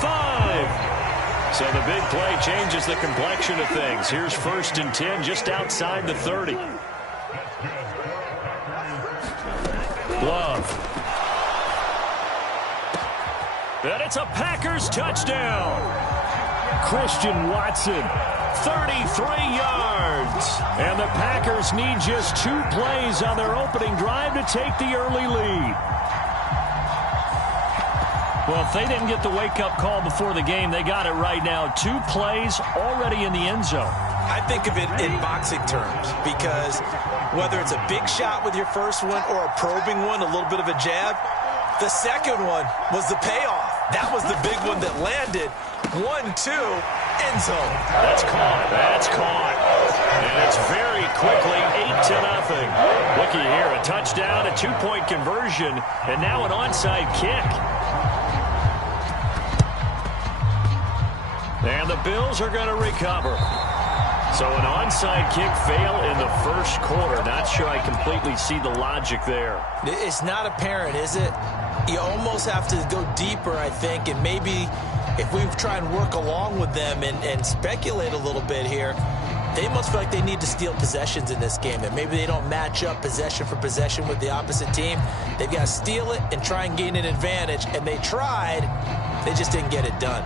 35. So the big play changes the complexion of things. Here's 1st and 10 just outside the 30. Love. And it's a Packers touchdown. Christian Watson, 33 yards. And the Packers need just 2 plays on their opening drive to take the early lead. Well, if they didn't get the wake-up call before the game, they got it right now. 2 plays already in the end zone. I think of it in boxing terms because whether it's a big shot with your first one or a probing one, a little bit of a jab, the second one was the payoff. That was the big one that landed. 1-2, end zone. That's caught. That's caught. And it's very quickly 8-0. Looky here, a touchdown, a 2-point conversion, and now an onside kick. And the Bills are going to recover. So an onside kick fail in the first quarter. Not sure I completely see the logic there. It's not apparent, is it? You almost have to go deeper, I think, and maybe if we try and work along with them and speculate a little bit here, they must feel like they need to steal possessions in this game, and maybe they don't match up possession for possession with the opposite team. They've got to steal it and try and gain an advantage, and they tried. They just didn't get it done.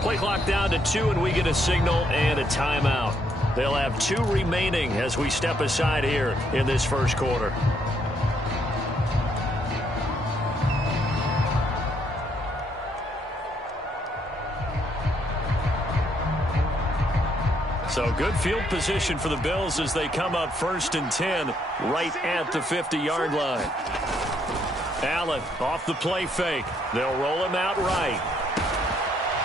Play clock down to 2, and we get a signal and a timeout. They'll have 2 remaining as we step aside here in this first quarter. So good field position for the Bills as they come up 1st and 10 right at the 50-yard line. Allen off the play fake. They'll roll him out right.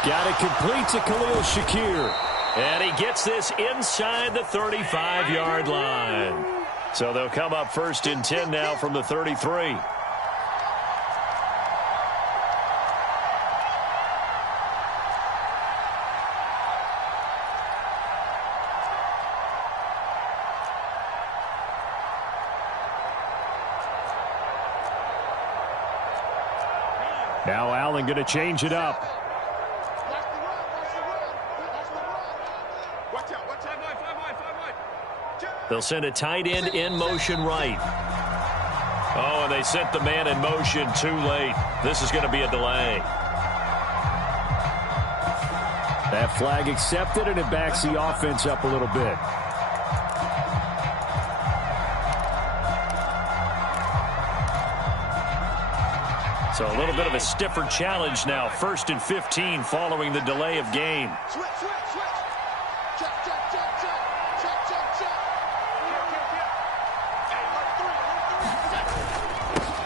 Got it complete to Khalil Shakir. And he gets this inside the 35-yard line. So they'll come up 1st and 10 now from the 33. Now Allen going to change it up. They'll send a tight end in motion right. Oh, and they sent the man in motion too late. This is going to be a delay. That flag accepted, and it backs the offense up a little bit. So a little bit of a stiffer challenge now. 1st and 15 following the delay of game.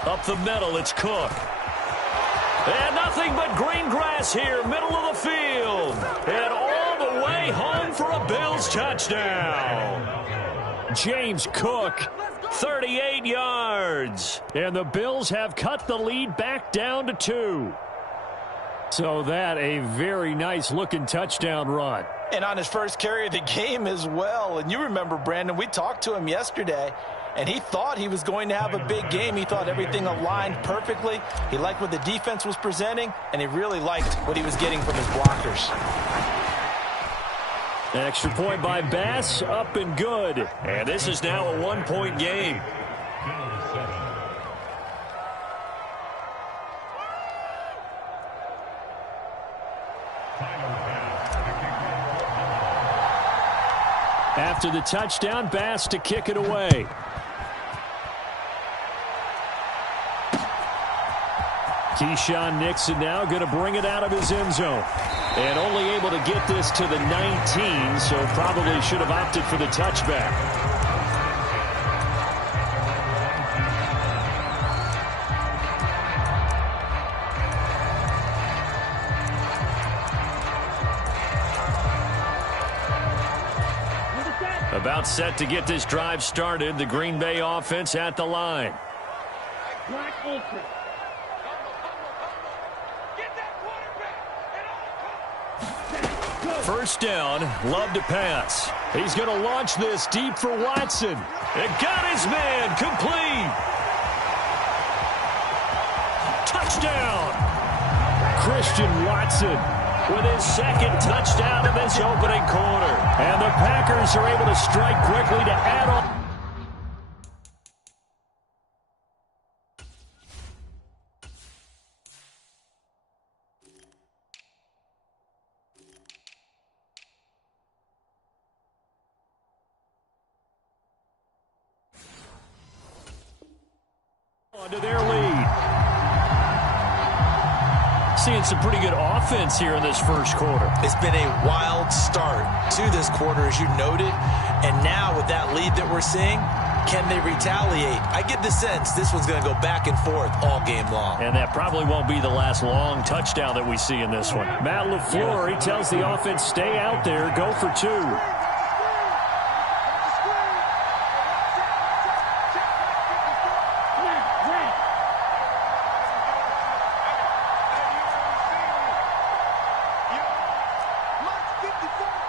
Up the middle, it's Cook. And nothing but green grass here, middle of the field. And all the way home for a Bills touchdown. James Cook, 38 yards. And the Bills have cut the lead back down to 2. So that a very nice looking touchdown run. And on his first carry of the game as well. And you remember, Brandon, we talked to him yesterday, and he thought he was going to have a big game. He thought everything aligned perfectly. He liked what the defense was presenting, and he really liked what he was getting from his blockers. An extra point by Bass, up and good. And this is now a 1-point game. After the touchdown, Bass to kick it away. Keyshawn Nixon now going to bring it out of his end zone. And only able to get this to the 19, so probably should have opted for the touchback. About set to get this drive started. The Green Bay offense at the line. First down, Love to pass. He's going to launch this deep for Watson. It got his man complete. Touchdown. Christian Watson with his second touchdown in this opening quarter. And the Packers are able to strike quickly to add on. To their lead. Seeing some pretty good offense here in this first quarter. It's been a wild start to this quarter, as you noted. And now with that lead that we're seeing, can they retaliate? I get the sense this one's going to go back and forth all game long. And that probably won't be the last long touchdown that we see in this one. Matt LaFleur, he tells the offense, stay out there, go for two.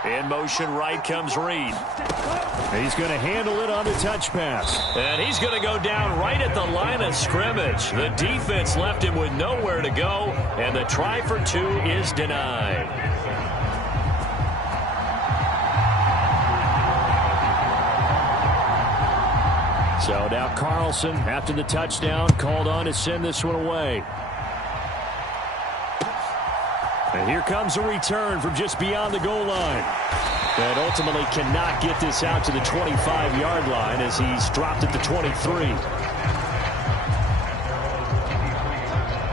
In motion right comes Reed. He's going to handle it on the touch pass. And he's going to go down right at the line of scrimmage. The defense left him with nowhere to go, and the try for two is denied. So now Carlson, after the touchdown, called on to send this one away. And here comes a return from just beyond the goal line. That ultimately cannot get this out to the 25-yard line as he's dropped at the 23.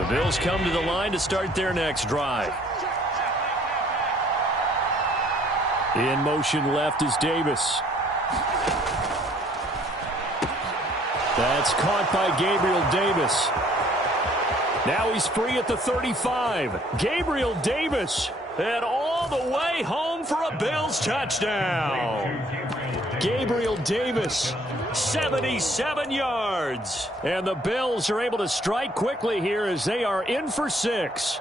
The Bills come to the line to start their next drive. In motion left is Davis. That's caught by Gabriel Davis. Now he's free at the 35. Gabriel Davis, and all the way home for a Bills touchdown. Gabriel Davis, 77 yards. And the Bills are able to strike quickly here as they are in for 6.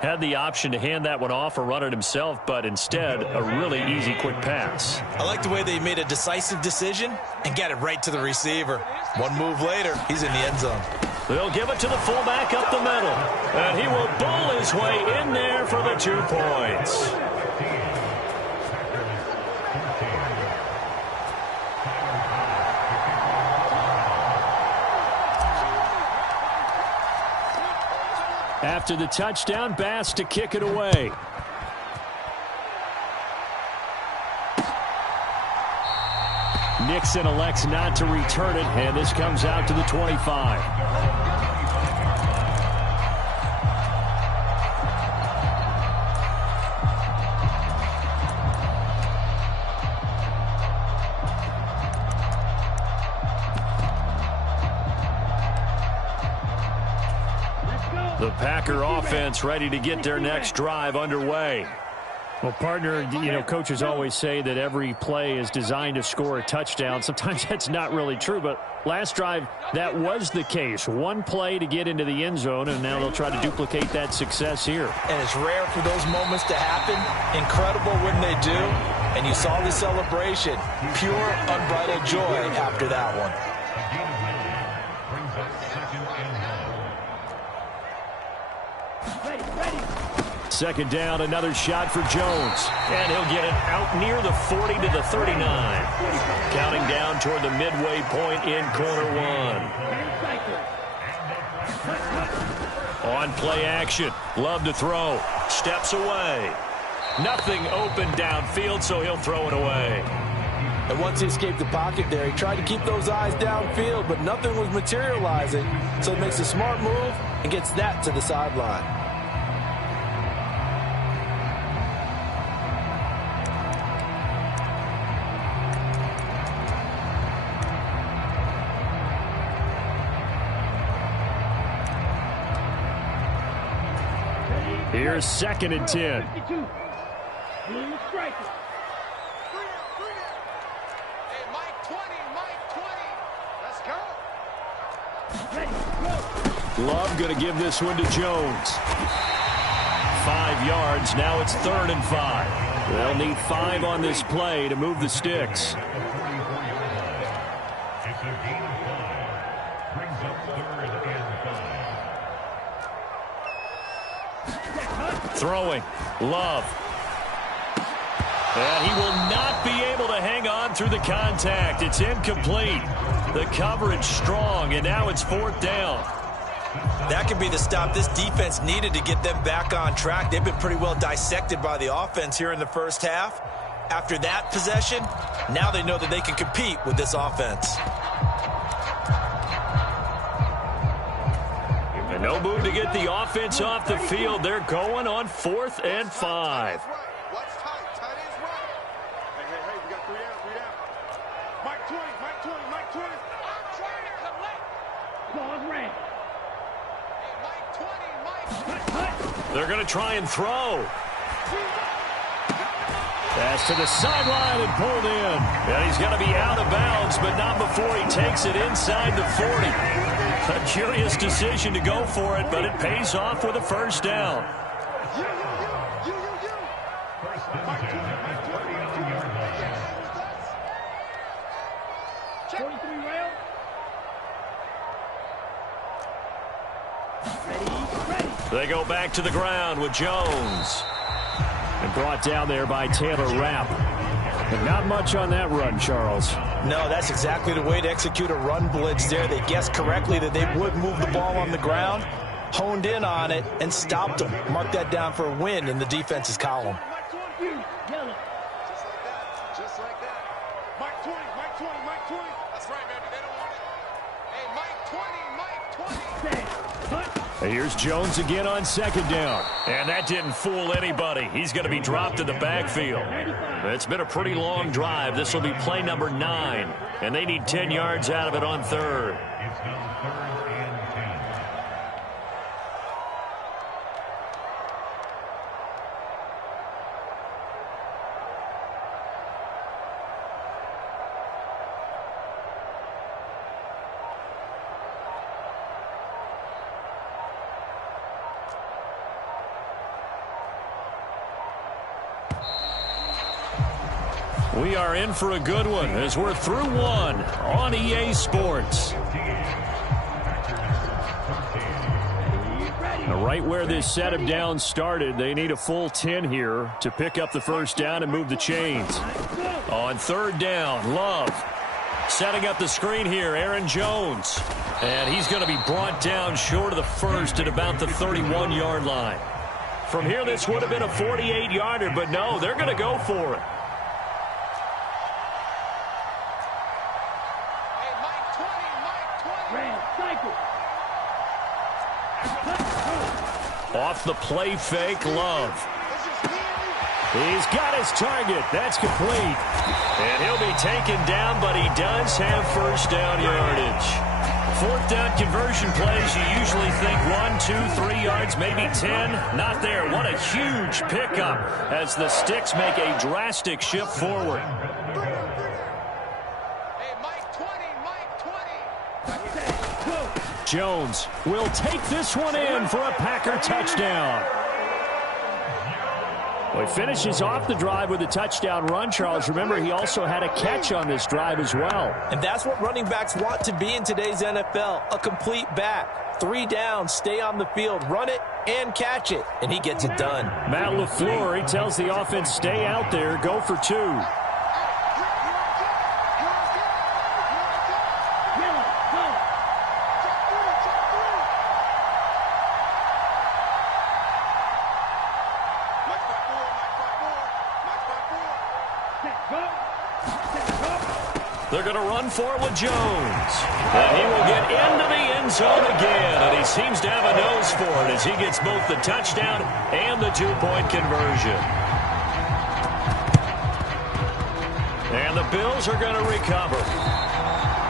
Had the option to hand that one off or run it himself, but instead, a really easy, quick pass. I like the way they made a decisive decision and got it right to the receiver. One move later, he's in the end zone. They'll give it to the fullback up the middle. And he will bowl his way in there for the 2 points. After the touchdown, Bass to kick it away. Nixon elects not to return it, and this comes out to the 25. The Packer offense ready to get their next drive underway. Well, partner, you know, coaches always say that every play is designed to score a touchdown. Sometimes that's not really true, but last drive, that was the case. One play to get into the end zone, and now they'll try to duplicate that success here. And it's rare for those moments to happen. Incredible when they do. And you saw the celebration. Pure, unbridled joy after that one. Second down, another shot for Jones. And he'll get it out near the 40 to the 39. Counting down toward the midway point in quarter one. On play action. Love to throw. Steps away. Nothing open downfield, so he'll throw it away. And once he escaped the pocket there, he tried to keep those eyes downfield, but nothing was materializing. So he makes a smart move and gets that to the sideline. Here's 2nd and 10. Love going to give this one to Jones. 5 yards. Now it's 3rd and 5. They'll need 5 on this play to move the sticks. Throwing. Love. And he will not be able to hang on through the contact. It's incomplete. The coverage strong, and now it's 4th down. That could be the stop this defense needed to get them back on track. They've been pretty well dissected by the offense here in the first half. After that possession, now they know that they can compete with this offense. And no move to get the offense off the field. They're going on 4th and 5. They're going to try and throw. Pass to the sideline and pulled in. And he's going to be out of bounds, but not before he takes it inside the 40. A curious decision to go for it, but it pays off with a 1st down. They go back to the ground with Jones. And brought down there by Taylor Rapp. But not much on that run, Charles. No, that's exactly the way to execute a run blitz there. They guessed correctly that they would move the ball on the ground, honed in on it, and stopped them. Mark that down for a win in the defense's column. Just like that. Mike 20, Mike 20, Mike 20. That's right, baby. They don't want it. Hey, Mike 20, Mike 20. And here's Jones again on 2nd down. And that didn't fool anybody. He's going to be dropped in the backfield. It's been a pretty long drive. This will be play number 9. And they need 10 yards out of it on 3rd. We are in for a good one as we're through 1 on EA Sports. Now, right where this set of downs started, they need a full 10 here to pick up the 1st down and move the chains. On 3rd down, Love setting up the screen here, Aaron Jones. And he's going to be brought down short of the 1st at about the 31-yard line. From here, this would have been a 48-yarder, but no, they're going to go for it. Off the play fake, Love. He's got his target. That's complete. And he'll be taken down, but he does have 1st down yardage. 4th down conversion plays, you usually think 1, 2, 3 yards, maybe 10. Not there. What a huge pickup as the Sticks make a drastic shift forward. Jones will take this one in for a Packer touchdown. Well, he finishes off the drive with a touchdown run, Charles. Remember, he also had a catch on this drive as well. And that's what running backs want to be in today's NFL, a complete back. 3 downs, stay on the field, run it, and catch it. And he gets it done. Matt LaFleur, he tells the offense, stay out there, go for 2. They're going to run for it with Jones. And he will get into the end zone again. And he seems to have a nose for it as he gets both the touchdown and the 2-point conversion. And the Bills are going to recover.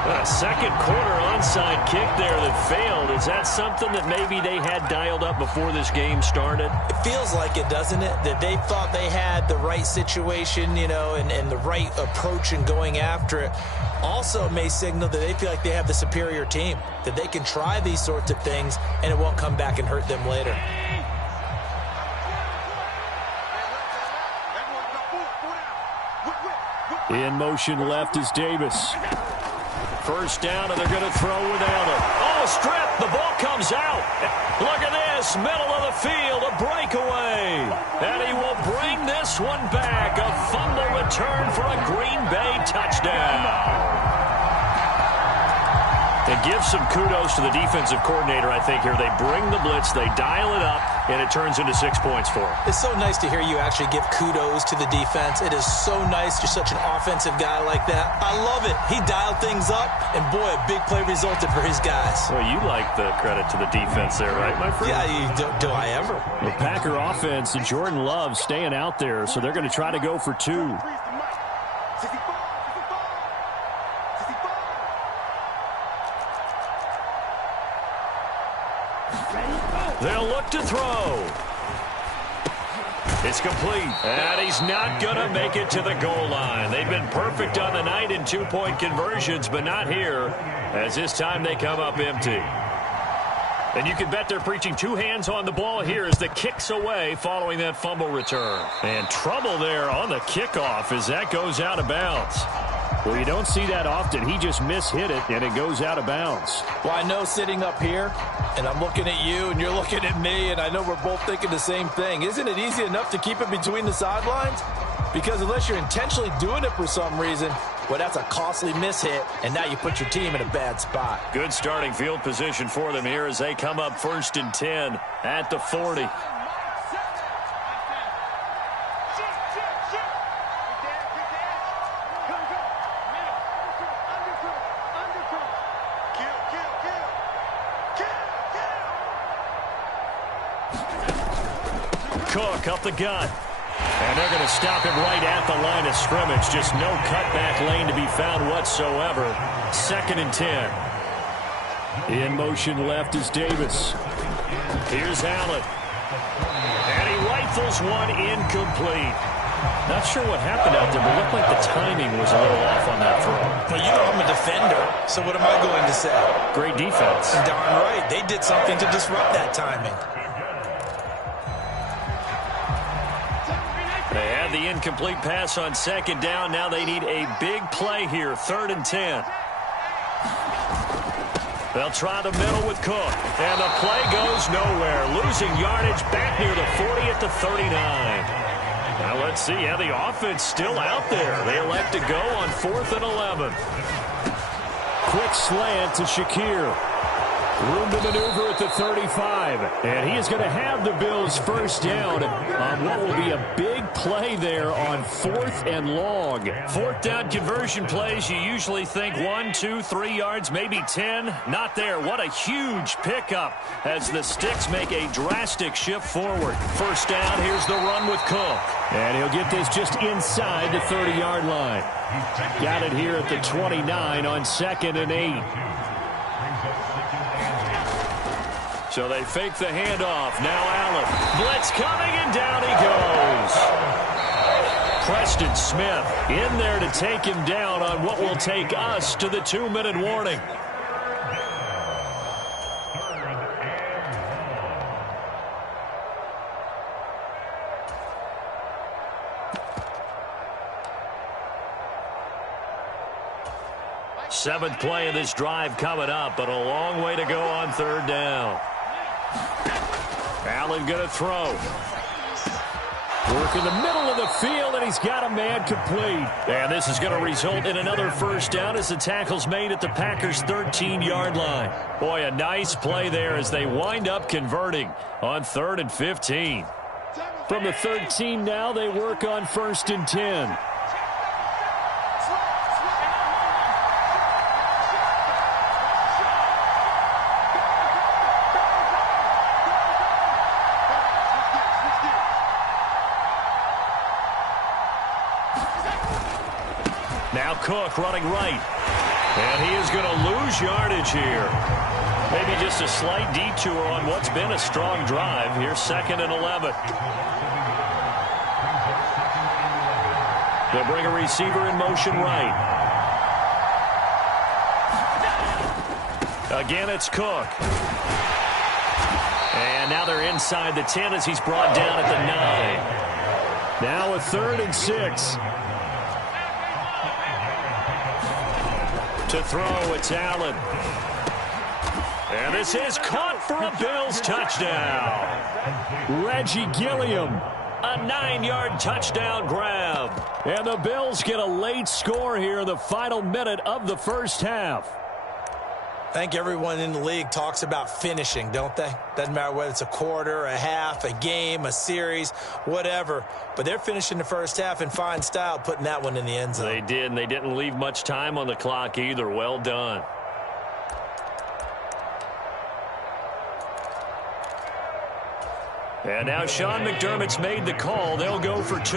A 2nd quarter onside kick there that failed. Is that something that maybe they had dialed up before this game started? It feels like it, doesn't it? That they thought they had the right situation, you know, and the right approach in going after it. Also may signal that they feel like they have the superior team, that they can try these sorts of things and it won't come back and hurt them later. In motion left is Davis. First down, and they're going to throw with Allen. Oh, strip. The ball comes out. Look at this. Middle of the field. A breakaway. And he will bring this one back. A fumble return for a Green Bay touchdown. And give some kudos to the defensive coordinator, I think, here. They bring the blitz, they dial it up, and it turns into 6 points for them. It's so nice to hear you actually give kudos to the defense. It is so nice. You're such an offensive guy like that. I love it. He dialed things up, and boy, a big play resulted for his guys. Well, you like the credit to the defense there, right, my friend? Yeah, do I ever? The Packer offense and Jordan Love staying out there, so they're going to try to go for 2. They'll look to throw. It's complete. And he's not going to make it to the goal line. They've been perfect on the night in two-point conversions, but not here, as this time they come up empty. And you can bet they're preaching 2 hands on the ball here as the kick's away following that fumble return. And trouble there on the kickoff as that goes out of bounds. Well, you don't see that often. He just mishit it, and it goes out of bounds. Well, I know sitting up here, and I'm looking at you, and you're looking at me, and I know we're both thinking the same thing. Isn't it easy enough to keep it between the sidelines? Because unless you're intentionally doing it for some reason, well, that's a costly mishit, and now you put your team in a bad spot. Good starting field position for them here as they come up 1st and 10 at the 40. Cook up the gut. And they're going to stop him right at the line of scrimmage. Just no cutback lane to be found whatsoever. 2nd and 10. In motion left is Davis. Here's Allen. And he rifles one incomplete. Not sure what happened out there, but it looked like the timing was a little off on that throw. Well, you know I'm a defender, so what am I going to say? Great defense. Darn right. They did something to disrupt that timing. They had the incomplete pass on 2nd down. Now they need a big play here. 3rd and 10. They'll try the middle with Cook. And the play goes nowhere. Losing yardage back near the 40 at the 39. Now let's see how the offense still out there. They elect to go on 4th and 11. Quick slant to Shakir. Room to maneuver at the 35. And he is going to have the Bills first down on what will be a big play there on 4th and long. 4th down conversion plays, you usually think 1, 2, 3 yards, maybe 10. Not there. What a huge pickup as the Sticks make a drastic shift forward. First down, here's the run with Cook. And he'll get this just inside the 30-yard line. Got it here at the 29 on 2nd and 8. So they fake the handoff. Now Allen. Blitz coming, and down he goes. Preston Smith in there to take him down on what will take us to the 2-minute warning. Seventh play of this drive coming up, but a long way to go on 3rd down. Allen going to throw. Work in the middle of the field, and he's got a man complete. And this is going to result in another first down as the tackle's made at the Packers' 13-yard line. Boy, a nice play there as they wind up converting on 3rd and 15. From the 13 now, they work on 1st and 10. Now Cook running right. And he is going to lose yardage here. Maybe just a slight detour on what's been a strong drive. Here's 2nd and 11. They'll bring a receiver in motion right. Again, it's Cook. And now they're inside the 10 as he's brought down at the 9. Now a 3rd and 6. To throw, it's Allen. And this is caught for a Bills touchdown. Reggie Gilliam, a 9-yard touchdown grab. And the Bills get a late score here in the final minute of the first half. I think everyone in the league talks about finishing, don't they? Doesn't matter whether it's a quarter, a half, a game, a series, whatever. But they're finishing the first half in fine style, putting that one in the end zone. They did, and they didn't leave much time on the clock either. Well done. And now Sean McDermott's made the call. They'll go for 2.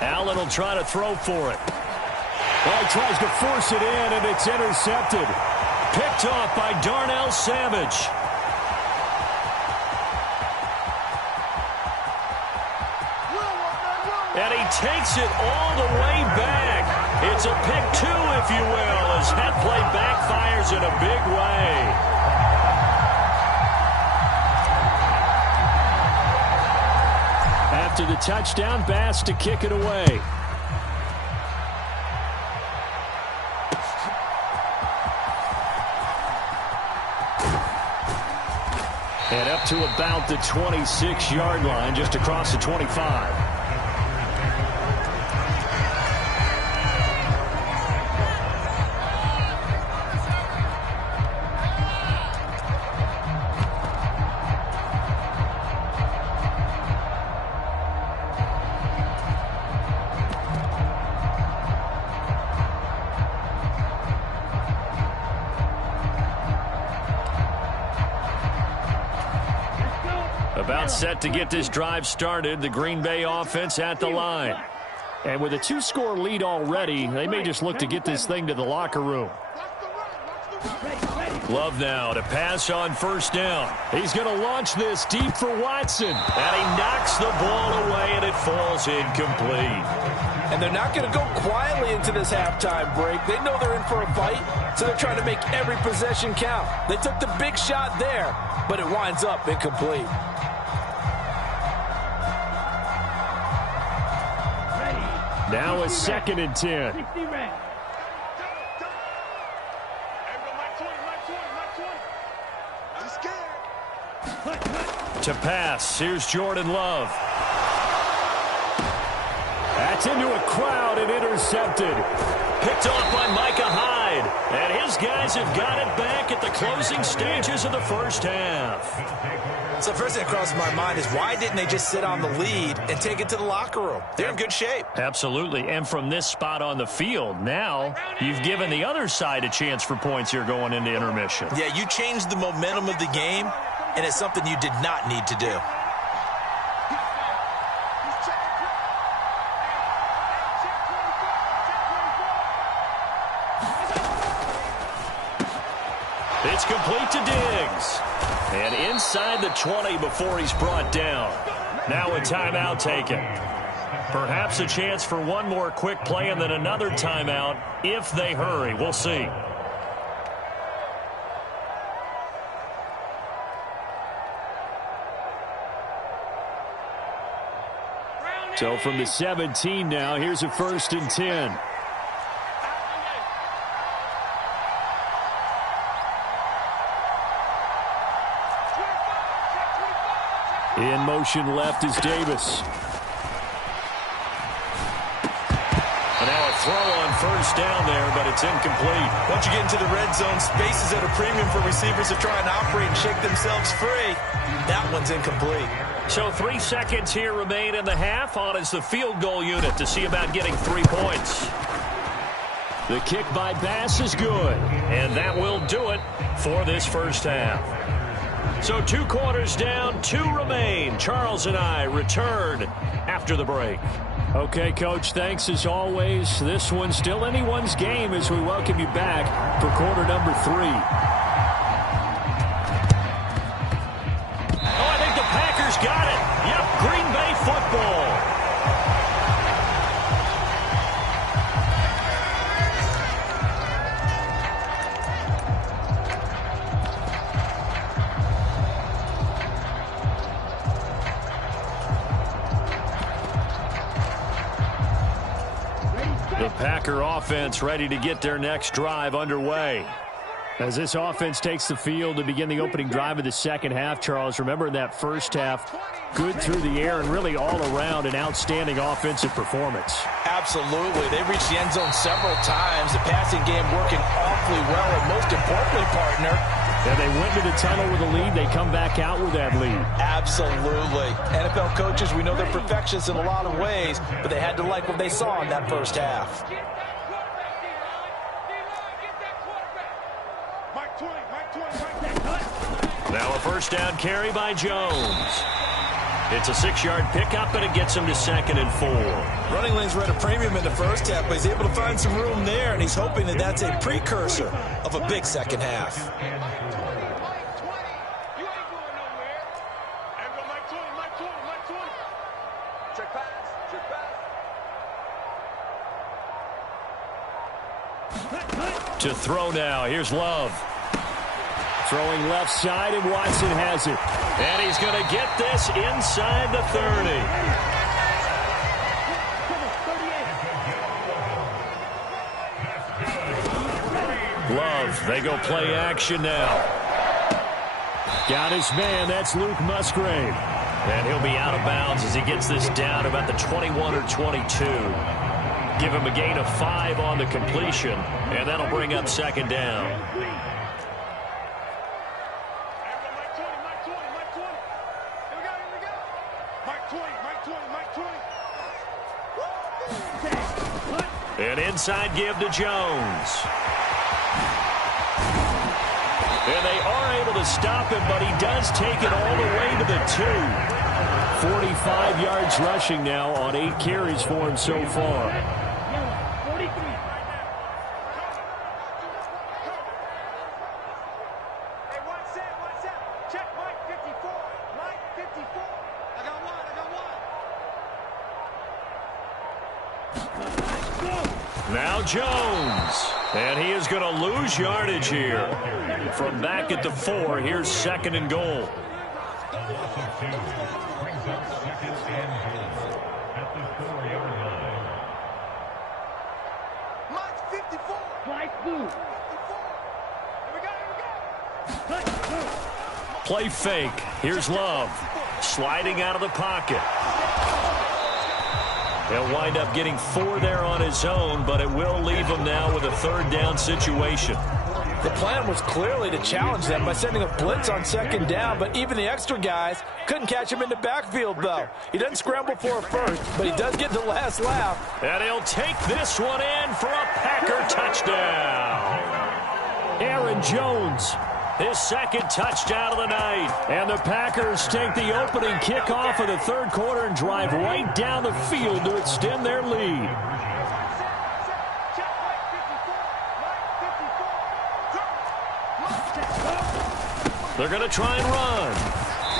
Allen will try to throw for it. Well, he tries to force it in, and it's intercepted. Picked off by Darnell Savage. And he takes it all the way back. It's a pick 2, if you will, as that play backfires in a big way. After the touchdown, Bass to kick it away. And up to about the 26-yard line, just across the 25. About set to get this drive started. The Green Bay offense at the line. And with a 2-score lead already, they may just look to get this thing to the locker room. Love now to pass on first down. He's going to launch this deep for Watson. And he knocks the ball away, and it falls incomplete. And they're not going to go quietly into this halftime break. They know they're in for a fight, so they're trying to make every possession count. They took the big shot there, but it winds up incomplete. Now a 2nd and 10. To pass, here's Jordan Love. That's into a crowd and intercepted. Picked off by Micah Hyde. And his guys have got it back at the closing stages of the first half. So the first thing that crosses my mind is why didn't they just sit on the lead and take it to the locker room? They're in good shape. Absolutely. And from this spot on the field, now you've given the other side a chance for points here going into intermission. Yeah, you changed the momentum of the game, and it's something you did not need to do. It's complete to Diggs. And inside the 20 before he's brought down. Now a timeout taken. Perhaps a chance for one more quick play and then another timeout if they hurry. We'll see. So from the 17 now, here's a 1st and 10. In motion left is Davis. And now a throw on first down there, but it's incomplete. Once you get into the red zone, space is at a premium for receivers to try and operate and shake themselves free. That one's incomplete. So 3 seconds here remain in the half. On is the field goal unit to see about getting 3 points. The kick by Bass is good. And that will do it for this first half. So 2 quarters down, 2 remain. Charles and I return after the break. Okay, Coach, thanks as always. This one's still anyone's game as we welcome you back for quarter number 3. Oh, I think the Packers got it. Yep, Green Bay football. Packer offense ready to get their next drive underway. As this offense takes the field to begin the opening drive of the second half, Charles, remember in that first half, good through the air and really all around an outstanding offensive performance. Absolutely. They reached the end zone several times. The passing game working awfully well, and most importantly, partner, and they went to the tunnel with a lead. They come back out with that lead. Absolutely. NFL coaches, we know they're perfectionists in a lot of ways, but they had to like what they saw in that first half. Now a first down carry by Jones. It's a 6-yard pickup, and it gets him to 2nd and 4. Running lanes were at a premium in the first half, but he's able to find some room there, and he's hoping that that's a precursor of a big second half. To throw now. Here's Love. Throwing left side, and Watson has it. And he's going to get this inside the 30. Love, they go play action now. Got his man, that's Luke Musgrave. And he'll be out of bounds as he gets this down about the 21 or 22. Give him a gain of 5 on the completion, and that'll bring up 2nd down. An inside give to Jones. And they are able to stop him, but he does take it all the way to the 2. 45 yards rushing now on 8 carries for him so far. Now Jones, and he is going to lose yardage here. From back at the 4, here's 2nd and goal. Play fake. Here's Love, sliding out of the pocket. He'll wind up getting 4 there on his own, but it will leave him now with a 3rd down situation. The plan was clearly to challenge them by sending a blitz on 2nd down, but even the extra guys couldn't catch him in the backfield, though. He doesn't scramble for a first, but he does get the last laugh. And he'll take this one in for a Packer touchdown. Aaron Jones, his 2nd touchdown of the night. And the Packers take the opening kickoff of the 3rd quarter and drive right down the field to extend their lead. They're going to try and run.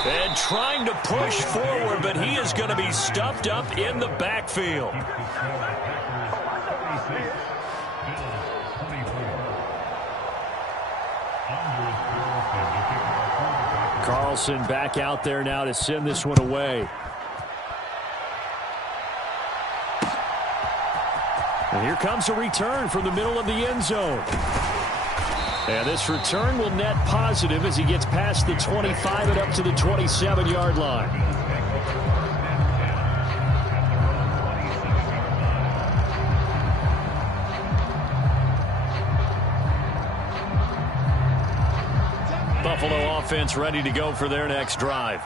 And trying to push forward, but he is going to be stuffed up in the backfield. Carlson back out there now to send this one away. And here comes a return from the middle of the end zone. And this return will net positive as he gets past the 25 and up to the 27-yard line. Buffalo offense ready to go for their next drive.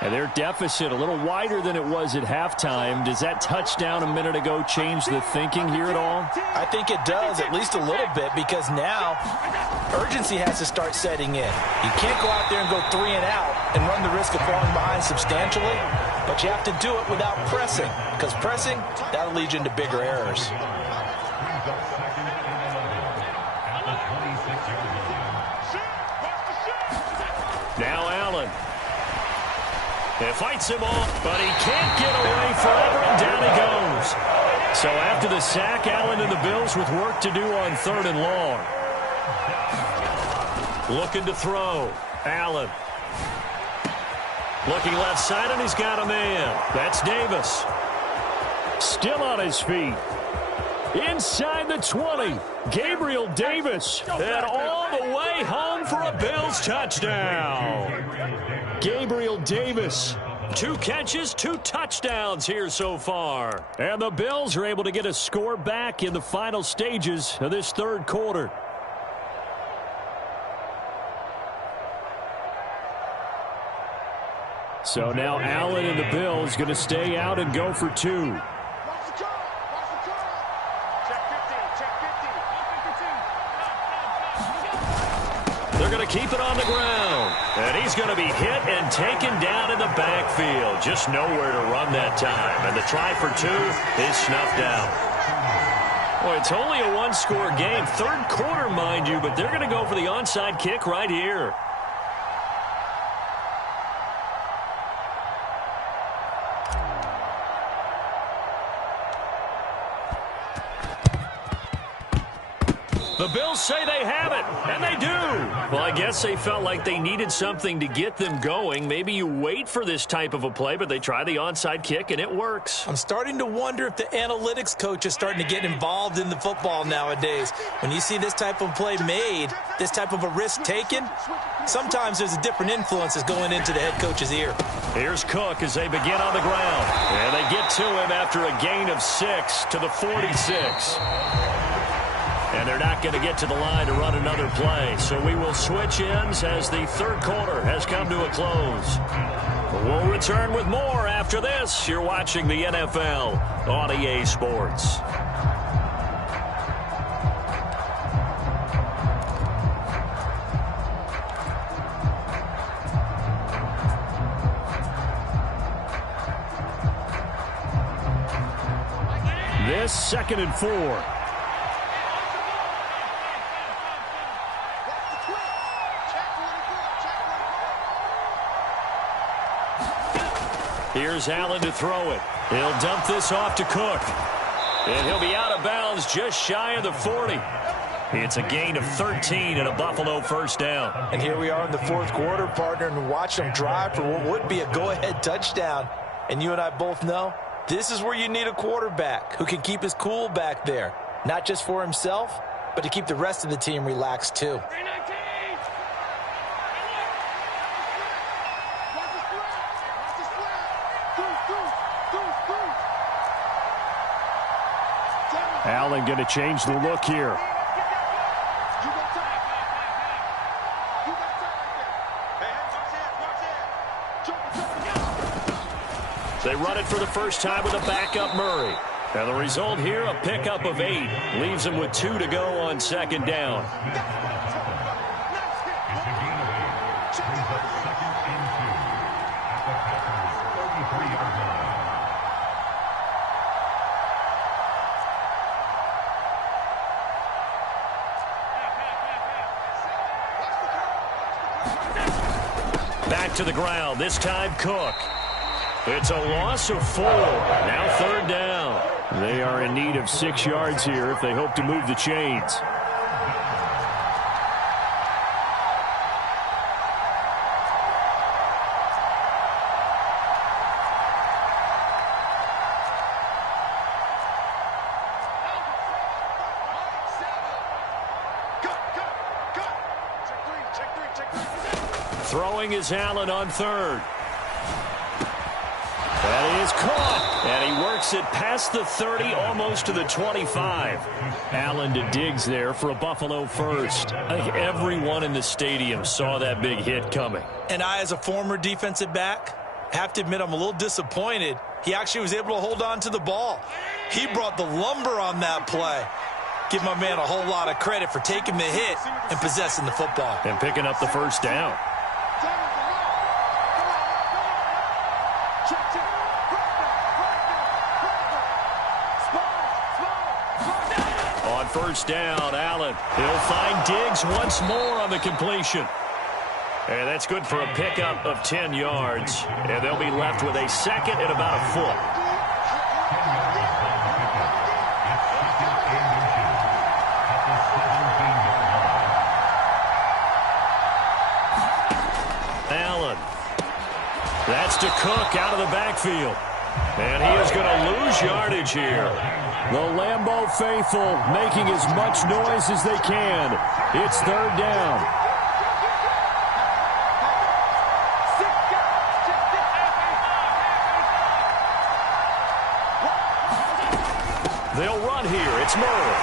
And their deficit a little wider than it was at halftime. Does that touchdown a minute ago change the thinking here at all? I think it does, at least a little bit, because now urgency has to start setting in. You can't go out there and go 3 and out and run the risk of falling behind substantially, but you have to do it without pressing, because pressing, that'll lead you into bigger errors. Now Allen. It fights him off, but he can't get away forever, and down he goes. So after the sack, Allen and the Bills with work to do on 3rd and long. Looking to throw. Allen. Looking left side, and he's got a man. That's Davis. Still on his feet. inside the 20. Gabriel Davis, and all the way home for a Bills touchdown. Gabriel Davis, 2 catches, 2 touchdowns here so far. And the Bills are able to get a score back in the final stages of this third quarter. So now Allen and the Bills going to stay out and go for 2. They're going to keep it on the ground. And he's going to be hit and taken down in the backfield. Just nowhere to run that time. And the try for 2 is snuffed out. Well, it's only a 1-score game. Third quarter, mind you, but they're going to go for the onside kick right here. The Bills say they have it, and they do. Well, I guess they felt like they needed something to get them going. Maybe you wait for this type of a play, but they try the onside kick, and it works. I'm starting to wonder if the analytics coach is starting to get involved in the football nowadays. When you see this type of play made, this type of a risk taken, sometimes there's a different influence that's going into the head coach's ear. Here's Cook as they begin on the ground. And they get to him after a gain of 6 to the 46. And they're not going to get to the line to run another play. So we will switch ends as the third quarter has come to a close. We'll return with more after this. You're watching the NFL on EA Sports. This 2nd and 4. Here's Allen to throw it. He'll dump this off to Cook. And he'll be out of bounds just shy of the 40. It's a gain of 13 and a Buffalo first down. And here we are in the fourth quarter, partner, and watch them drive for what would be a go-ahead touchdown. And you and I both know this is where you need a quarterback who can keep his cool back there. Not just for himself, but to keep the rest of the team relaxed too. Allen going to change the look here. They run it for the first time with a backup Murray. And the result here, a pickup of 8. Leaves them with 2 to go on 2nd down. Back to the ground, this time Cook. It's a loss of 4. Now 3rd down. They are in need of 6 yards here if they hope to move the chains. Throwing is Allen on 3rd. That is caught, and he works it past the 30, almost to the 25. Allen to Diggs there for a Buffalo first. I think everyone in the stadium saw that big hit coming. And I, as a former defensive back, have to admit I'm a little disappointed. He actually was able to hold on to the ball. He brought the lumber on that play. Give my man a whole lot of credit for taking the hit and possessing the football. And picking up the first down. On first down, Allen. He'll find Diggs once more on the completion. And that's good for a pickup of 10 yards. And they'll be left with a 2nd and about a foot. Allen. That's to Cook out of the backfield. And he is going to lose yardage here. The Lambeau faithful making as much noise as they can. It's third down. They'll run here. It's Murray.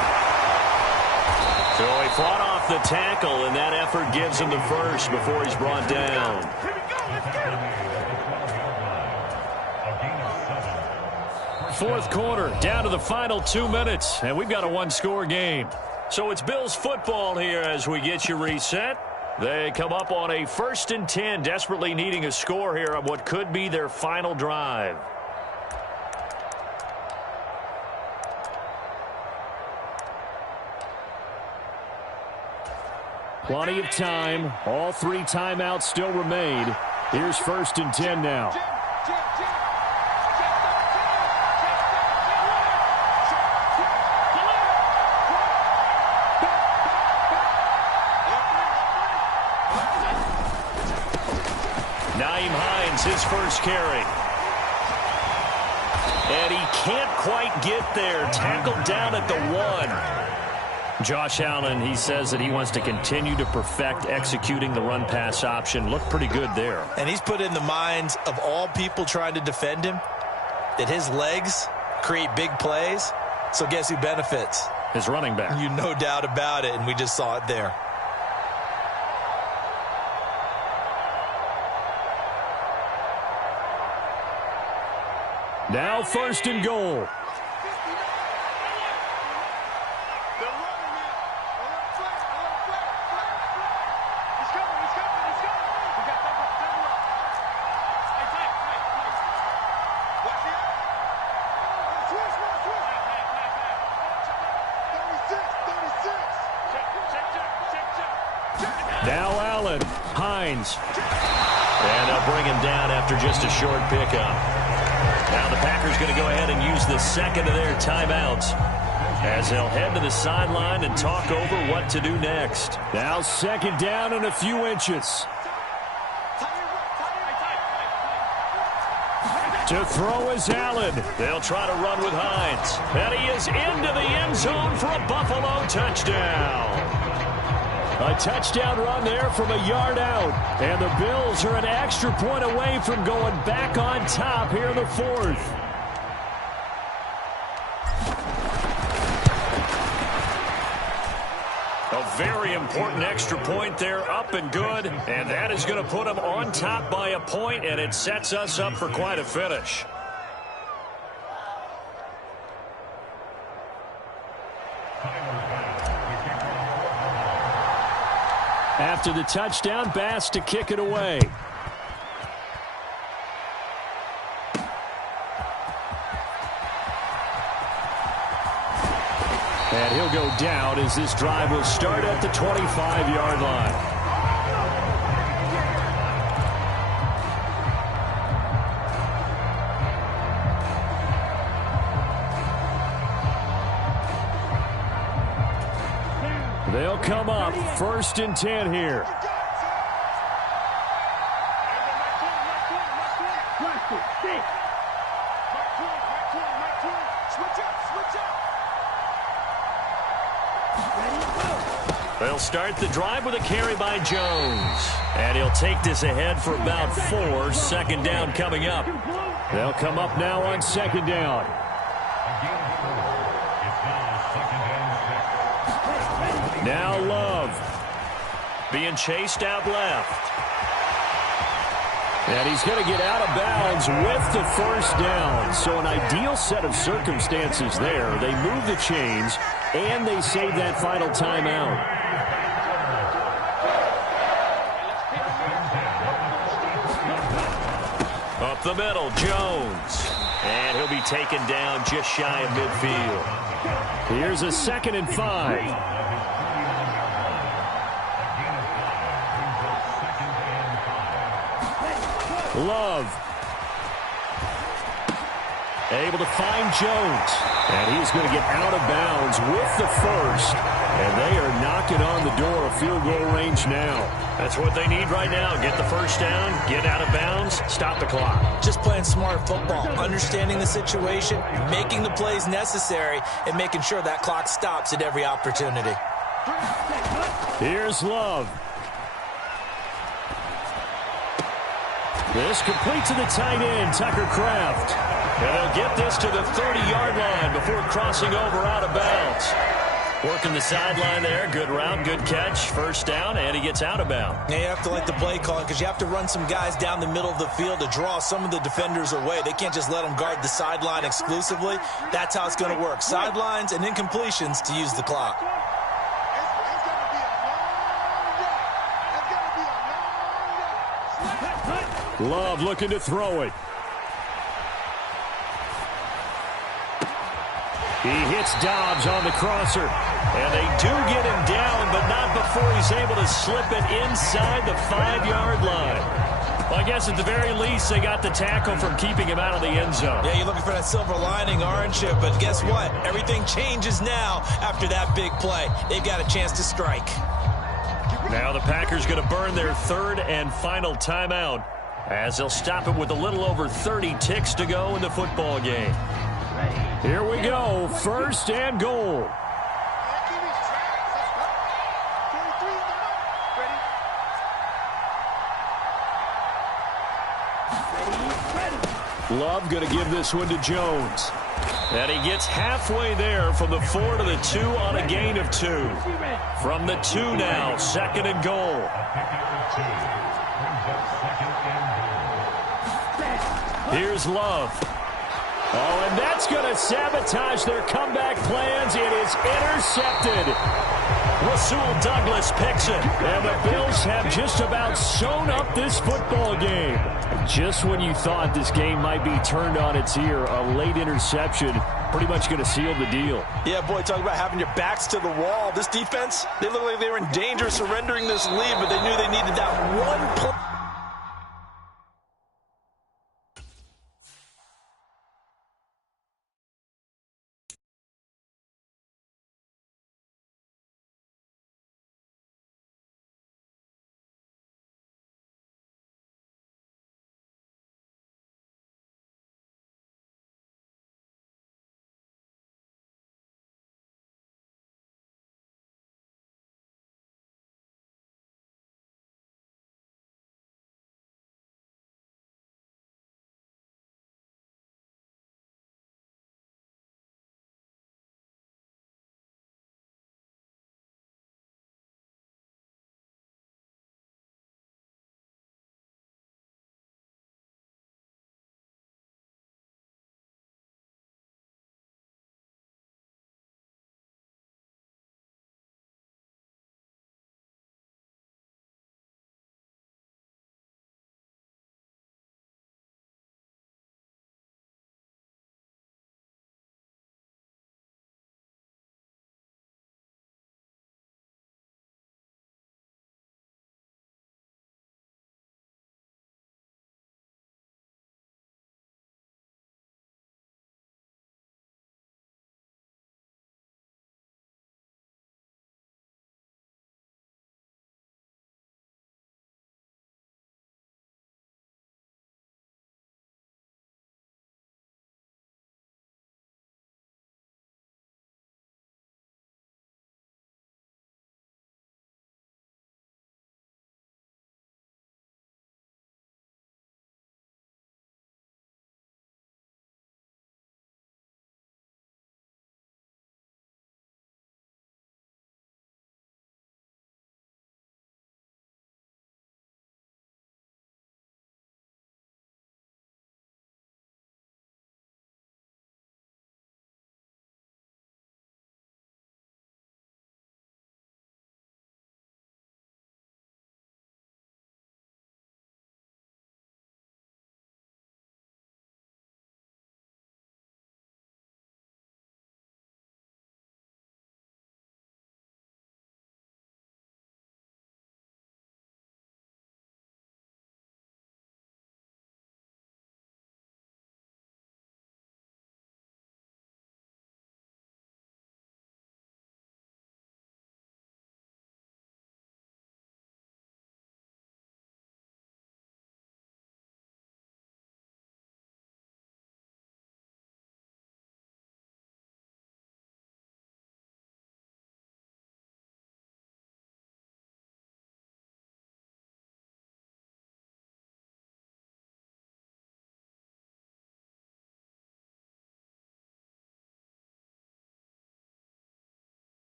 So he fought off the tackle, and that effort gives him the first before he's brought down. Fourth quarter, down to the final 2 minutes, and we've got a one-score game. So it's Bills football here as we get you reset. They come up on a 1st and 10, desperately needing a score here on what could be their final drive. Plenty of time. All 3 timeouts still remain. Here's 1st and 10 now. Nyheim Hines, his first carry. And he can't quite get there. Tackled down at the 1. Josh Allen, he says that he wants to continue to perfect executing the run-pass option. Looked pretty good there. And he's put in the minds of all people trying to defend him that his legs create big plays. So guess who benefits? His running back. You no doubt about it, and we just saw it there. Now 1st and goal. Now Allen, Hines. And they'll bring him down after just a short pickup. Now the Packers going to go ahead and use the second of their timeouts as they'll head to the sideline and talk over what to do next. Now 2nd down and a few inches. To throw is Allen. They'll try to run with Hines. And he is into the end zone for a Buffalo touchdown. A touchdown run there from a yard out. And the Bills are an extra point away from going back on top here in the 4th. A very important extra point there, up and good. And that is going to put them on top by a point, and it sets us up for quite a finish. After the touchdown, Bass to kick it away. And he'll go down as this drive will start at the 25-yard line. They'll come up 1st and 10 here. They'll start the drive with a carry by Jones. And he'll take this ahead for about 4. 2nd down coming up. They'll come up now on 2nd down. Now Love being chased out left. And he's going to get out of bounds with the 1st down. So an ideal set of circumstances there. They move the chains, and they save that final timeout. Up the middle, Jones. And he'll be taken down just shy of midfield. Here's a 2nd and 5. Love. Able to find Jones. And he's going to get out of bounds with the 1st. And they are knocking on the door of field goal range now. That's what they need right now. Get the first down, get out of bounds, stop the clock. Just playing smart football, understanding the situation, making the plays necessary, and making sure that clock stops at every opportunity. Here's Love. This complete to the tight end, Tucker Kraft. And they'll get this to the 30-yard line before crossing over out of bounds. Working the sideline there. Good route, good catch. First down, and he gets out of bounds. Yeah, you have to like the play calling because you have to run some guys down the middle of the field to draw some of the defenders away. They can't just let them guard the sideline exclusively. That's how it's going to work. Sidelines and incompletions to use the clock. Love looking to throw it. He hits Dobbs on the crosser. And they do get him down, but not before he's able to slip it inside the 5-yard line. Well, I guess at the very least, they got the tackle from keeping him out of the end zone. Yeah, you're looking for that silver lining, aren't you? But guess what? Everything changes now after that big play. They've got a chance to strike. Now the Packers going to burn their third and final timeout as they'll stop it with a little over 30 ticks to go in the football game. Here we go, first and goal. Love going to give this one to Jones. And he gets halfway there from the 4 to the 2 on a gain of 2. From the 2 now, second and goal. Here's Love. Oh, and that's going to sabotage their comeback plans. It is intercepted. Rasul Douglas picks it. And the Bills have just about sewn up this football game. Just when you thought this game might be turned on its ear, a late interception pretty much going to seal the deal. Yeah, boy, talk about having your backs to the wall. This defense, they look like they were in danger of surrendering this lead, but they knew they needed that one play.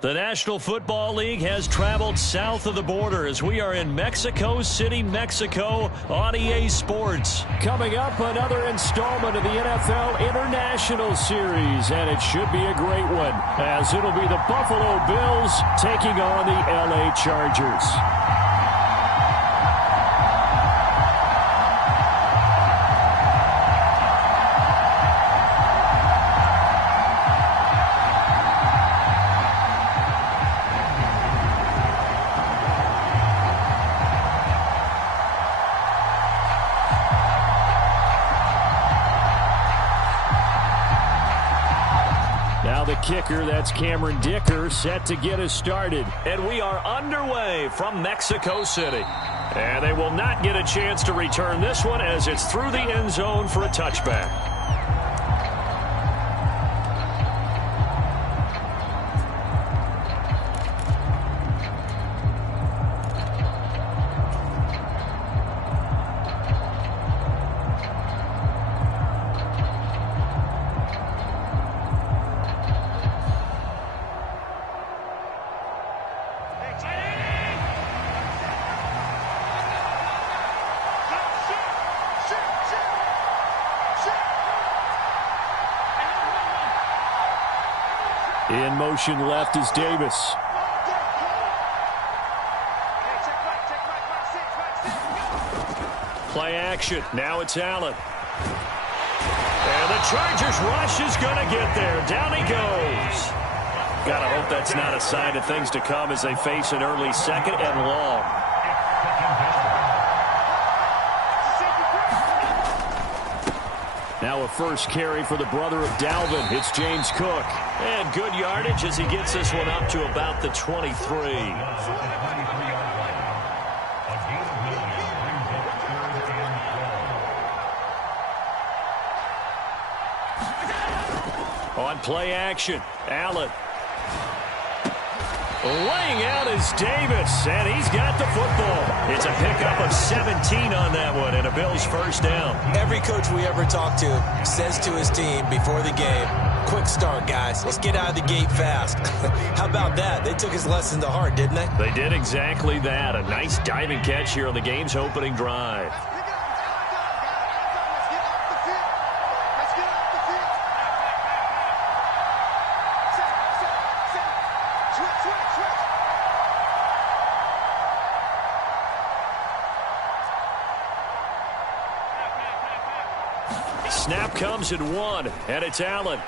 The National Football League has traveled south of the border as we are in Mexico City, Mexico on EA Sports. Coming up, another installment of the NFL International Series, and it should be a great one as it'll be the Buffalo Bills taking on the LA Chargers. Kicker, that's Cameron Dicker, set to get us started. And we are underway from Mexico City. And they will not get a chance to return this one as it's through the end zone for a touchback. In motion left is Davis. Play action. Now it's Allen. And the Chargers rush is going to get there. Down he goes. Gotta hope that's not a sign of things to come as they face an early second and long. Now a first carry for the brother of Dalvin. It's James Cook. And good yardage as he gets this one up to about the 23. On play action, Allen. Laying out is Davis, and he's got the football. It's a pickup of 17 on that one, and a Bills first down. Every coach we ever talk to says to his team before the game, quick start, guys. Let's get out of the gate fast. How about that? They took his lesson to heart, didn't they? They did exactly that. A nice diving catch here on the game's opening drive. Snap comes in one, and it's Allen.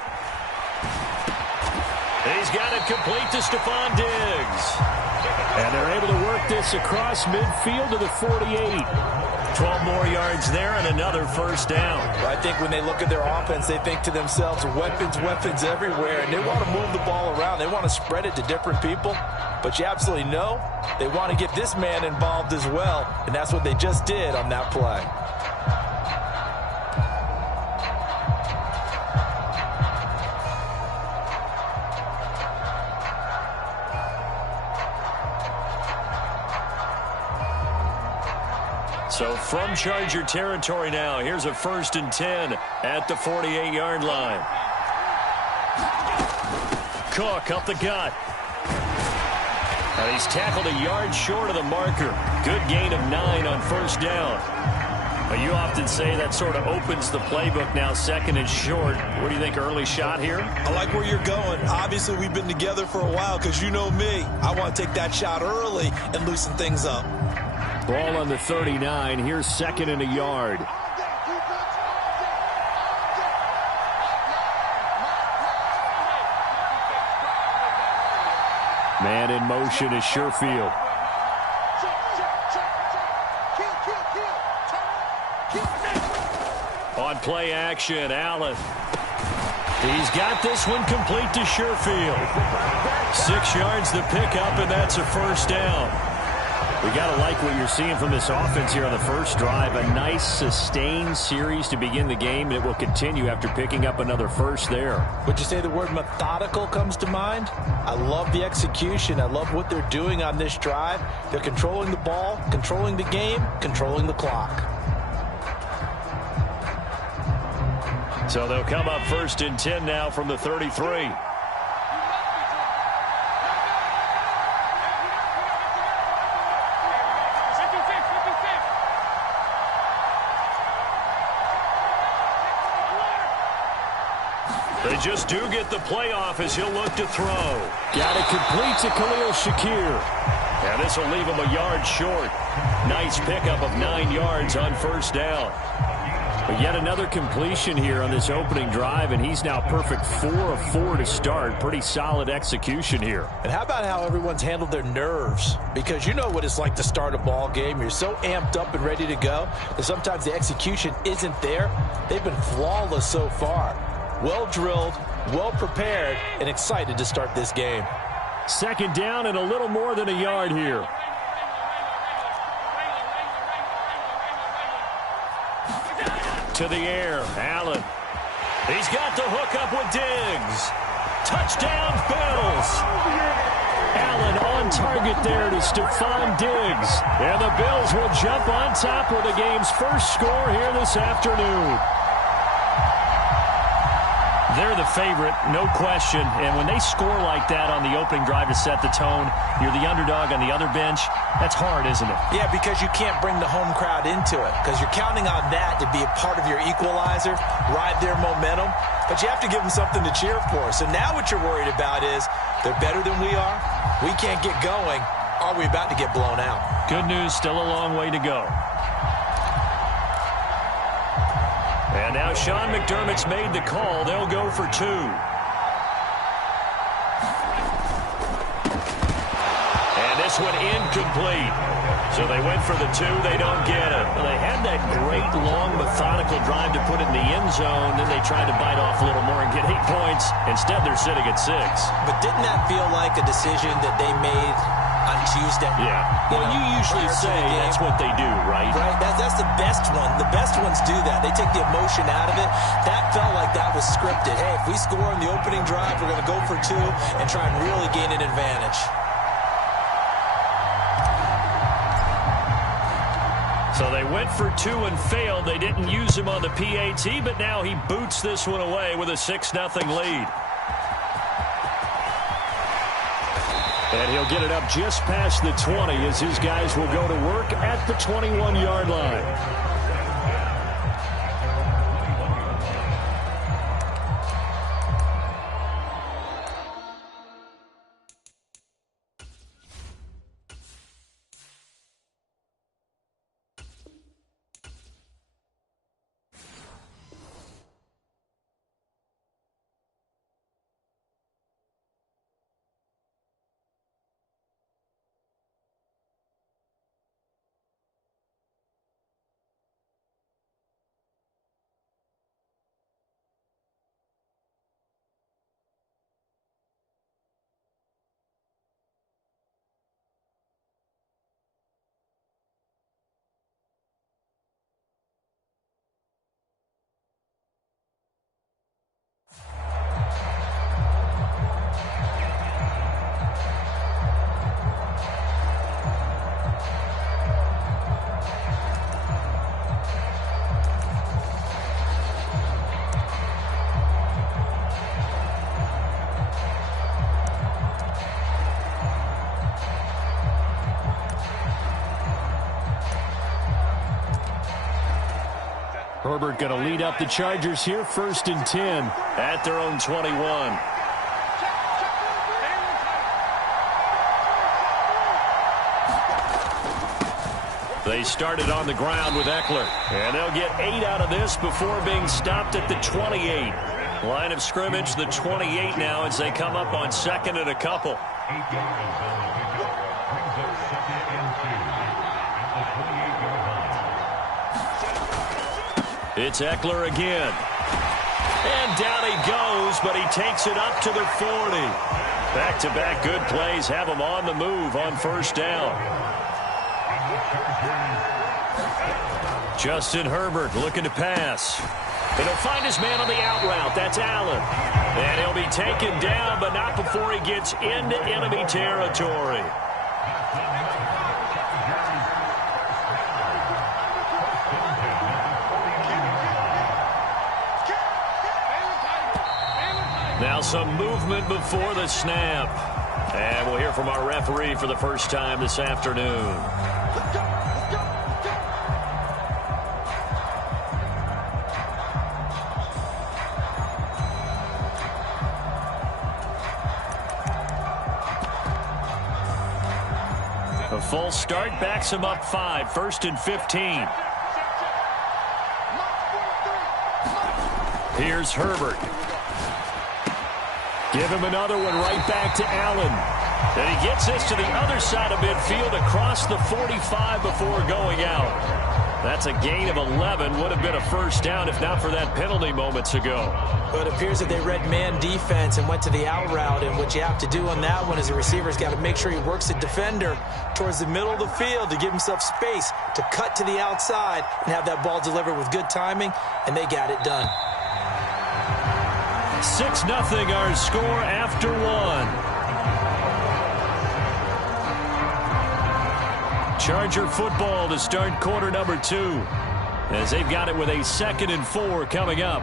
He's got it complete to Stephon Diggs. And they're able to work this across midfield to the 48. 12 more yards there and another first down. I think when they look at their offense, they think to themselves, weapons, weapons everywhere, and they want to move the ball around. They want to spread it to different people. But you absolutely know they want to get this man involved as well, and that's what they just did on that play. So from Charger territory now, here's a 1st and 10 at the 48-yard line. Cook up the gut. And he's tackled a yard short of the marker. Good gain of 9 on first down. You often say that sort of opens the playbook now, 2nd and short. What do you think, early shot here? I like where you're going. Obviously, we've been together for a while because you know me. I want to take that shot early and loosen things up. Ball on the 39. Here's 2nd and a yard. Man in motion is Sherfield. On play action, Allen. He's got this one complete to Sherfield. 6 yards the pickup, and that's a first down. We got to like what you're seeing from this offense here on the first drive. A nice, sustained series to begin the game. It will continue after picking up another first there. Would you say the word methodical comes to mind? I love the execution. I love what they're doing on this drive. They're controlling the ball, controlling the game, controlling the clock. So they'll come up 1st and 10 now from the 33. They just do get the playoff as he'll look to throw. Got it complete to Khalil Shakir. And this will leave him a yard short. Nice pickup of 9 yards on first down. But yet another completion here on this opening drive, and he's now perfect 4 of 4 to start. Pretty solid execution here. And how about how everyone's handled their nerves? Because you know what it's like to start a ball game. You're so amped up and ready to go that sometimes the execution isn't there. They've been flawless so far. Well drilled, well prepared, and excited to start this game. Second down and a little more than a yard here. To the air, Allen. He's got the hook up with Diggs. Touchdown, Bills. Allen on target there to Stephon Diggs. And the Bills will jump on top with the game's first score here this afternoon. They're the favorite, no question. And when they score like that on the opening drive to set the tone, you're the underdog on the other bench. That's hard, isn't it? Yeah, because you can't bring the home crowd into it. Because you're counting on that to be a part of your equalizer, ride their momentum. But you have to give them something to cheer for. So now what you're worried about is they're better than we are. We can't get going. Are we about to get blown out? Good news, still a long way to go. And now Sean McDermott's made the call. They'll go for 2. And this one incomplete. So they went for the 2. They don't get it. Well, they had that great, long, methodical drive to put it in the end zone. Then they tried to bite off a little more and get 8 points. Instead, they're sitting at 6. But didn't that feel like a decision that they made on Tuesday? Yeah. Well, you usually say that's what they do, right? Right. That's the best one. The best ones do that. They take the emotion out of it. That felt like that was scripted. Hey, if we score in the opening drive, we're going to go for 2 and try and really gain an advantage. So they went for 2 and failed. They didn't use him on the PAT, but now he boots this one away with a 6-0 lead. And he'll get it up just past the 20 as his guys will go to work at the 21-yard line. Herbert going to lead up the Chargers here, 1st and 10 at their own 21. They started on the ground with Eckler, and they'll get 8 out of this before being stopped at the 28. Line of scrimmage, the 28 now as they come up on 2nd and a couple. It's Eckler again. And down he goes, but he takes it up to the 40. Back-to-back good plays have him on the move on 1st down. Justin Herbert looking to pass. And he'll find his man on the out route. That's Allen. And he'll be taken down, but not before he gets into enemy territory. Now some movement before the snap. And we'll hear from our referee for the first time this afternoon. false start backs him up 5, 1st and 15. Here's Herbert. Give him another one right back to Allen. And he gets this to the other side of midfield across the 45 before going out. That's a gain of 11. Would have been a first down if not for that penalty moments ago. But it appears that they read man defense and went to the out route. And what you have to do on that one is the receiver's got to make sure he works the defender towards the middle of the field to give himself space to cut to the outside and have that ball delivered with good timing. And they got it done. 6-0 our score after 1. Charger football to start quarter number 2 as they've got it with a 2nd and 4 coming up.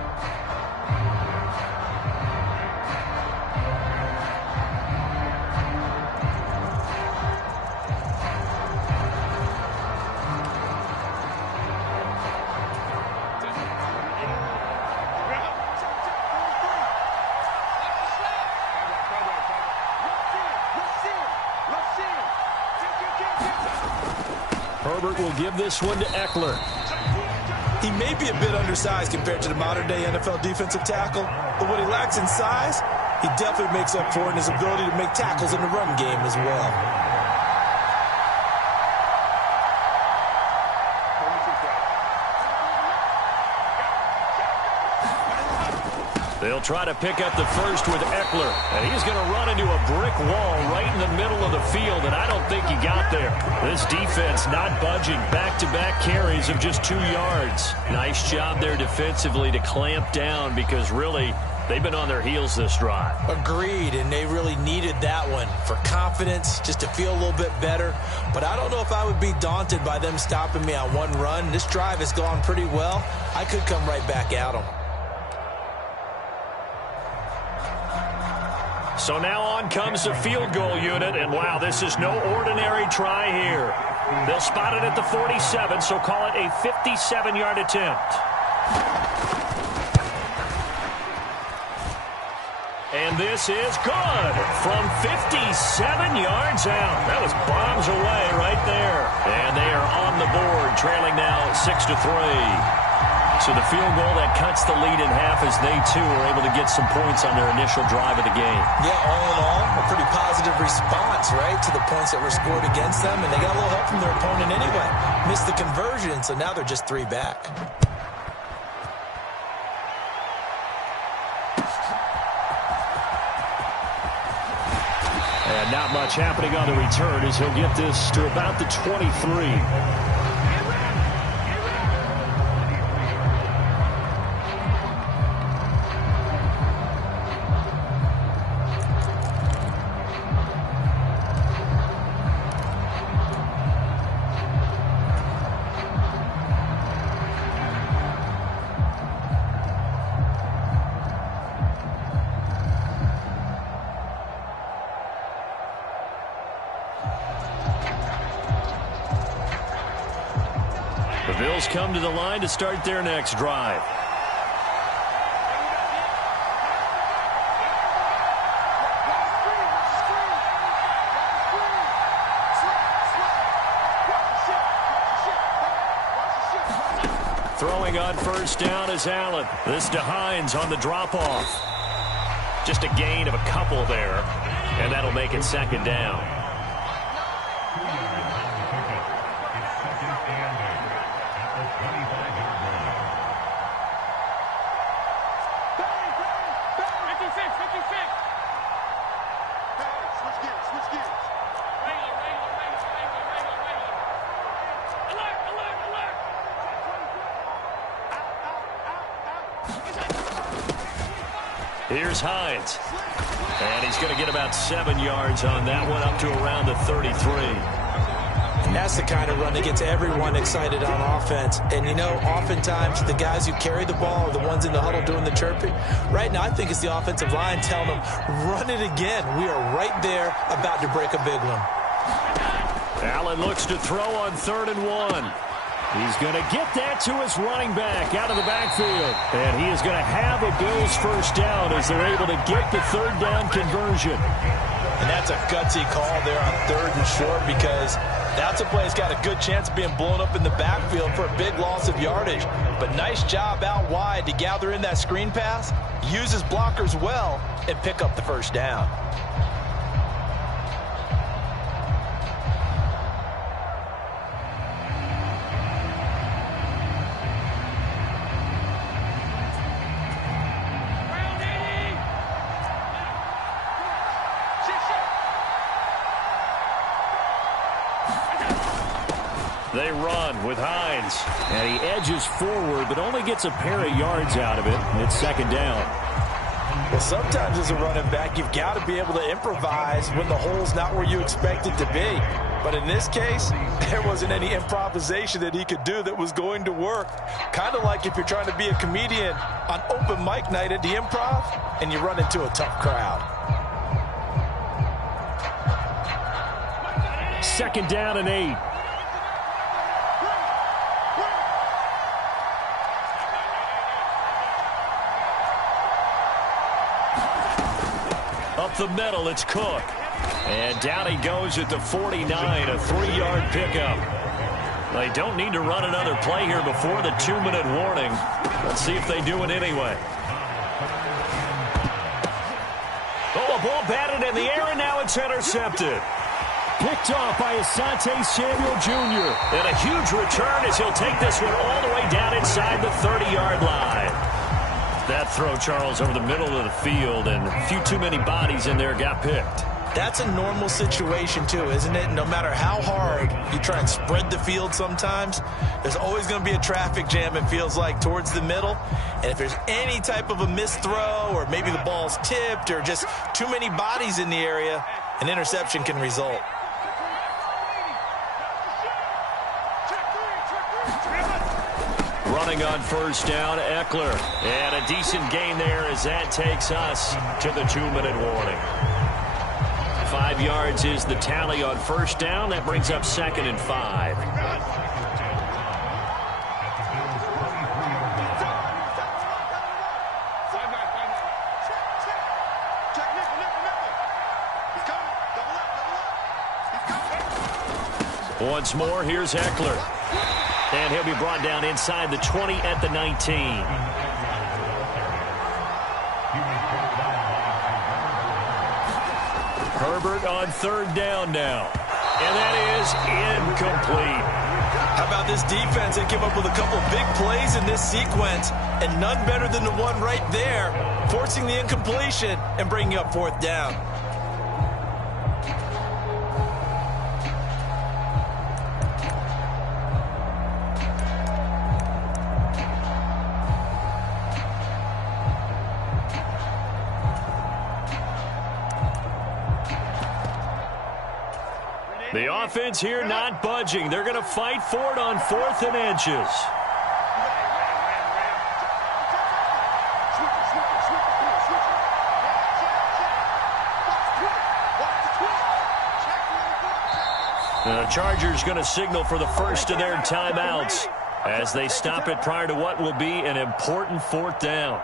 Herbert will give this one to Eckler. He may be a bit undersized compared to the modern-day NFL defensive tackle, but what he lacks in size, he definitely makes up for it in his ability to make tackles in the run game as well. They'll try to pick up the first with Eckler, and he's going to run into a brick wall right in the middle of the field, and I don't think he got there. This defense not budging. Back-to-back carries of just 2 yards. Nice job there defensively to clamp down because really they've been on their heels this drive. Agreed, and they really needed that one for confidence, just to feel a little bit better. But I don't know if I would be daunted by them stopping me on one run. This drive has gone pretty well. I could come right back at them. So now on comes the field goal unit, and wow, this is no ordinary try here. They'll spot it at the 47, so call it a 57-yard attempt. And this is good from 57 yards out. That was bombs away right there. And they are on the board, trailing now 6-3. So the field goal that cuts the lead in half as they, too, are able to get some points on their initial drive of the game. Yeah, all in all, a pretty positive response, right, to the points that were scored against them. And they got a little help from their opponent anyway. Missed the conversion, so now they're just 3 back. And not much happening on the return as he'll get this to about the 23. The Bills come to the line to start their next drive. Throwing on first down is Allen. This to Hines on the drop-off. Just a gain of a couple there, and that'll make it 2nd down. Here's Hines. And he's going to get about 7 yards on that one, up to around the 33. And that's the kind of run that gets everyone excited on offense. And, you know, oftentimes the guys who carry the ball are the ones in the huddle doing the chirping. Right now, I think it's the offensive line telling them, run it again. We are right there about to break a big one. Allen looks to throw on 3rd and 1. He's going to get that to his running back out of the backfield. And he is going to have a Bills first down as they're able to get the 3rd down conversion. And that's a gutsy call there on 3rd and short, because that's a play that's got a good chance of being blown up in the backfield for a big loss of yardage. But nice job out wide to gather in that screen pass, use his blockers well, and pick up the first down. They run with Hines. And he edges forward, but only gets a pair of yards out of it. It's 2nd down. Well, sometimes as a running back, you've got to be able to improvise when the hole's not where you expect it to be. But in this case, there wasn't any improvisation that he could do that was going to work. Kind of like if you're trying to be a comedian on open mic night at the Improv and you run into a tough crowd. 2nd down and 8. Up the middle, it's Cook. And down he goes at the 49, a 3-yard pickup. They don't need to run another play here before the 2-minute warning. Let's see if they do it anyway. Oh, a ball batted in the air, and now it's intercepted. Picked off by Asante Samuel Jr. And a huge return as he'll take this one all the way down inside the 30-yard line. That throw, Charles, over the middle of the field, and a few too many bodies in there got picked. That's a normal situation, too, isn't it? No matter how hard you try and spread the field sometimes, there's always going to be a traffic jam, it feels like, towards the middle. And if there's any type of a missed throw, or maybe the ball's tipped, or just too many bodies in the area, an interception can result. Running on 1st down, Eckler. And a decent gain there as that takes us to the 2-minute warning. 5 yards is the tally on 1st down. That brings up 2nd and 5. Once more, here's Eckler. And he'll be brought down inside the 20 at the 19. Herbert on 3rd down now. And that is incomplete. How about this defense? They came up with a couple big plays in this sequence, and none better than the one right there, forcing the incompletion and bringing up 4th down. The offense here not budging. They're going to fight for it on 4th and inches. The Chargers going to signal for the first of their timeouts as they stop it prior to what will be an important 4th down.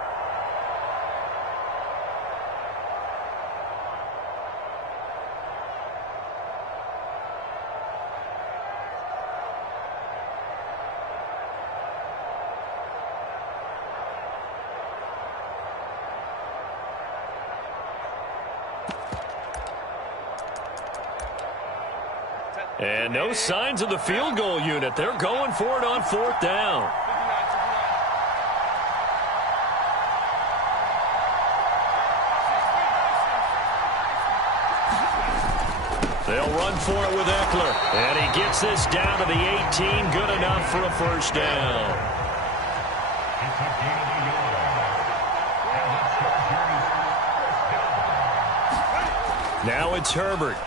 And no signs of the field goal unit. They're going for it on 4th down. They'll run for it with Eckler. And he gets this down to the 18. Good enough for a 1st down. Now it's Herbert.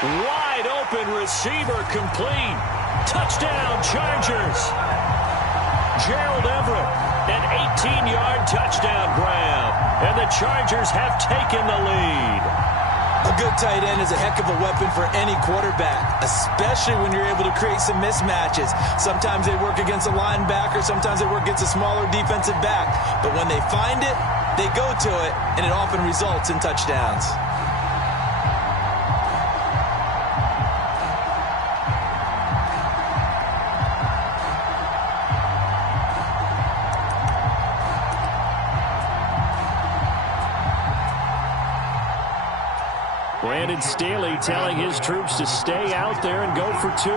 Wide open receiver complete. Touchdown, Chargers. Gerald Everett, an 18-yard touchdown grab. And the Chargers have taken the lead. A good tight end is a heck of a weapon for any quarterback, especially when you're able to create some mismatches. Sometimes they work against a linebacker, sometimes they work against a smaller defensive back. But when they find it, they go to it, and it often results in touchdowns. Brandon Staley telling his troops to stay out there and go for two.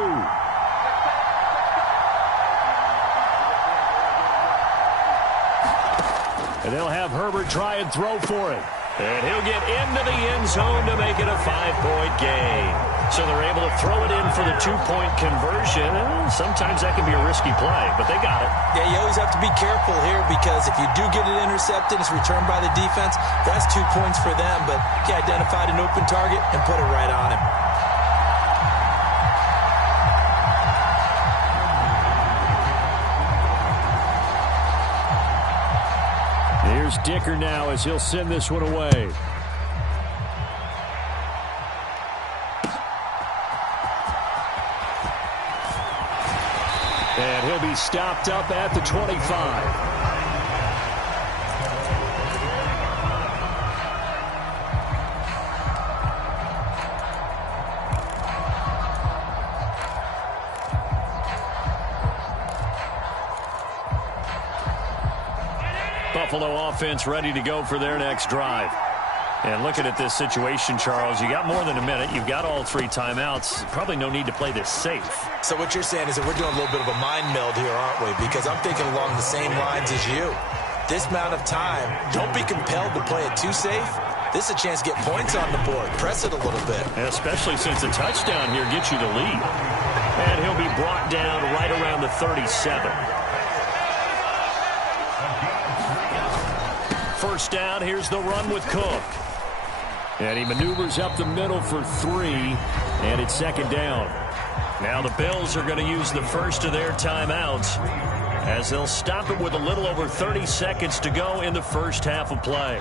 And they'll have Herbert try and throw for it. And he'll get into the end zone to make it a 5-point game. So they're able to throw it in for the 2-point conversion. And sometimes that can be a risky play, but they got it. Yeah, you always have to be careful here because if you do get it intercepted, it's returned by the defense, that's 2 points for them. But he identified an open target and put it right on him. Here's Dicker now as he'll send this one away. And he'll be stopped up at the 25. Buffalo offense ready to go for their next drive. And looking at this situation, Charles, you got more than a minute. You've got all 3 timeouts. Probably no need to play this safe. So what you're saying is that we're doing a little bit of a mind meld here, aren't we? Because I'm thinking along the same lines as you. This amount of time, don't be compelled to play it too safe. This is a chance to get points on the board. Press it a little bit. And especially since a touchdown here gets you the lead. And he'll be brought down right around the 37. First down, here's the run with Cook. And he maneuvers up the middle for 3, and it's second down. Now the Bills are going to use the first of their timeouts as they'll stop it with a little over 30 seconds to go in the first half of play.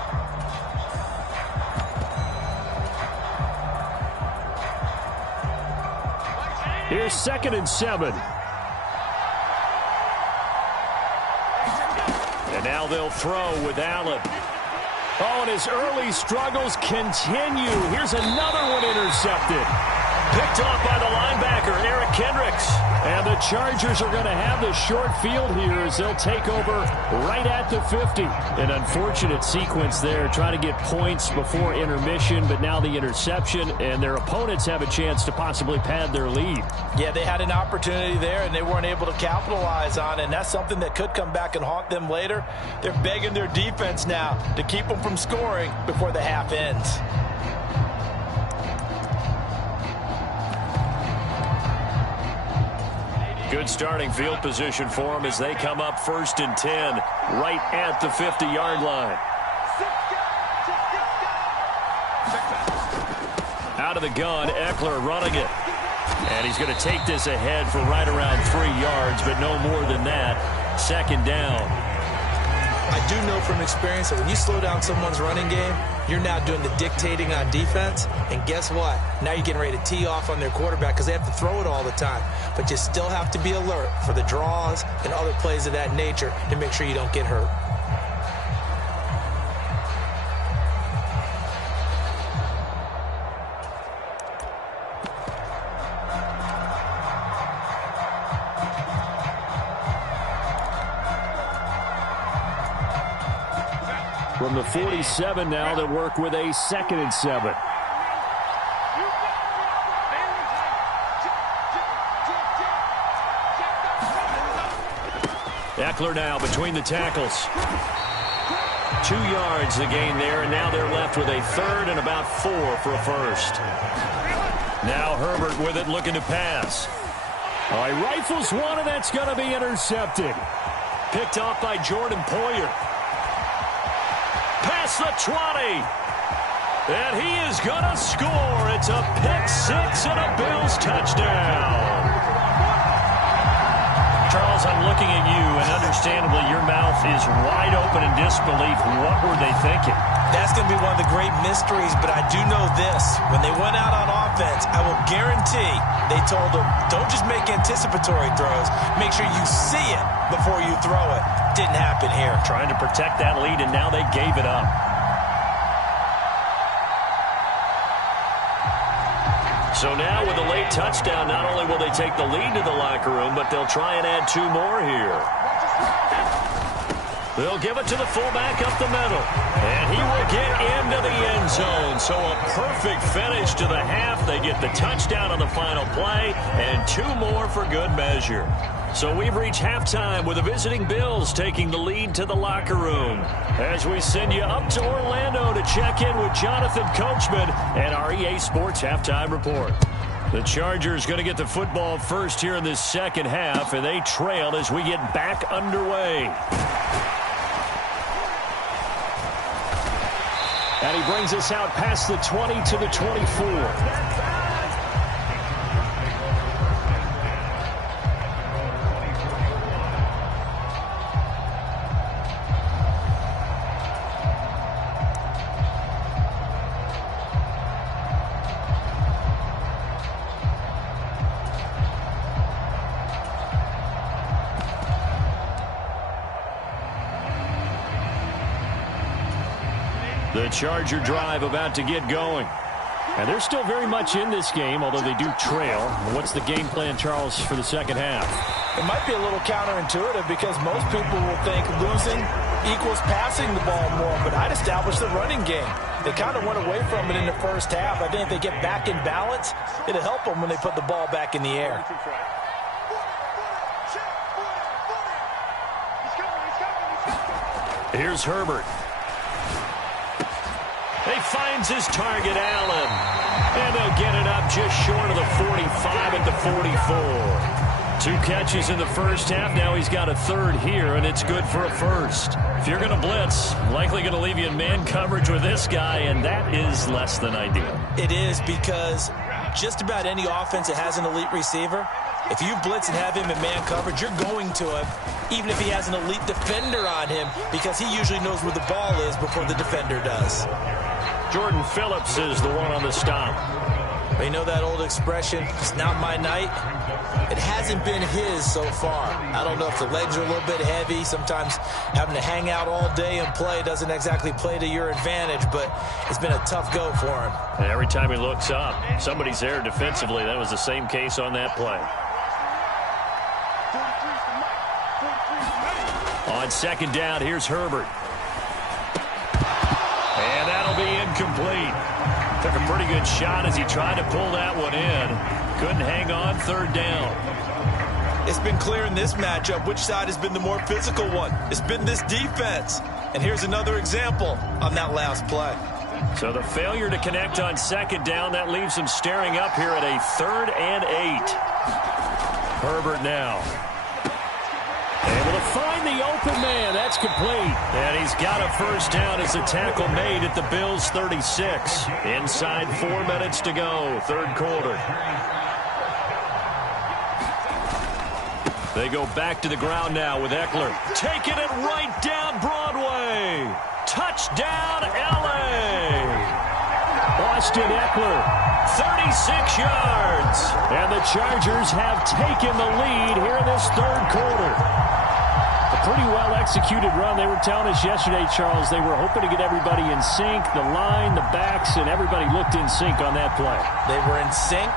Here's 2nd and 7. And now they'll throw with Allen. Oh, and his early struggles continue. Here's another one intercepted. Picked off by the linebacker, Eric Kendricks. And the Chargers are going to have the short field here as they'll take over right at the 50. An unfortunate sequence there, trying to get points before intermission, but now the interception, and their opponents have a chance to possibly pad their lead. Yeah, they had an opportunity there, and they weren't able to capitalize on it, and that's something that could come back and haunt them later. They're begging their defense now to keep them from scoring before the half ends. Good starting field position for them as they come up 1st and 10 right at the 50-yard line. Out of the gun, Eckler running it. And he's going to take this ahead for right around 3 yards, but no more than that. Second down. I do know from experience that when you slow down someone's running game, you're now doing the dictating on defense. And guess what? Now you're getting ready to tee off on their quarterback because they have to throw it all the time. But you still have to be alert for the draws and other plays of that nature to make sure you don't get hurt. From the 47 now, they work with a 2nd and 7. Eckler now between the tackles. 2 yards the gain there, and now they're left with a 3rd and about 4 for a first. Now Herbert with it, looking to pass. All right, rifles one, and that's going to be intercepted. Picked off by Jordan Poyer. Past the 20. And he is going to score. It's a pick-6 and a Bills touchdown. Charles, I'm looking at you, and understandably, your mouth is wide open in disbelief. What were they thinking? That's going to be one of the great mysteries, but I do know this. When they went out on offense, I will guarantee they told them, don't just make anticipatory throws. Make sure you see it before you throw it. Didn't happen here. Trying to protect that lead, and now they gave it up. So now with a late touchdown, not only will they take the lead to the locker room, but they'll try and add 2 more here. They'll give it to the fullback up the middle. And he will get into the end zone. So a perfect finish to the half. They get the touchdown on the final play, and 2 more for good measure. So we've reached halftime with the visiting Bills taking the lead to the locker room. As we send you up to Orlando to check in with Jonathan Coachman and our EA Sports Halftime Report. The Chargers going to get the football first here in this second half, and they trail as we get back underway. And he brings us out past the 20 to the 24. The Charger drive about to get going. And they're still very much in this game, although they do trail. What's the game plan, Charles, for the second half? It might be a little counterintuitive because most people will think losing equals passing the ball more, but I'd establish the running game. They kind of went away from it in the first half. I think if they get back in balance, it'll help them when they put the ball back in the air. Here's Herbert. He finds his target, Allen. And they'll get it up just short of the 45 at the 44. 2 catches in the first half. Now he's got a third here, and it's good for a first. If you're going to blitz, likely going to leave you in man coverage with this guy, and that is less than ideal. It is, because just about any offense that has an elite receiver, if you blitz and have him in man coverage, you're going to him, even if he has an elite defender on him, because he usually knows where the ball is before the defender does. Jordan Phillips is the one on the stop. You know that old expression, it's not my night? It hasn't been his so far. I don't know if the legs are a little bit heavy. Sometimes having to hang out all day and play doesn't exactly play to your advantage, but it's been a tough go for him. And every time he looks up, somebody's there defensively. That was the same case on that play. On second down, here's Herbert. And that'll be incomplete. Took a pretty good shot as he tried to pull that one in. Couldn't hang on, third down. It's been clear in this matchup which side has been the more physical one. It's been this defense. And here's another example on that last play. So the failure to connect on second down, that leaves him staring up here at a 3rd and 8. Herbert now. Able to find the open man. That's complete. And he's got a first down as the tackle made at the Bills' 36. Inside 4 minutes to go, third quarter. They go back to the ground now with Eckler. Taking it right down Broadway. Touchdown, L.A. Austin Eckler, 36 yards. And the Chargers have taken the lead here in this third quarter. A pretty well-executed run. They were telling us yesterday, Charles, they were hoping to get everybody in sync, the line, the backs, and everybody looked in sync on that play. They were in sync,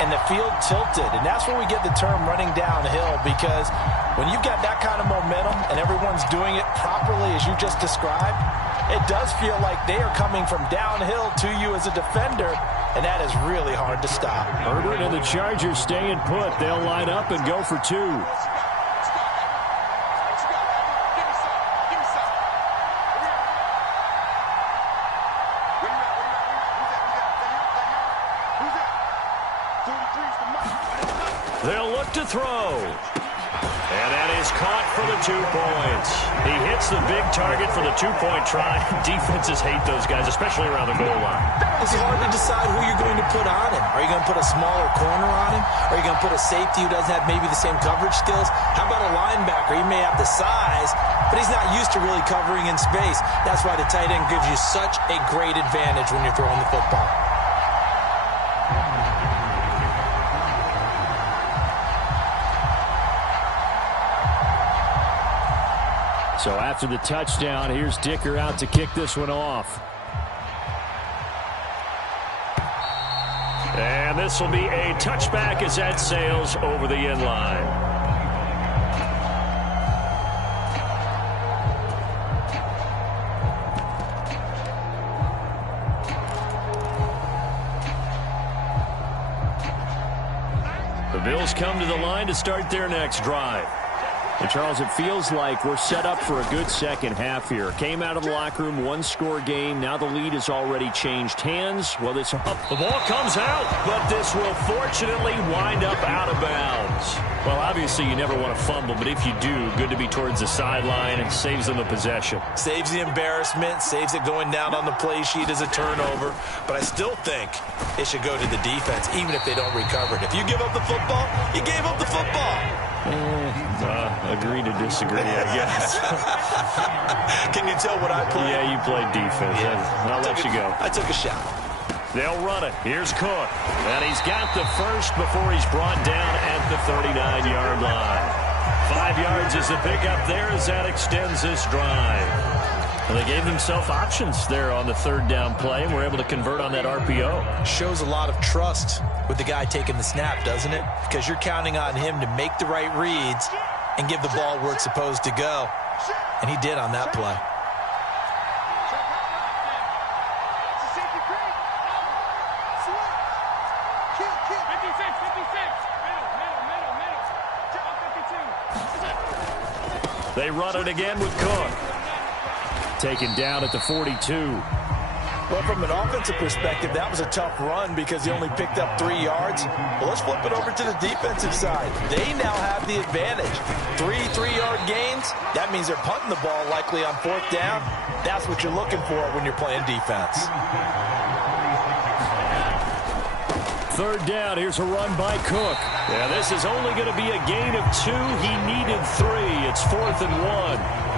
and the field tilted. And that's where we get the term running downhill, because when you've got that kind of momentum and everyone's doing it properly as you just described, it does feel like they are coming from downhill to you as a defender, and that is really hard to stop. Herbert and the Chargers staying put. They'll line up and go for 2. They'll look to throw. And that is caught for the 2 points. He hits the big target for the 2-point try. Defenses hate those guys, especially around the goal line. It's hard to decide who you're going to put on him. Are you going to put a smaller corner on him? Are you going to put a safety who doesn't have maybe the same coverage skills? How about a linebacker? He may have the size, but he's not used to really covering in space. That's why the tight end gives you such a great advantage when you're throwing the football. So after the touchdown, here's Dicker out to kick this one off. And this will be a touchback as that sails over the end line. The Bills come to the line to start their next drive. And, Charles, it feels like we're set up for a good second half here. Came out of the locker room, one-score game. Now the lead has already changed hands. Well, this up. The ball comes out, but this will fortunately wind up out of bounds. Well, obviously you never want to fumble, but if you do, good to be towards the sideline and saves them a possession. Saves the embarrassment, saves it going down on the play sheet as a turnover. But I still think it should go to the defense, even if they don't recover it. If you give up the football, you gave up the football. Agree to disagree, I guess. Can you tell what I played? Yeah, you played defense. Yeah. I'll let you go. I took a shot. They'll run it. Here's Cook. And he's got the first before he's brought down at the 39-yard line. 5 yards is the pickup there as that extends this drive. Well, they gave themselves options there on the third down play, and were able to convert on that RPO. Shows a lot of trust with the guy taking the snap, doesn't it? Because you're counting on him to make the right reads and give the ball where it's supposed to go. And he did on that play. They run it again with Cook. Taken down at the 42. Well, from an offensive perspective, that was a tough run because he only picked up 3 yards. Well, let's flip it over to the defensive side. They now have the advantage. 3 3-yard gains. That means they're punting the ball likely on 4th down. That's what you're looking for when you're playing defense. 3rd down. Here's a run by Cook. Yeah, this is only going to be a gain of 2. He needed 3. It's 4th and 1.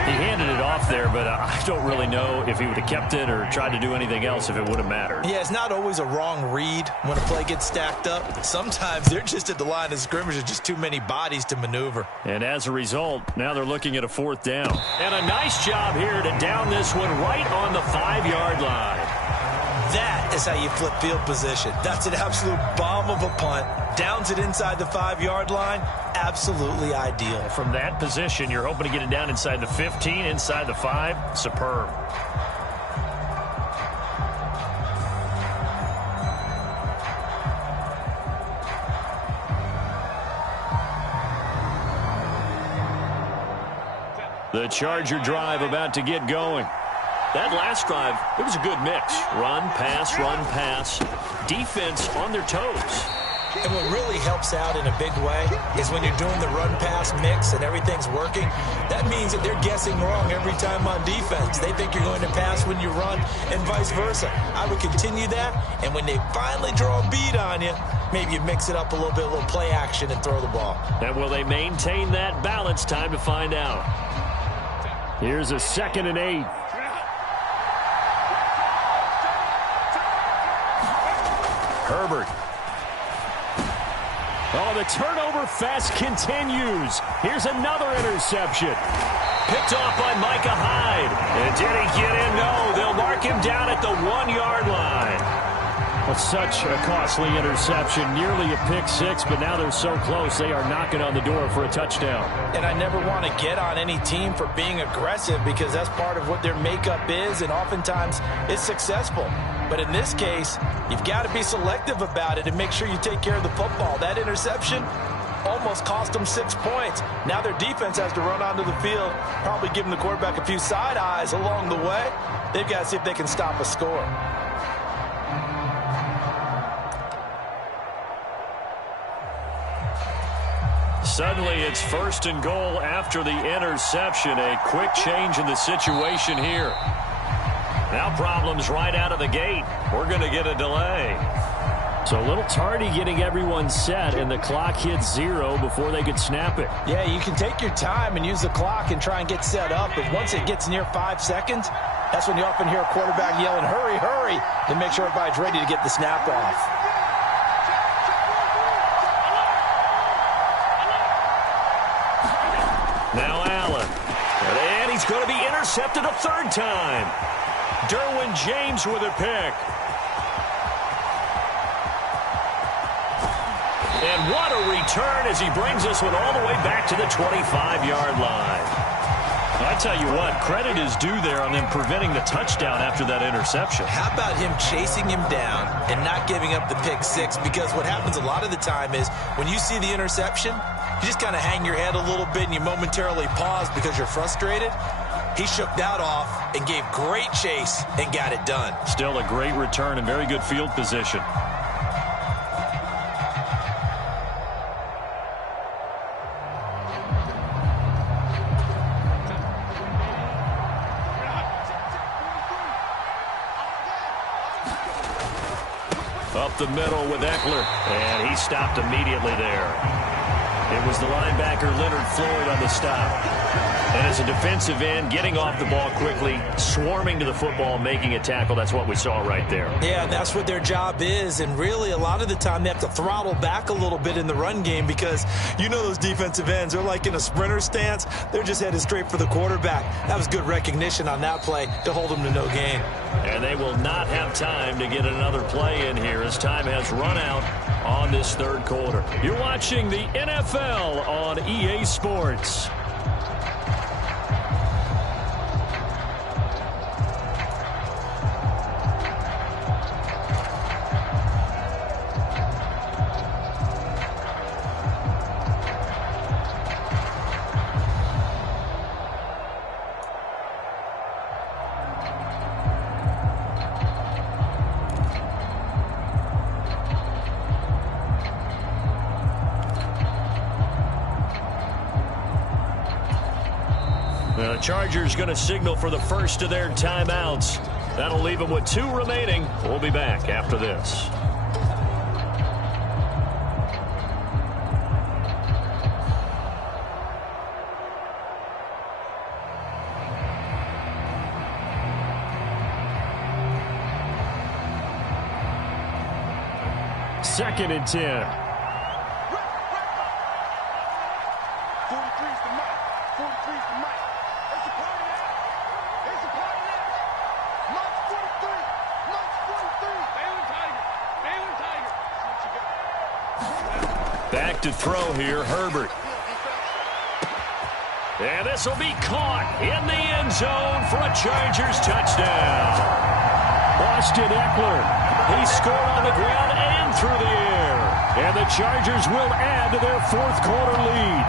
He handed it off there, but I don't really know if he would have kept it or tried to do anything else if it would have mattered. Yeah, it's not always a wrong read when a play gets stacked up. Sometimes they're just at the line of scrimmage. There's just too many bodies to maneuver. And as a result, now they're looking at a 4th down. And a nice job here to down this one right on the 5-yard line. That is how you flip field position. That's an absolute bomb of a punt. Downs it inside the 5-yard line. Absolutely ideal. From that position, you're hoping to get it down inside the 15, inside the 5. Superb. The Charger drive about to get going. That last drive, it was a good mix. Run, pass, defense on their toes. And what really helps out in a big way is when you're doing the run-pass mix and everything's working, that means that they're guessing wrong every time on defense. They think you're going to pass when you run and vice versa. I would continue that, and when they finally draw a beat on you, maybe you mix it up a little bit, a little play action, and throw the ball. And will they maintain that balance? Time to find out. Here's a 2nd and 8. Herbert. Oh, the turnover fest continues. Here's another interception. Picked off by Micah Hyde. And did he get in? No, they'll mark him down at the 1-yard line. Well, such a costly interception. Nearly a pick 6, but now they're so close they are knocking on the door for a touchdown. And I never want to get on any team for being aggressive because that's part of what their makeup is, and oftentimes it's successful. But in this case, you've got to be selective about it and make sure you take care of the football. That interception almost cost them 6 points. Now their defense has to run onto the field, probably giving the quarterback a few side eyes along the way. They've got to see if they can stop a score. Suddenly it's 1st and goal after the interception. A quick change in the situation here. Now problems right out of the gate. We're going to get a delay. So a little tardy getting everyone set, and the clock hits 0 before they could snap it. Yeah, you can take your time and use the clock and try and get set up, but once it gets near 5 seconds, that's when you often hear a quarterback yelling, hurry, hurry, to make sure everybody's ready to get the snap off. Now Allen. And he's going to be intercepted a third time. Derwin James with a pick. And what a return as he brings this one all the way back to the 25-yard line. I tell you what, credit is due there on them preventing the touchdown after that interception. How about him chasing him down and not giving up the pick six? Because what happens a lot of the time is when you see the interception, you just kind of hang your head a little bit and you momentarily pause because you're frustrated. He shook that off and gave great chase and got it done. Still a great return and very good field position. Up the middle with Eckler, and he stopped immediately there. It was the linebacker Leonard Floyd on the stop. And as a defensive end, getting off the ball quickly, swarming to the football, making a tackle, that's what we saw right there. Yeah, and that's what their job is. And really, a lot of the time, they have to throttle back a little bit in the run game because you know those defensive ends, they're like in a sprinter stance. They're just headed straight for the quarterback. That was good recognition on that play to hold them to no gain. And they will not have time to get another play in here as time has run out on this third quarter. You're watching the NFL on EA Sports. The Chargers going to signal for the first of their timeouts. That'll leave them with 2 remaining. We'll be back after this. Second and 10. 43's the mic. 43's the mic. It's a party now. It's a party now. Mike's 43. Mike's 43. Baylor Tiger. Baylor Tiger. See what you got. Back to throw here, Herbert. And this will be caught in the end zone for a Chargers touchdown. Austin Eckler. He scored on the ground and through the air. And the Chargers will add to their fourth quarter lead.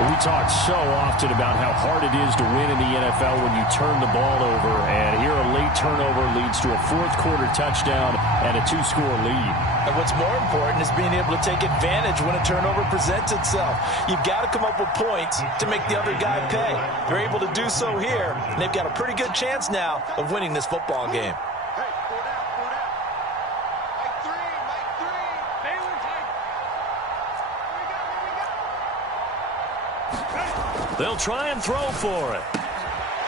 We talk so often about how hard it is to win in the NFL when you turn the ball over. And here a late turnover leads to a fourth quarter touchdown and a 2-score lead. And what's more important is being able to take advantage when a turnover presents itself. You've got to come up with points to make the other guy pay. They're able to do so here, and they've got a pretty good chance now of winning this football game. Hey, 4 down, 4 down. Mike 3, Mike 3. Baylor Tiger. Here we go, here we go. They'll try and throw for it.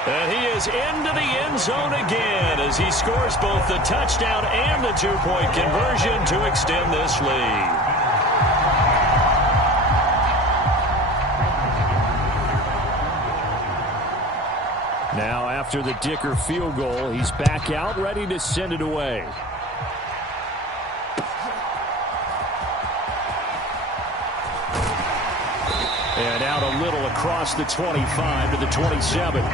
And he is into the end zone again as he scores both the touchdown and the 2-point conversion to extend this lead. Now after the Dicker field goal, he's back out ready to send it away. And out a little across the 25 to the 27.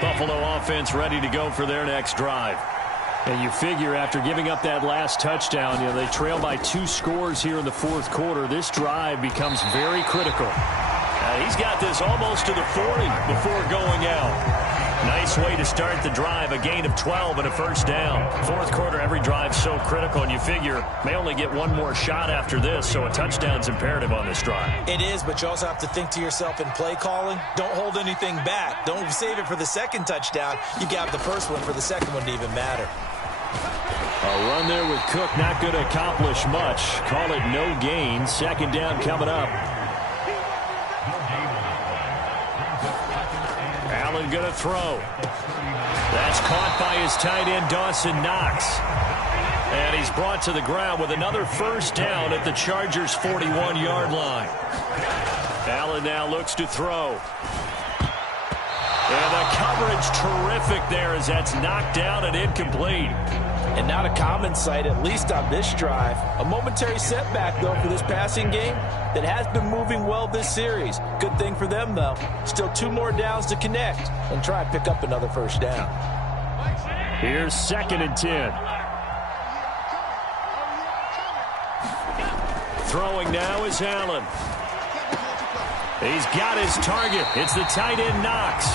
Buffalo offense ready to go for their next drive. And you figure after giving up that last touchdown, they trail by 2 scores here in the fourth quarter. This drive becomes very critical. He's got this almost to the 40 before going out. Nice way to start the drive, a gain of 12 and a first down. Fourth quarter, every drive's so critical, and you figure may only get one more shot after this, so a touchdown's imperative on this drive. It is, but you also have to think to yourself in play calling, don't hold anything back. Don't save it for the second touchdown. You got the first one for the second one to even matter. A run there with Cook not going to accomplish much. Call it no gain. Second down coming up. Allen going to throw. That's caught by his tight end, Dawson Knox. And he's brought to the ground with another first down at the Chargers' 41-yard line. Allen now looks to throw. And the coverage terrific there as that's knocked down and incomplete. And not a common sight, at least on this drive. A momentary setback, though, for this passing game that has been moving well this series. Good thing for them, though. Still 2 more downs to connect and try and pick up another first down. Here's 2nd and 10. Throwing now is Allen. He's got his target. It's the tight end, Knox.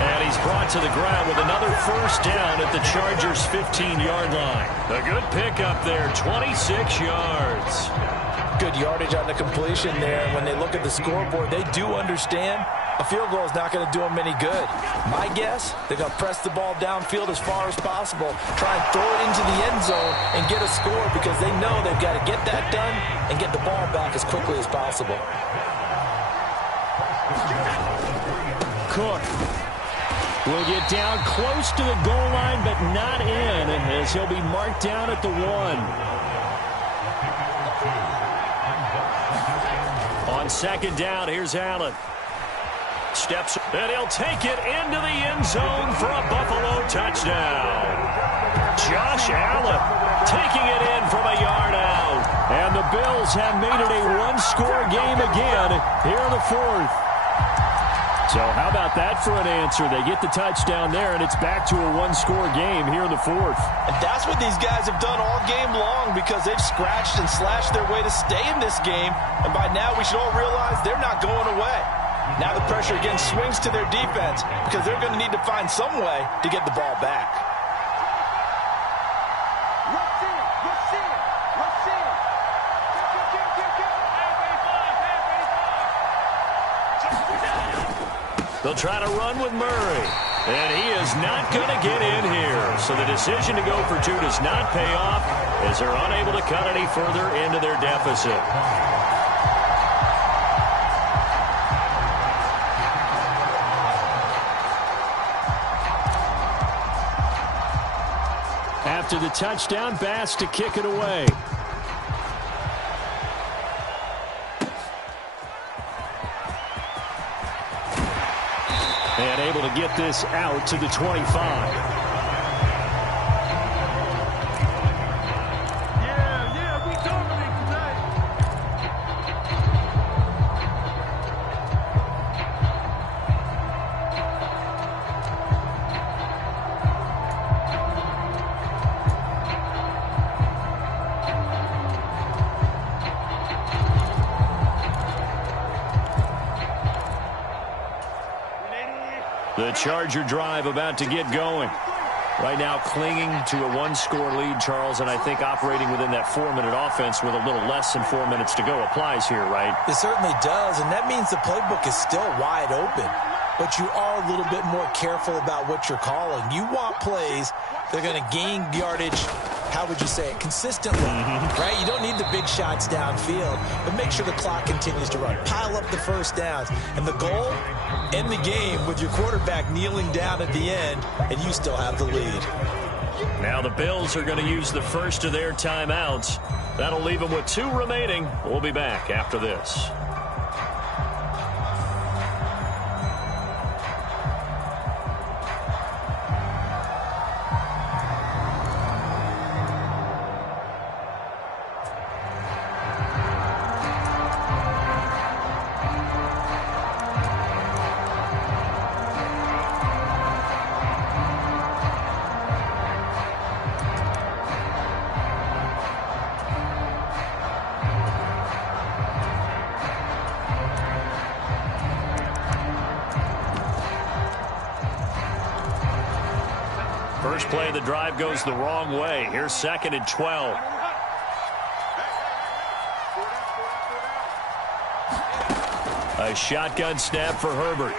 And he's brought to the ground with another first down at the Chargers' 15-yard line. A good pickup there, 26 yards. Good yardage on the completion there. When they look at the scoreboard, they do understand a field goal is not going to do them any good. My guess, they're going to press the ball downfield as far as possible, try and throw it into the end zone and get a score because they know they've got to get that done and get the ball back as quickly as possible. Cook will get down close to the goal line, but not in, as he'll be marked down at the 1. On 2nd down, here's Allen. Steps, and he'll take it into the end zone for a Buffalo touchdown. Josh Allen taking it in from a yard out. And the Bills have made it a one-score game again here in the 4th. So how about that for an answer? They get the touchdown there, and it's back to a one-score game here in the 4th. And that's what these guys have done all game long because they've scratched and slashed their way to stay in this game. And by now we should all realize they're not going away. Now the pressure again swings to their defense because they're going to need to find some way to get the ball back. They'll try to run with Murray. And he is not going to get in here. So the decision to go for 2 does not pay off as they're unable to cut any further into their deficit. After the touchdown, Bass to kick it away. And able to get this out to the 25. The Charger drive about to get going. Right now clinging to a one-score lead, Charles, and I think operating within that 4-minute offense with a little less than 4 minutes to go applies here, right? It certainly does, and that means the playbook is still wide open. But you are a little bit more careful about what you're calling. You want plays that are going to gain yardage, how would you say it, consistently, right? You don't need the big shots downfield, but make sure the clock continues to run. Pile up the first downs. And the goal, end the game with your quarterback kneeling down at the end, and you still have the lead. Now the Bills are going to use the first of their timeouts. That'll leave them with 2 remaining. We'll be back after this. First play of the drive goes the wrong way. Here's 2nd and 12. A shotgun snap for Herbert.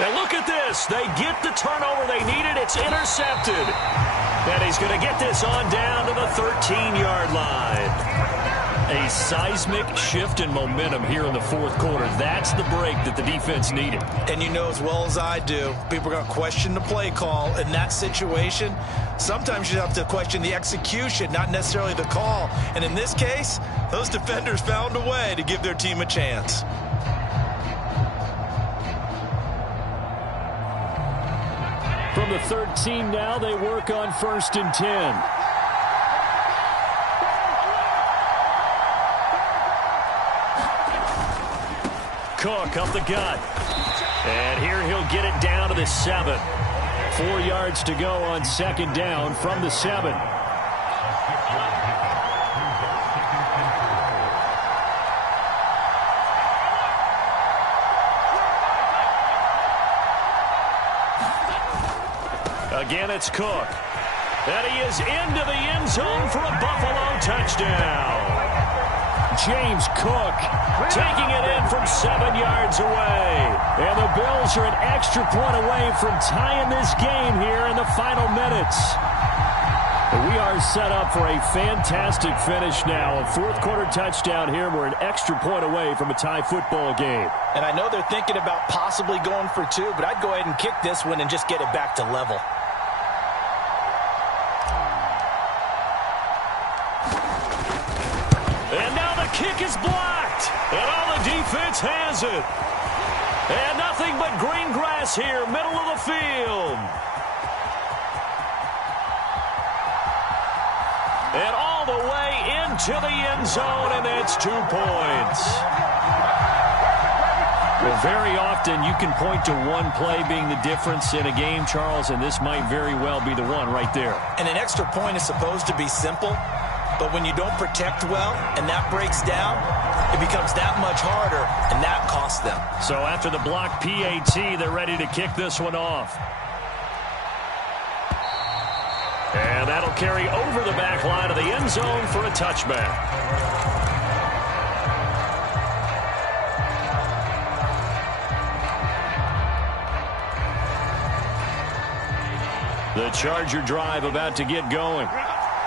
And look at this. They get the turnover they needed. It's intercepted. And he's going to get this on down to the 13-yard line. A seismic shift in momentum here in the fourth quarter. That's the break that the defense needed. And you know as well as I do, people are going to question the play call in that situation. Sometimes you have to question the execution, not necessarily the call. And in this case, those defenders found a way to give their team a chance. From the 13 now, they work on 1st and 10. Cook up the gut. And here he'll get it down to the 7. 4 yards to go on 2nd down from the 7. Again, it's Cook. And he is into the end zone for a Buffalo touchdown. James Cook taking it in from 7 yards away. And the Bills are an extra point away from tying this game here in the final minutes. We are set up for a fantastic finish now. A fourth quarter touchdown here. We're an extra point away from a tie football game. And I know they're thinking about possibly going for 2, but I'd go ahead and kick this one and just get it back to level. And now the kick is blocked. And all the defense has it. And nothing but green grass here, middle of the field. And all the way into the end zone, and it's 2 points. Well, very often you can point to one play being the difference in a game, Charles, and this might very well be the one right there. And an extra point is supposed to be simple, but when you don't protect well and that breaks down, it becomes that much harder, and that costs them. So after the block PAT, they're ready to kick this one off. And that'll carry over the back line of the end zone for a touchback. The Charger drive about to get going.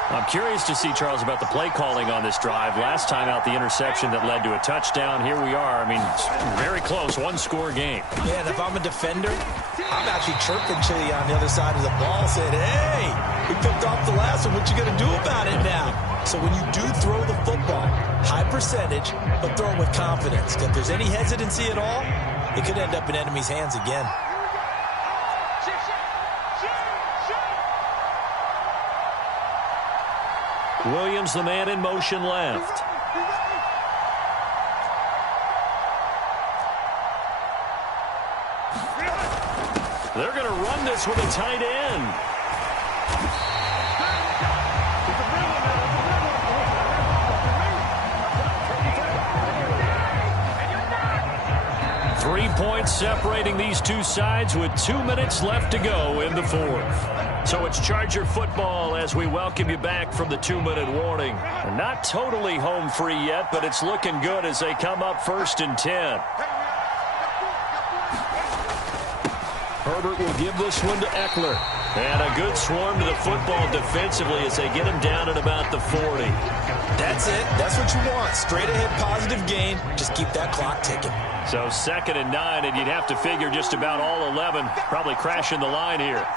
I'm curious to see, Charles, about the play calling on this drive. Last time out, the interception that led to a touchdown. Here we are. I mean, it's very close, one-score game. Yeah, and if I'm a defender, I'm actually chirping to you on the other side of the ball, saying, hey, we picked off the last one. What you going to do about it now? So when you do throw the football, high percentage, but throw it with confidence. If there's any hesitancy at all, it could end up in enemy's hands again. Williams, the man in motion left. They're going to run this with a tight end. Three points separating these two sides with 2 minutes left to go in the fourth. So it's Charger football as we welcome you back from the 2-minute warning. Not totally home free yet, but it's looking good as they come up 1st and 10. Herbert will give this one to Eckler. And a good swarm to the football defensively as they get him down at about the 40. That's it. That's what you want. Straight ahead positive gain. Just keep that clock ticking. So 2nd and 9, and you'd have to figure just about all 11 probably crashing the line here.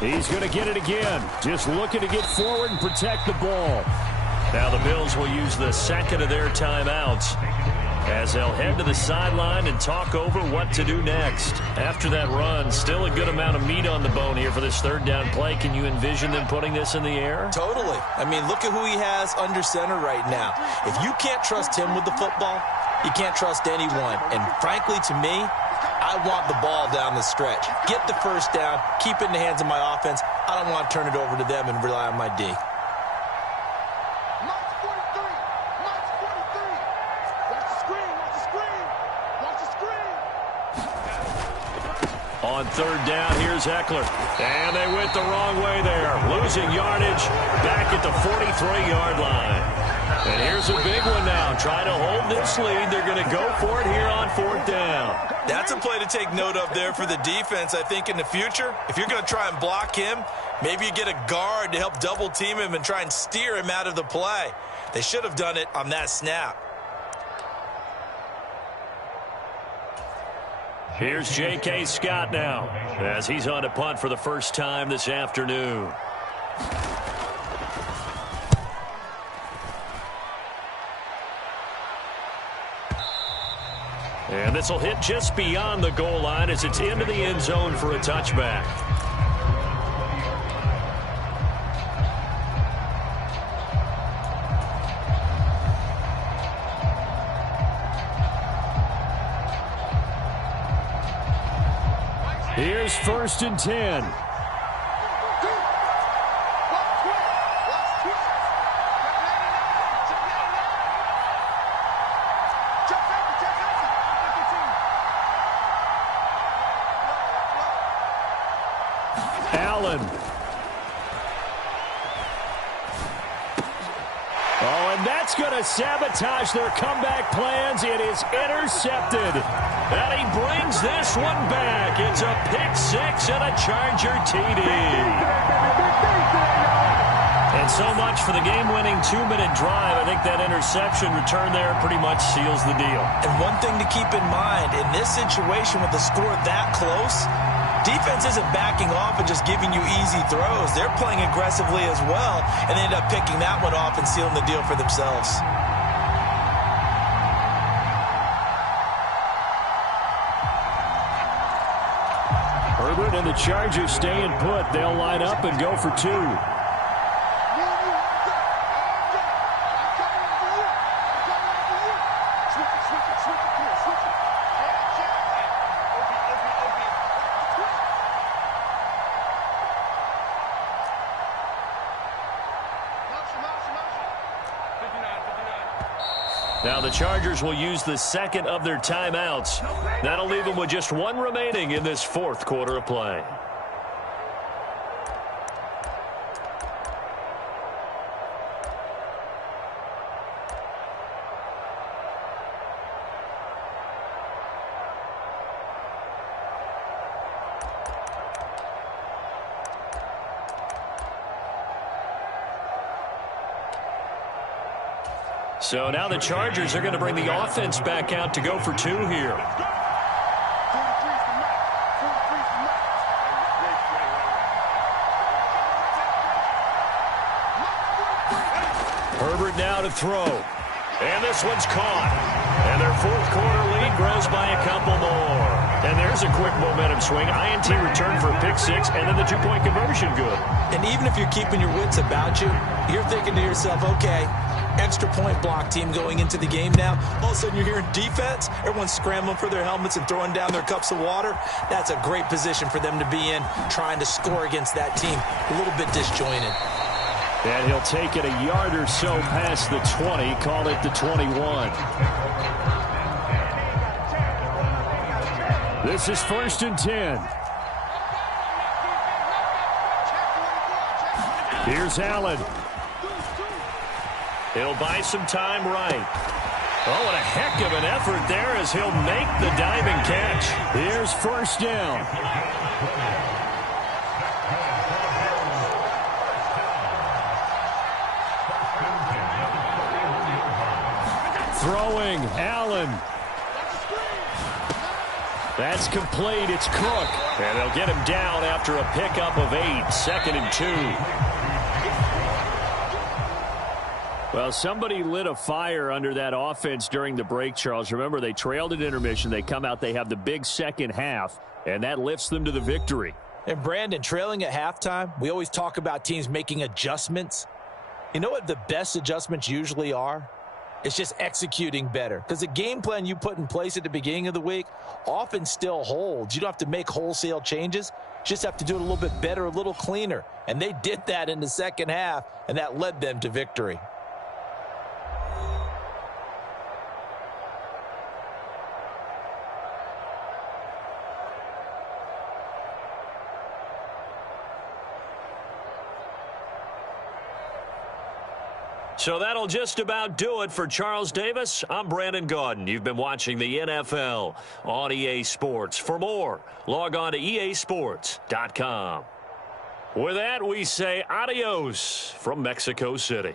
He's going to get it again. Just looking to get forward and protect the ball. Now the Bills will use the second of their timeouts as they'll head to the sideline and talk over what to do next. After that run, still a good amount of meat on the bone here for this 3rd down play. Can you envision them putting this in the air? Totally. I mean, look at who he has under center right now. If you can't trust him with the football, you can't trust anyone. And frankly, to me, I want the ball down the stretch. Get the 1st down, keep it in the hands of my offense. I don't want to turn it over to them and rely on my D. On third down, here's Eckler. And they went the wrong way there. Losing yardage back at the 43-yard line. And here's a big one now. Trying to hold this lead. They're going to go for it here on fourth down. That's a play to take note of there for the defense, I think, in the future. If you're going to try and block him, maybe you get a guard to help double team him and try and steer him out of the play. They should have done it on that snap. Here's J.K. Scott now as he's on a punt for the first time this afternoon. And this will hit just beyond the goal line as it's into the end zone for a touchback. Here's first and 10. Allen. Oh, and that's going to sabotage their comeback plans. It is intercepted. And he brings this one back. It's a pick six and a Charger TD. And so much for the game-winning 2-minute drive. I think that interception return there pretty much seals the deal. And one thing to keep in mind, in this situation with the score that close, defense isn't backing off and just giving you easy throws. They're playing aggressively as well, and they end up picking that one off and sealing the deal for themselves. Herbert and the Chargers staying put. They'll line up and go for two. Now the Chargers will use the second of their timeouts. That'll leave them with just one remaining in this fourth quarter of play. So now the Chargers are going to bring the offense back out to go for two here. Herbert now to throw. And this one's caught. And their fourth quarter lead grows by a couple more. And there's a quick momentum swing. INT return for a pick six, and then the two-point conversion good. And even if you're keeping your wits about you, you're thinking to yourself, okay, extra point block team going into the game now. All of a sudden you're hearing defense. Everyone's scrambling for their helmets and throwing down their cups of water. That's a great position for them to be in, trying to score against that team. A little bit disjointed. And he'll take it a yard or so past the 20, call it the 21. This is first and 10. Here's Allen. He'll buy some time right. Oh, and a heck of an effort there as he'll make the diving catch. Here's first down. Throwing, Allen. That's complete. It's Cook. And they'll get him down after a pickup of 8. Second and 2. Well, somebody lit a fire under that offense during the break, Charles. Remember, they trailed at intermission. They come out, they have the big second half, and that lifts them to the victory. And, Brandon, trailing at halftime, we always talk about teams making adjustments. You know what the best adjustments usually are? It's just executing better. Because the game plan you put in place at the beginning of the week often still holds. You don't have to make wholesale changes. You just have to do it a little bit better, a little cleaner. And they did that in the second half, and that led them to victory. So that'll just about do it for Charles Davis. I'm Brandon Gaudin. You've been watching the NFL on EA Sports. For more, log on to easports.com. With that, we say adios from Mexico City.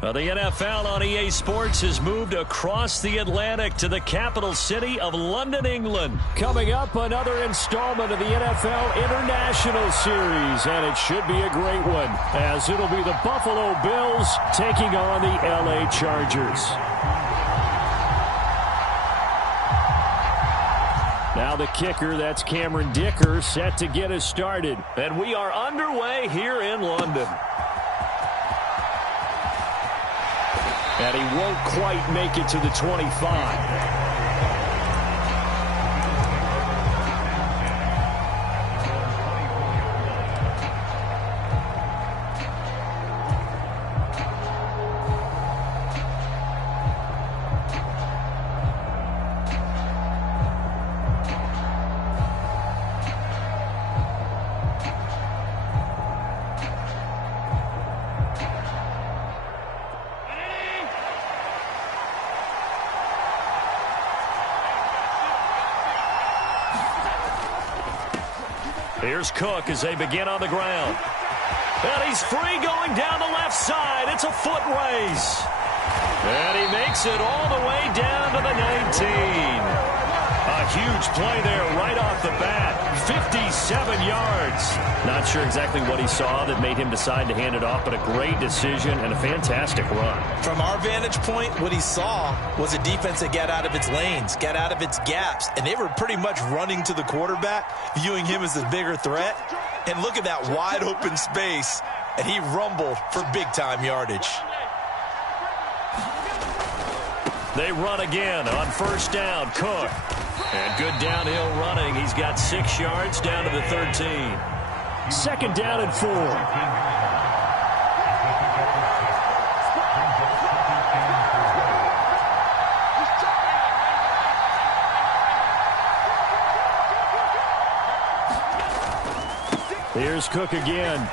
The NFL on EA Sports has moved across the Atlantic to the capital city of London, England. Coming up, another installment of the NFL International Series, and it should be a great one, as it'll be the Buffalo Bills taking on the LA Chargers. Now the kicker, that's Cameron Dicker, set to get us started. And we are underway here in London. And he won't quite make it to the 25. Here's Cook as they begin on the ground. And he's free going down the left side. It's a foot race. And he makes it all the way down to the 19. A huge play there right off the bat. 57 yards. Not sure exactly what he saw that made him decide to hand it off, but a great decision and a fantastic run. From our vantage point, what he saw was a defense that got out of its lanes, got out of its gaps, and they were pretty much running to the quarterback, viewing him as a bigger threat. And look at that wide open space, and he rumbled for big-time yardage. They run again on first down. Cook. And good downhill running. He's got 6 yards down to the 13. Second down and 4. Here's Cook again.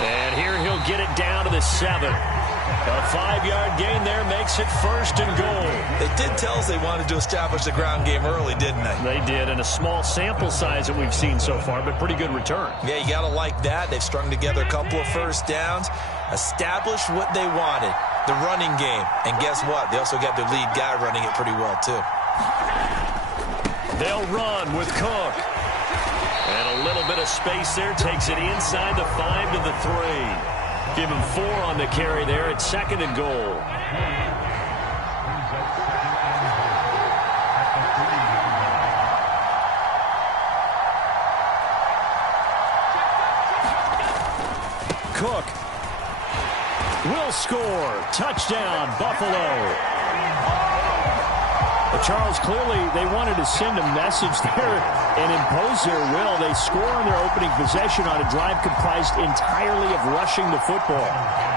And here he'll get it down to the 7. A 5-yard gain there makes it first and goal. They did tell us they wanted to establish the ground game early, didn't they? They did, and a small sample size that we've seen so far, but pretty good return. Yeah, you got to like that. They've strung together a couple of first downs, established what they wanted, the running game. And guess what? They also got their lead guy running it pretty well, too. They'll run with Cook. And a little bit of space there takes it inside the 5 to the 3. Give him 4 on the carry there at second and goal. Cook will score. Touchdown, Buffalo. Charles, clearly they wanted to send a message there and impose their will. They score on their opening possession on a drive comprised entirely of rushing the football.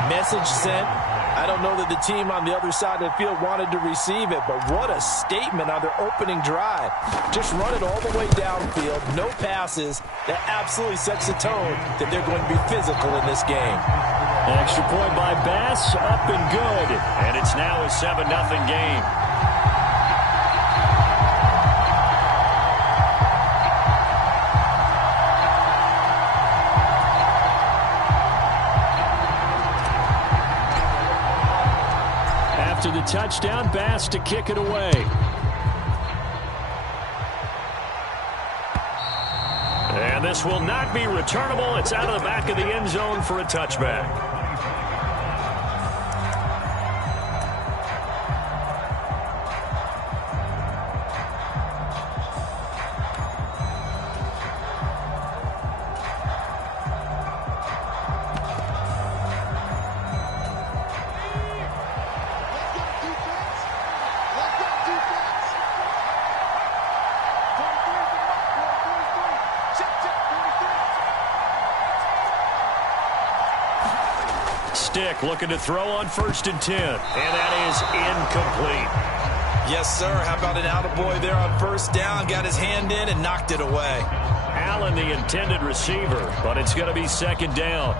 Message sent. I don't know that the team on the other side of the field wanted to receive it, but what a statement on their opening drive. Just run it all the way downfield, no passes. That absolutely sets the tone that they're going to be physical in this game. An extra point by Bass, up and good. And it's now a 7-0 game. After the touchdown, Bass to kick it away. And this will not be returnable. It's out of the back of the end zone for a touchback. Stick looking to throw on 1st and 10. And that is incomplete. Yes, sir. How about an attaboy there on 1st down? Got his hand in and knocked it away. Allen, the intended receiver, but it's going to be 2nd down.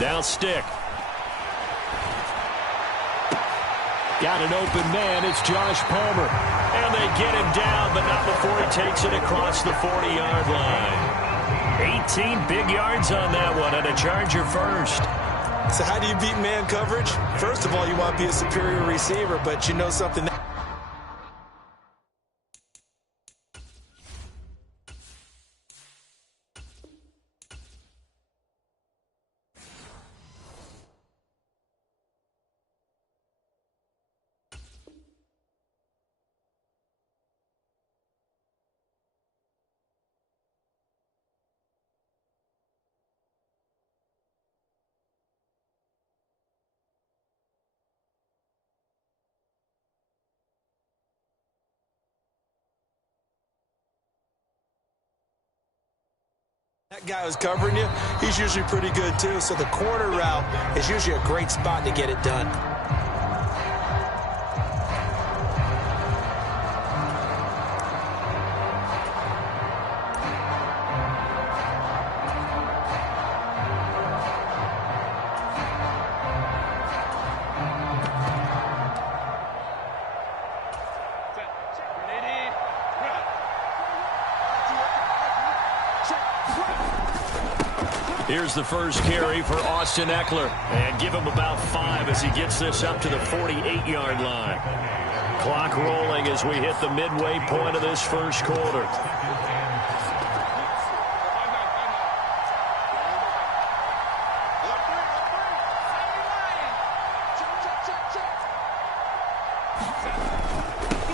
Now Stick. Got an open man. It's Josh Palmer. And they get him down, but not before he takes it across the 40-yard line. 18 big yards on that one, and a Charger first. So how do you beat man coverage? First of all, you want to be a superior receiver, but you know something. That guy who's covering you, he's usually pretty good too. So the corner route is usually a great spot to get it done. Here's the first carry for Austin Ekeler. And give him about 5 as he gets this up to the 48-yard line. Clock rolling as we hit the midway point of this first quarter.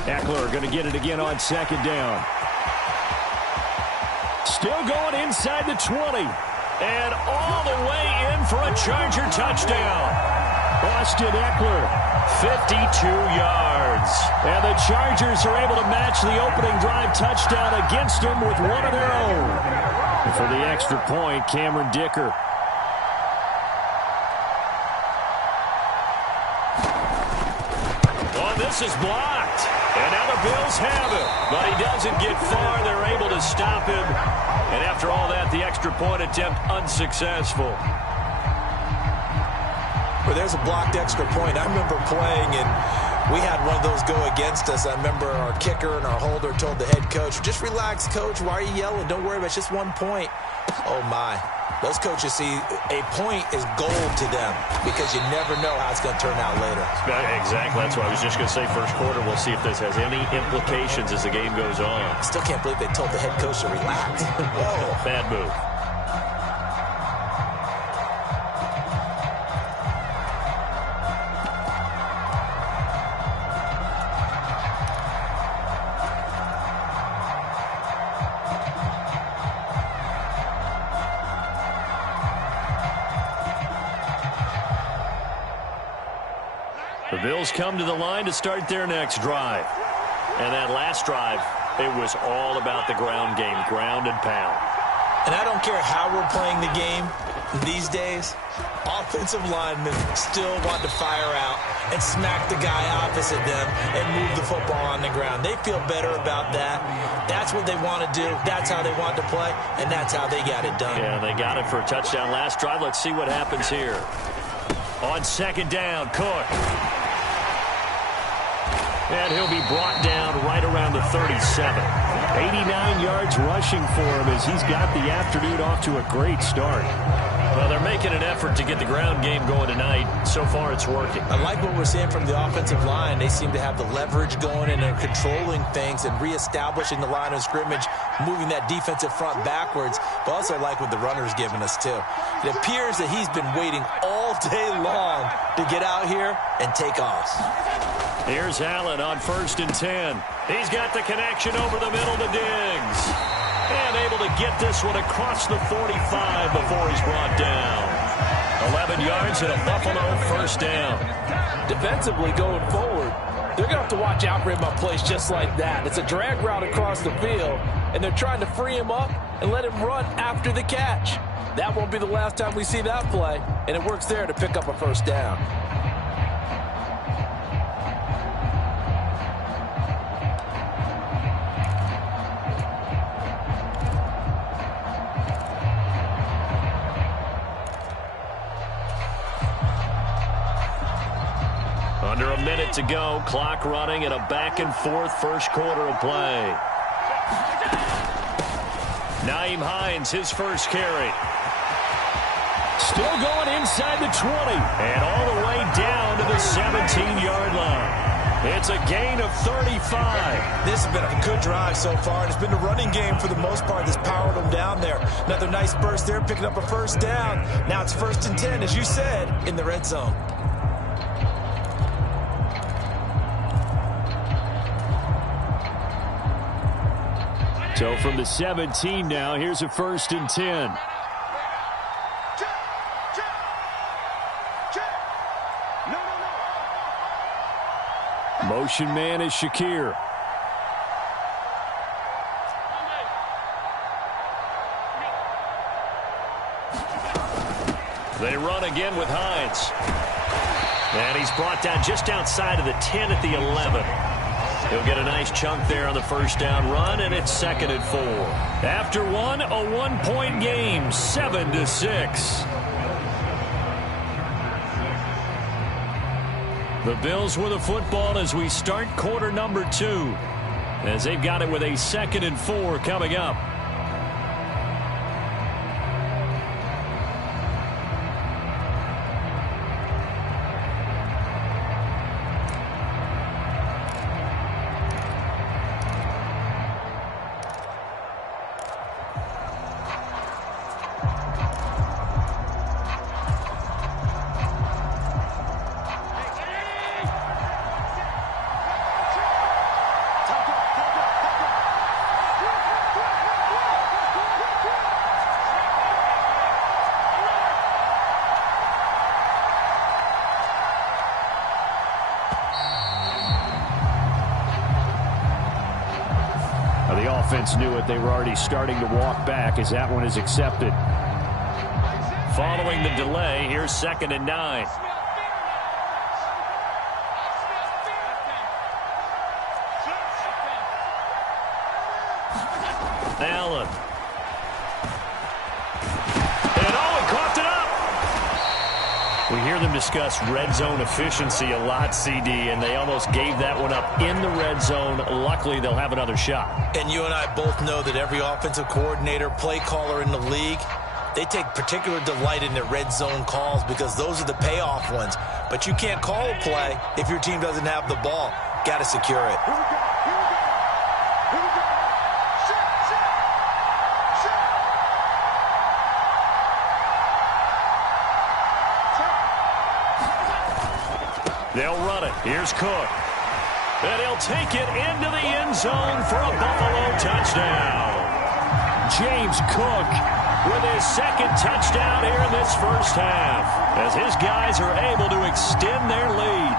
Ekeler going to get it again on second down. Still going inside the 20. And all the way in for a Charger touchdown. Austin Ekeler, 52 yards. And the Chargers are able to match the opening drive touchdown against them with one of their own. And for the extra point, Cameron Dicker. Oh, this is blocked. And now the Bills have it. But he doesn't get far. They're able to stop him. And after all that, the extra point attempt unsuccessful. Well, there's a blocked extra point. I remember playing, and we had one of those go against us. I remember our kicker and our holder told the head coach, just relax, coach. Why are you yelling? Don't worry about it. It's just 1 point. Oh, my. Those coaches see a point is gold to them because you never know how it's going to turn out later. Exactly. That's what I was just going to say. First quarter, we'll see if this has any implications as the game goes on. I still can't believe they told the head coach to relax. Whoa. Bad move. The Bills come to the line to start their next drive. And that last drive, it was all about the ground game, ground and pound. And I don't care how we're playing the game these days, offensive linemen still want to fire out and smack the guy opposite them and move the football on the ground. They feel better about that. That's what they want to do. That's how they want to play, and that's how they got it done. Yeah, they got it for a touchdown last drive. Let's see what happens here. On second down, Cook. And he'll be brought down right around the 37. 89 yards rushing for him as he's got the afternoon off to a great start. Well, they're making an effort to get the ground game going tonight. So far, it's working. I like what we're seeing from the offensive line. They seem to have the leverage going and they're controlling things and reestablishing the line of scrimmage, moving that defensive front backwards. But also like what the runner's giving us, too. It appears that he's been waiting all day long to get out here and take off. Here's Allen on 1st and 10. He's got the connection over the middle to Diggs. And able to get this one across the 45 before he's brought down. 11 yards and a Buffalo first down. Defensively going forward, they're going to have to watch out for him on plays just like that. It's a drag route across the field, and they're trying to free him up and let him run after the catch. That won't be the last time we see that play, and it works there to pick up a first down. Under a minute to go, clock running, and a back-and-forth first quarter of play. Nyheim Hines, his first carry. Still going inside the 20, and all the way down to the 17-yard line. It's a gain of 35. This has been a good drive so far, and it's been the running game for the most part that's powered them down there. Another nice burst there, picking up a first down. Now it's 1st and 10, as you said, in the red zone. So from the 17 now, here's a 1st and 10. Motion man is Shakir. They run again with Hines. And he's brought down just outside of the 10 at the 11. He'll get a nice chunk there on the first down run, and it's 2nd and 4. After one, a 1-point game, 7-6. The Bills with the football as we start quarter number 2, as they've got it with a 2nd and 4 coming up. The offense knew it. They were already starting to walk back as that one is accepted. Following the delay, here's 2nd and 9. Allen. And he coughed it up. We hear them discuss red zone efficiency a lot, CD, and they almost gave that one up in the red zone. Luckily, they'll have another shot. And you and I both know that every offensive coordinator, play caller in the league, they take particular delight in their red zone calls because those are the payoff ones. But you can't call a play if your team doesn't have the ball. Got to secure it. Here we go. Here we go. Here we go. Shut. They'll run it. Here's Cook. And he'll take it into the end zone for a Buffalo touchdown. James Cook with his 2nd touchdown here in this first half, as his guys are able to extend their lead.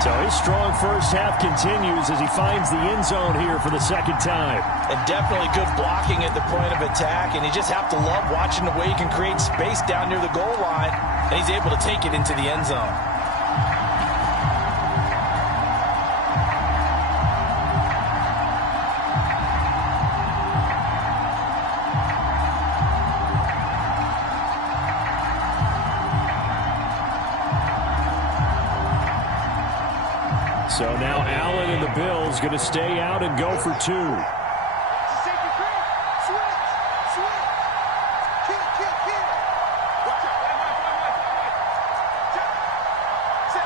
So his strong first half continues as he finds the end zone here for the 2nd time. And definitely good blocking at the point of attack, and you just have to love watching the way he can create space down near the goal line, and he's able to take it into the end zone. So now Allen and the Bills going to stay out and go for 2. Safety clear. Switch. Kick. Watch out. Set.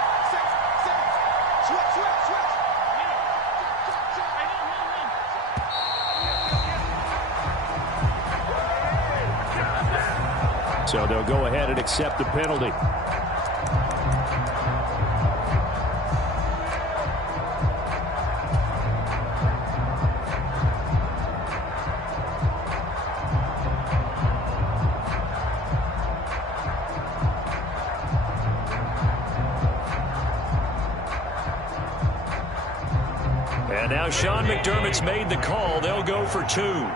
Switch. So they'll go ahead and accept the penalty. And now Sean McDermott's made the call. They'll go for 2.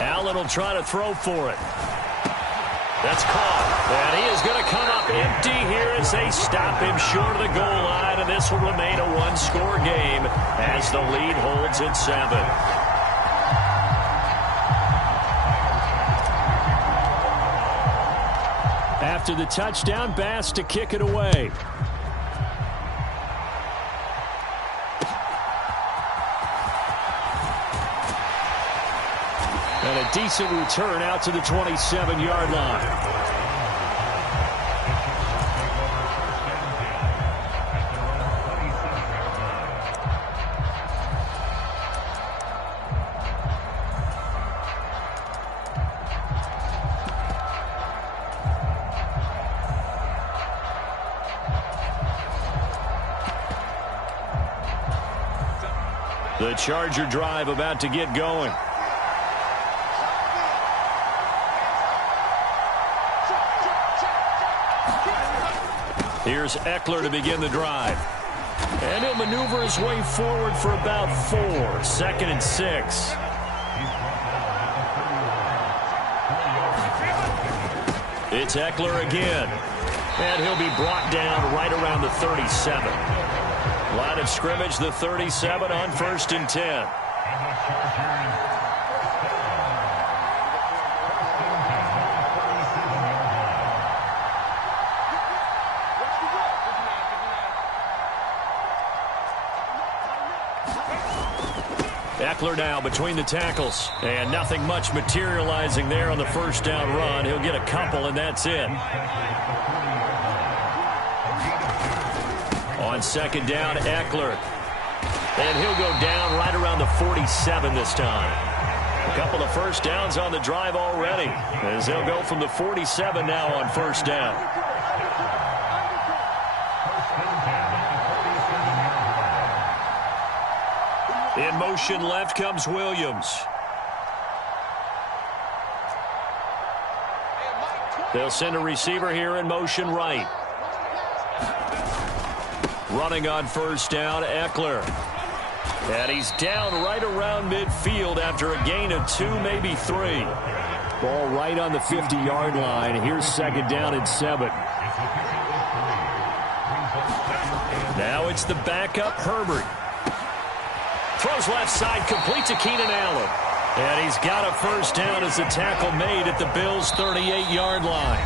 Allen will try to throw for it. That's caught. And he is going to come up empty here as they stop him short of the goal line. And this will remain a 1-score game as the lead holds at 7. After the touchdown, Bass to kick it away. And a decent return out to the 27-yard line. The Charger drive about to get going. Here's Eckler to begin the drive. And he'll maneuver his way forward for about 4. 2nd and 6. It's Eckler again. And he'll be brought down right around the 37. Line of scrimmage, the 37 on 1st and 10. Eckler now between the tackles. And nothing much materializing there on the first down run. He'll get a couple, and that's it. On 2nd down, Eckler. And he'll go down right around the 47 this time. A couple of first downs on the drive already, as they'll go from the 47 now on 1st down. In motion left comes Williams. They'll send a receiver here in motion right. Running on 1st down, Eckler. And he's down right around midfield after a gain of 2, maybe 3. Ball right on the 50-yard line. Here's 2nd down and 7. Now it's the backup, Herbert. Throws left side, complete to Keenan Allen. And he's got a 1st down as the tackle made at the Bills' 38-yard line.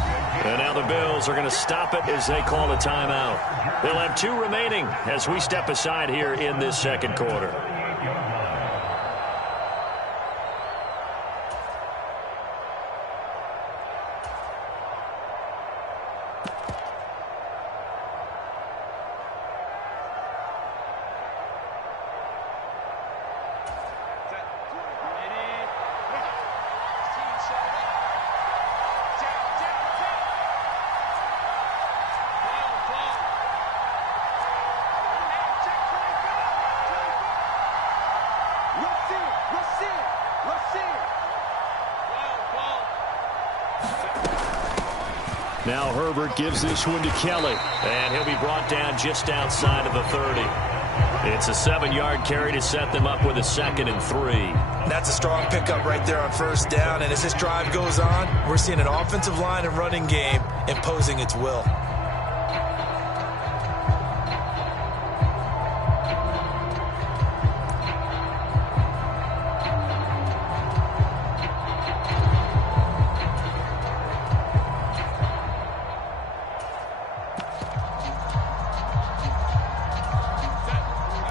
And now the Bills are going to stop it as they call a timeout. They'll have 2 remaining as we step aside here in this 2nd quarter. Now Herbert gives this one to Kelly. And he'll be brought down just outside of the 30. It's a 7-yard carry to set them up with a 2nd and 3. That's a strong pickup right there on 1st down. And as this drive goes on, we're seeing an offensive line and running game imposing its will.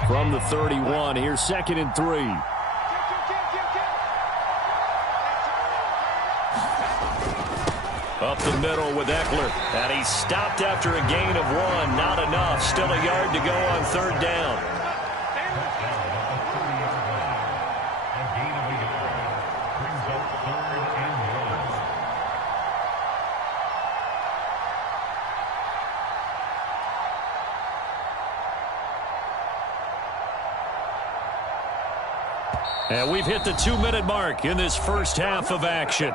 From the 31, here's 2nd and 3. Up the middle with Eckler. And he's stopped after a gain of 1. Not enough. Still a yard to go on 3rd down. And we've hit the 2-minute mark in this first half of action.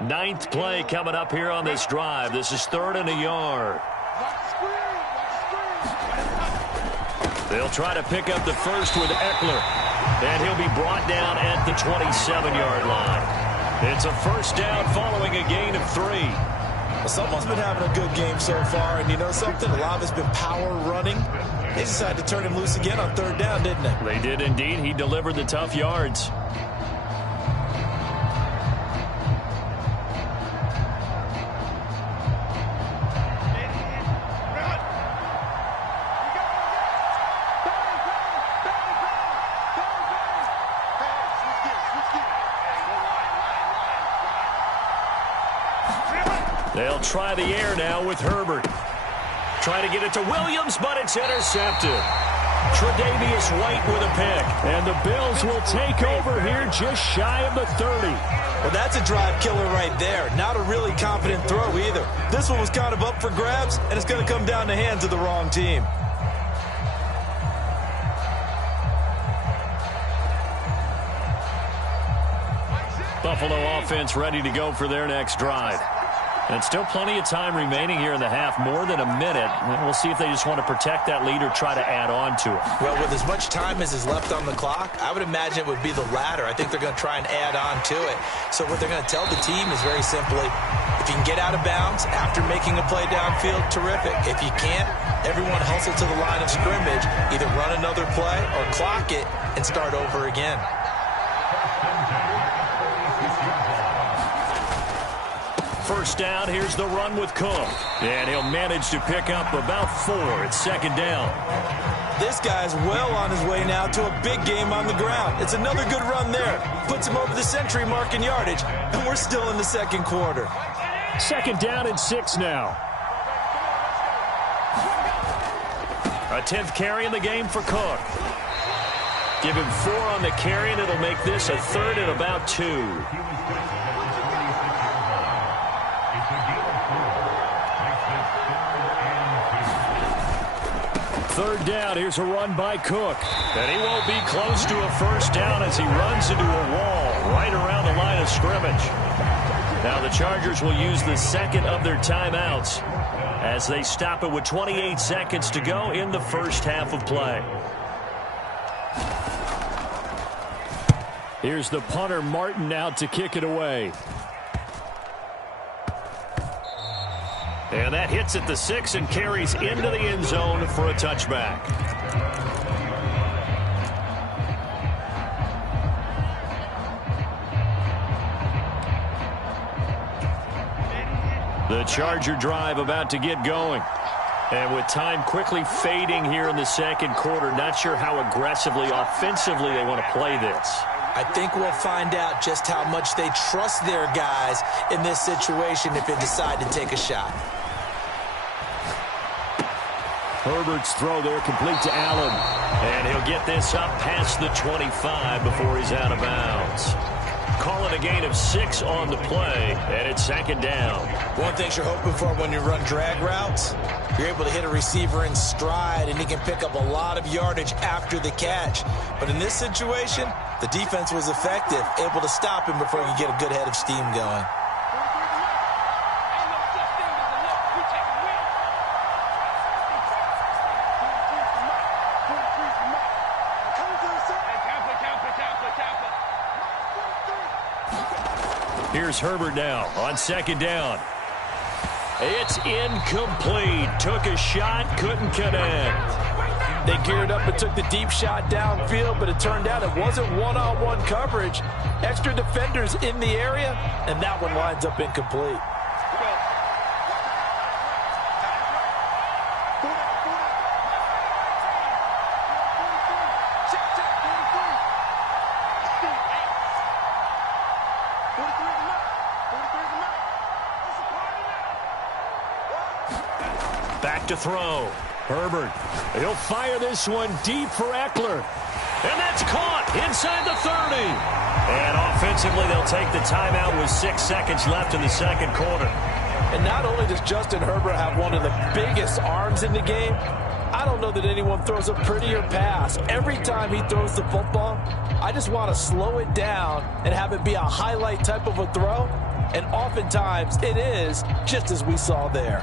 Ninth play coming up here on this drive. This is 3rd and a yard. They'll try to pick up the first with Eckler. And he'll be brought down at the 27-yard line. It's a 1st down following a gain of 3. Well, someone's been having a good game so far, and you know something? A lot of it's been power running. They decided to turn him loose again on 3rd down, didn't they? They did indeed. He delivered the tough yards. They'll try the air now with Herbert. Try to get it to Williams, but it's intercepted. Tre'Davious White with a pick. And the Bills will take over here just shy of the 30. Well, that's a drive killer right there. Not a really confident throw either. This one was kind of up for grabs, and it's going to come down the hands of the wrong team. Buffalo offense ready to go for their next drive. And still plenty of time remaining here in the half, more than a minute. We'll see if they just want to protect that lead or try to add on to it. Well, with as much time as is left on the clock, I would imagine it would be the latter. I think they're going to try and add on to it. So what they're going to tell the team is very simply, if you can get out of bounds after making a play downfield, terrific. If you can't, everyone hustle to the line of scrimmage, either run another play or clock it and start over again. First down, here's the run with Cook. And he'll manage to pick up about 4. It's second down. This guy's well on his way now to a big game on the ground. It's another good run there. Puts him over the century mark in yardage, and we're still in the second quarter. Second down and 6 now. A 10th carry in the game for Cook. Give him 4 on the carry, and it'll make this a 3rd and about 2. Third down, here's a run by Cook. And he won't be close to a first down as he runs into a wall right around the line of scrimmage. Now the Chargers will use the second of their timeouts as they stop it with 28 seconds to go in the first half of play. Here's the punter, Martin, out to kick it away. And that hits at the 6 and carries into the end zone for a touchback. The Charger drive about to get going. And with time quickly fading here in the second quarter, not sure how aggressively, offensively they want to play this. I think we'll find out just how much they trust their guys in this situation if they decide to take a shot. Herbert's throw there complete to Allen. And he'll get this up past the 25 before he's out of bounds. Call it a gain of 6 on the play, and it's second down. One thing you're hoping for when you run drag routes, you're able to hit a receiver in stride, and he can pick up a lot of yardage after the catch. But in this situation, the defense was effective, able to stop him before he could get a good head of steam going. Here's Herbert now on second down. It's incomplete. Took a shot, couldn't connect. They geared up and took the deep shot downfield, but it turned out it wasn't one-on-one coverage. Extra defenders in the area, and that one lines up incomplete. Back to throw. Herbert. He'll fire this one deep for Eckler. And that's caught inside the 30. And offensively, they'll take the timeout with 6 seconds left in the second quarter. And not only does Justin Herbert have one of the biggest arms in the game, I don't know that anyone throws a prettier pass. Every time he throws the football, I just want to slow it down and have it be a highlight type of a throw. And oftentimes, it is, just as we saw there.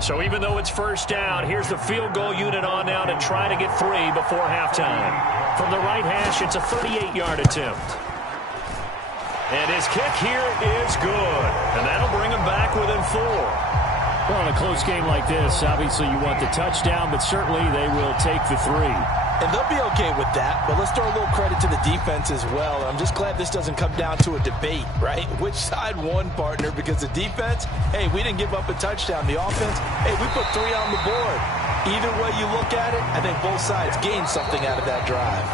So even though it's first down, here's the field goal unit on now to try to get 3 before halftime. From the right hash, it's a 38-yard attempt. And his kick here is good. And that'll bring him back within 4. Well, in a close game like this, obviously you want the touchdown, but certainly they will take the 3. And they'll be okay with that, but let's throw a little credit to the defense as well. I'm just glad this doesn't come down to a debate, right? Which side won, partner? Because the defense, hey, we didn't give up a touchdown. The offense, hey, we put 3 on the board. Either way you look at it, I think both sides gained something out of that drive.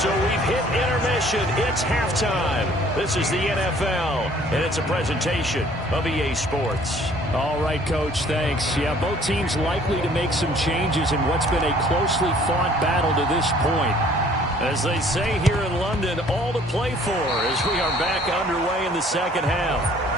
So we've hit intermission. It's halftime. This is the NFL, and it's a presentation of EA Sports. All right, Coach, thanks. Yeah, both teams likely to make some changes in what's been a closely fought battle to this point. As they say here in London, all to play for as we are back underway in the second half.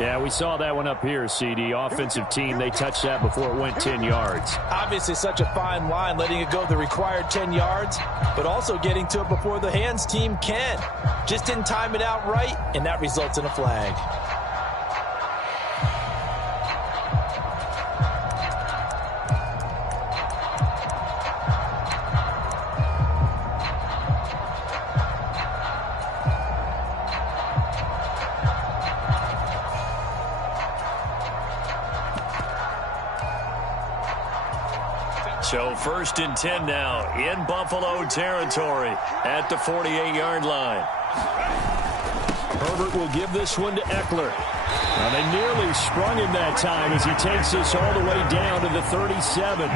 Yeah, we saw that one up here, CD. Offensive team, they touched that before it went 10 yards. Obviously such a fine line, letting it go the required 10 yards, but also getting to it before the hands team can. Just didn't time it out right, and that results in a flag. So 1st and 10 now in Buffalo territory at the 48-yard line. Herbert will give this one to Eckler. Now they nearly sprung him that time as he takes this all the way down to the 37.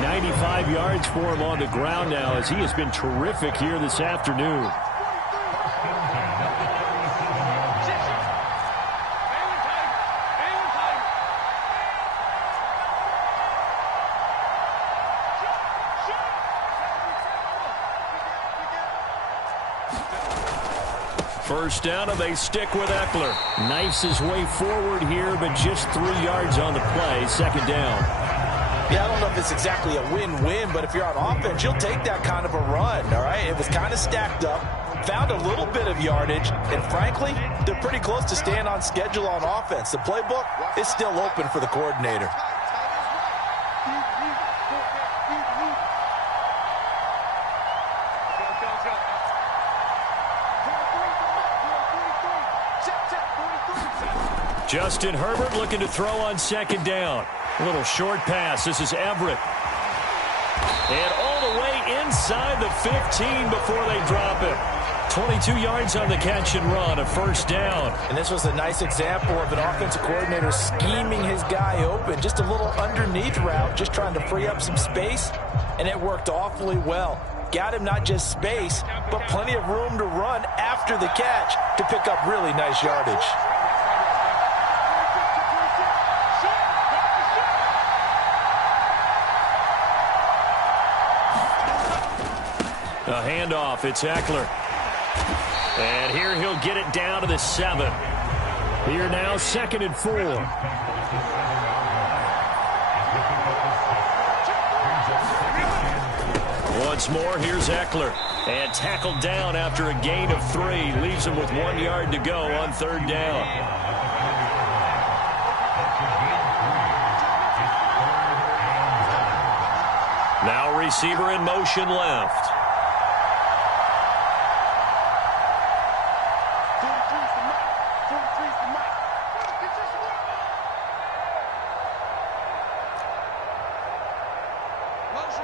95 yards for him on the ground now as he has been terrific here this afternoon. First down, and they stick with Eckler. Knifes his way forward here, but just 3 yards on the play. 2nd down. Yeah, I don't know if it's exactly a win-win, but if you're on offense, you'll take that kind of a run, all right? It was kind of stacked up, found a little bit of yardage, and frankly, they're pretty close to staying on schedule on offense. The playbook is still open for the coordinator. Justin Herbert looking to throw on 2nd down. A little short pass. This is Everett. And all the way inside the 15 before they drop it. 22 yards on the catch and run, a 1st down. And this was a nice example of an offensive coordinator scheming his guy open. Just a little underneath route, just trying to free up some space, and it worked awfully well. Got him not just space, but plenty of room to run after the catch to pick up really nice yardage. A handoff, it's Eckler. And here he'll get it down to the 7. Here now, 2nd and 4. Once more, here's Eckler. And tackled down after a gain of 3. Leaves him with 1 yard to go on 3rd down. Now receiver in motion left.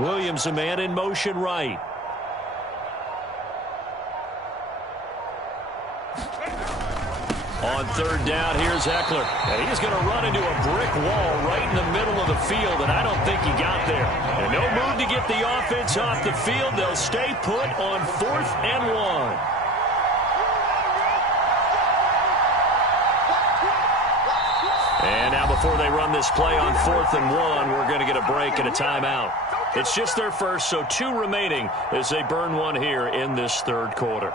Williams, a man in motion right. On 3rd down, here's Eckler. And he's going to run into a brick wall right in the middle of the field, and I don't think he got there. And no move to get the offense off the field. They'll stay put on 4th and 1. And now before they run this play on 4th and 1, we're going to get a break and a timeout. It's just their first, so 2 remaining as they burn one here in this 3rd quarter.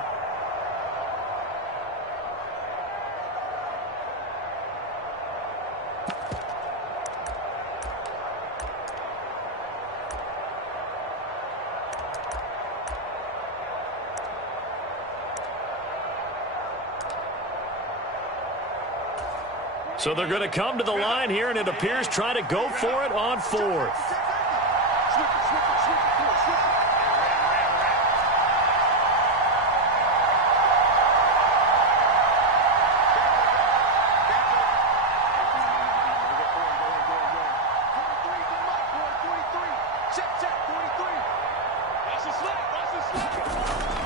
So they're going to come to the line here, and it appears try to go for it on 4th.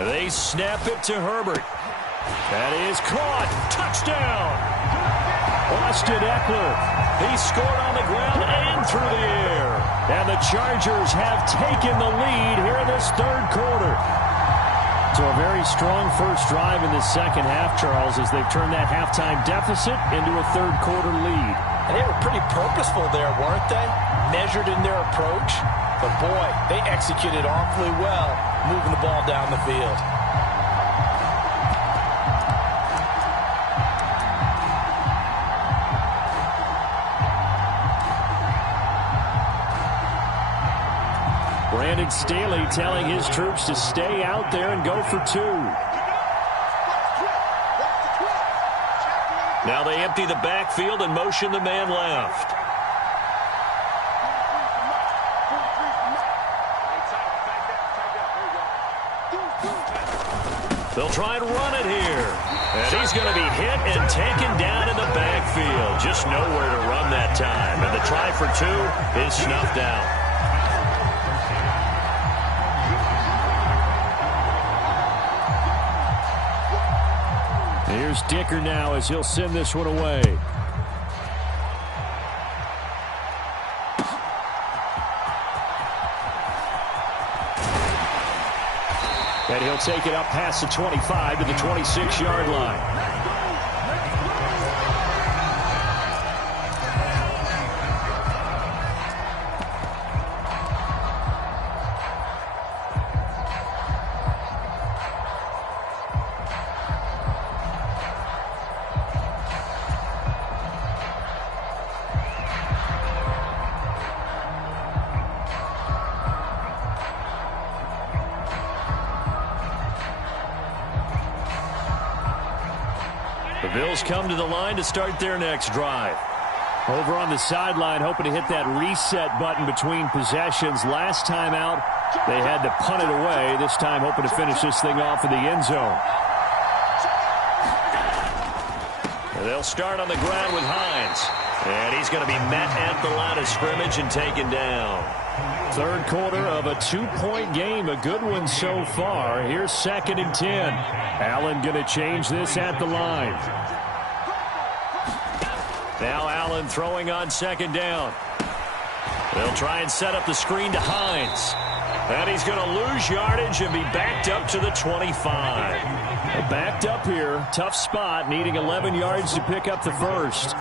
They snap it to Herbert. That is caught. Touchdown. Austin Eckler. He scored on the ground and through the air. And the Chargers have taken the lead here in this 3rd quarter. So a very strong first drive in the 2nd half, Charles, as they've turned that halftime deficit into a 3rd quarter lead. And they were pretty purposeful there, weren't they? Measured in their approach. But boy, they executed awfully well, moving the ball down the field. Brandon Staley telling his troops to stay out there and go for 2. Now they empty the backfield and motion the man left. They'll try and run it here. And he's going to be hit and taken down in the backfield. Just nowhere to run that time. And the try for 2 is snuffed out. Here's Dicker now as he'll send this one away. And he'll take it up past the 25 to the 26-yard line. Bills come to the line to start their next drive. Over on the sideline, hoping to hit that reset button between possessions. Last time out, they had to punt it away. This time, hoping to finish this thing off in the end zone. And they'll start on the ground with Hines. And he's going to be met at the line of scrimmage and taken down. Third quarter of a 2-point game. A good one so far. Here's 2nd and 10. Allen going to change this at the line. Now Allen throwing on 2nd down. They'll try and set up the screen to Hines. And he's going to lose yardage and be backed up to the 25. Backed up here. Tough spot. Needing 11 yards to pick up the first.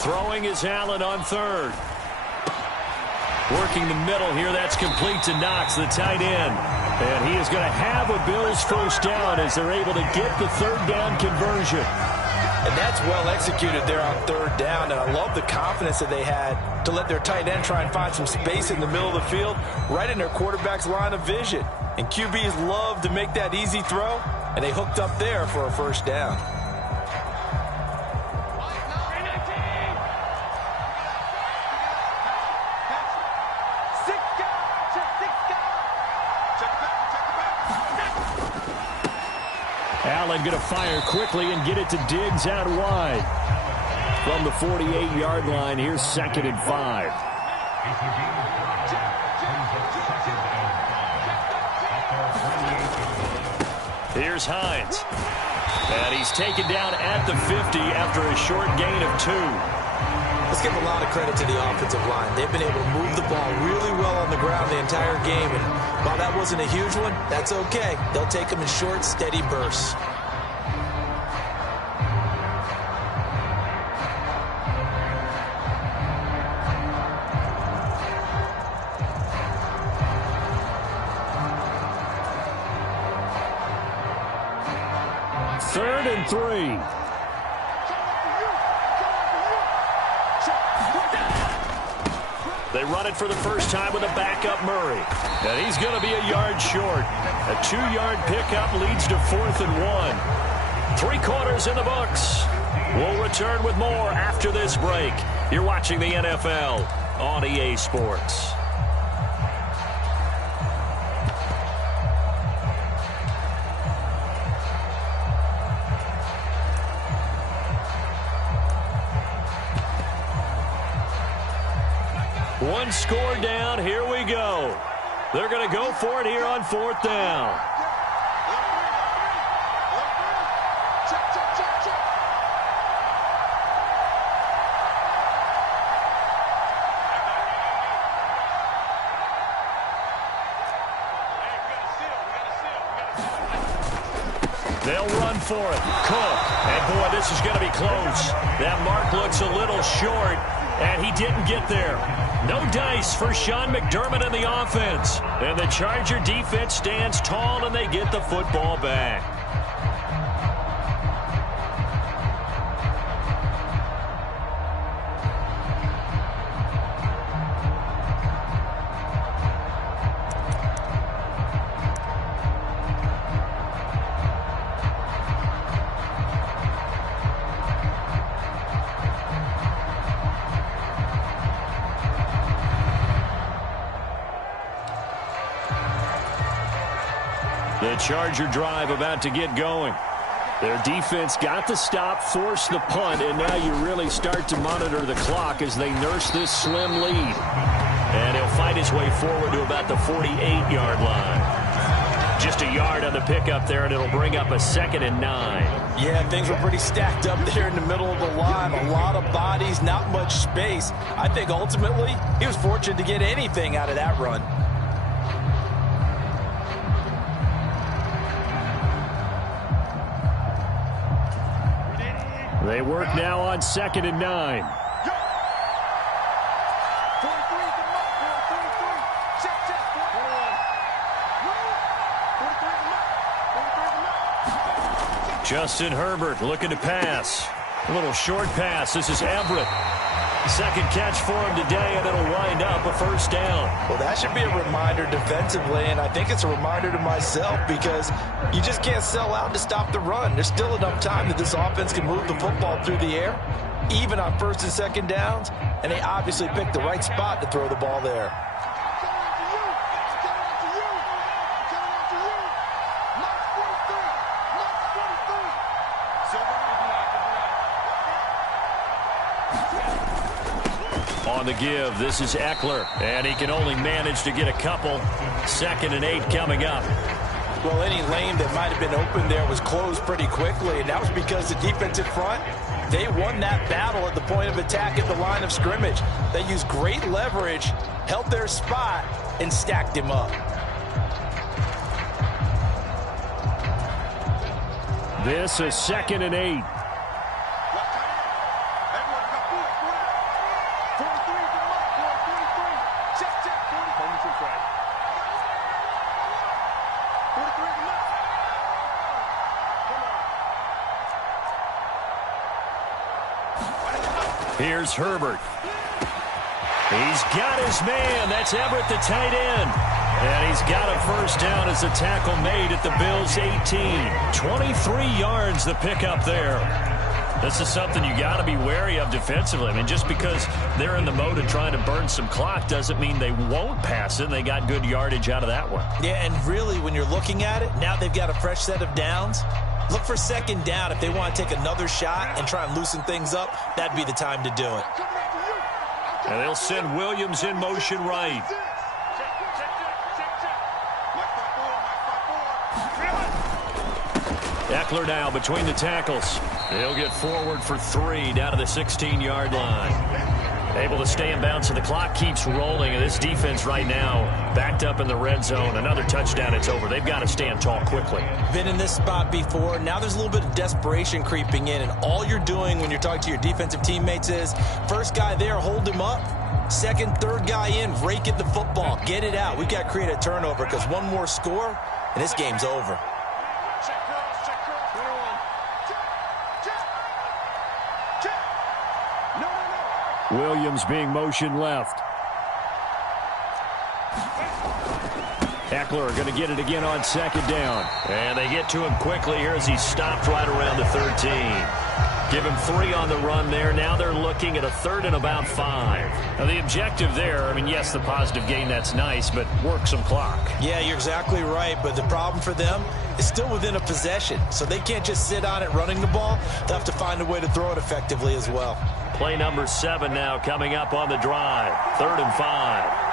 Throwing is Allen on 3rd. Working the middle here. That's complete to Knox, the tight end. And he is going to have a Bills first down as they're able to get the 3rd down conversion. And that's well executed there on 3rd down. And I love the confidence that they had to let their tight end try and find some space in the middle of the field, right in their quarterback's line of vision. And QBs love to make that easy throw, and they hooked up there for a first down. Allen going to fire quickly and get it to Diggs out wide. From the 48-yard line, here's 2nd and 5. Here's Hines. And he's taken down at the 50 after a short gain of 2. Let's give a lot of credit to the offensive line. They've been able to move the ball really well on the ground the entire game. And while that wasn't a huge one, that's okay. They'll take them in short, steady bursts. Third and 3. They run it for the first time with a backup Murray. And he's going to be a yard short. A 2-yard pickup leads to 4th and 1. 3 quarters in the books. We'll return with more after this break. You're watching the NFL on EA Sports. One score down. Here we go. They're going to go for it here on 4th down. They'll run for it. Cook. And boy, this is going to be close. That mark looks a little short, and he didn't get there. No dice for Sean McDermott in the offense. And the Charger defense stands tall, and they get the football back. The Charger drive about to get going. Their defense got the stop, forced the punt, and now you really start to monitor the clock as they nurse this slim lead. And he'll fight his way forward to about the 48-yard line. Just a yard on the pickup there, and it'll bring up a 2nd and 9. Yeah, things were pretty stacked up there in the middle of the line. A lot of bodies, not much space. I think ultimately he was fortunate to get anything out of that run. They work now on 2nd and 9. Justin Herbert looking to pass. A little short pass. This is Everett. Second catch for him today, and it'll wind up a 1st down. Well, that should be a reminder defensively, and I think it's a reminder to myself because you just can't sell out to stop the run. There's still enough time that this offense can move the football through the air, even on 1st and 2nd downs, and they obviously picked the right spot to throw the ball there. On the give, this is Eckler, and he can only manage to get a couple. 2nd and 8 coming up. Well, any lane that might have been open there was closed pretty quickly, and that was because the defensive front, they won that battle at the point of attack at the line of scrimmage. They used great leverage, held their spot, and stacked him up. This is 2nd and 8. Here's Herbert. He's got his man. That's Everett, the tight end. And he's got a 1st down as the tackle made at the Bills' 18. 23 yards the pickup there. This is something you got to be wary of defensively. I mean, just because they're in the mode of trying to burn some clock doesn't mean they won't pass it. They got good yardage out of that one. Yeah, and really, when you're looking at it, now they've got a fresh set of downs. Look for 2nd down. If they want to take another shot and try and loosen things up, that'd be the time to do it. And they'll send Williams in motion right. Eckler now between the tackles. He'll get forward for 3 down to the 16-yard line. Able to stay in bounds, so the clock keeps rolling, and this defense right now backed up in the red zone. Another touchdown, it's over. They've got to stand tall quickly. Been in this spot before. Now there's a little bit of desperation creeping in, and all you're doing when you're talking to your defensive teammates is, first guy there, hold him up. 2nd, 3rd guy in, rake at the football. Get it out. We've got to create a turnover because one more score, and this game's over. Williams being motion left. Eckler going to get it again on 2nd down. And they get to him quickly here as he's stopped right around the 13. Give him 3 on the run there. Now they're looking at a 3rd and about 5. Now the objective there, I mean, yes, the positive gain, that's nice, but work some clock. Yeah, you're exactly right, but the problem for them is still within a possession. So they can't just sit on it running the ball. They'll have to find a way to throw it effectively as well. Play number 7 now coming up on the drive. 3rd and 5.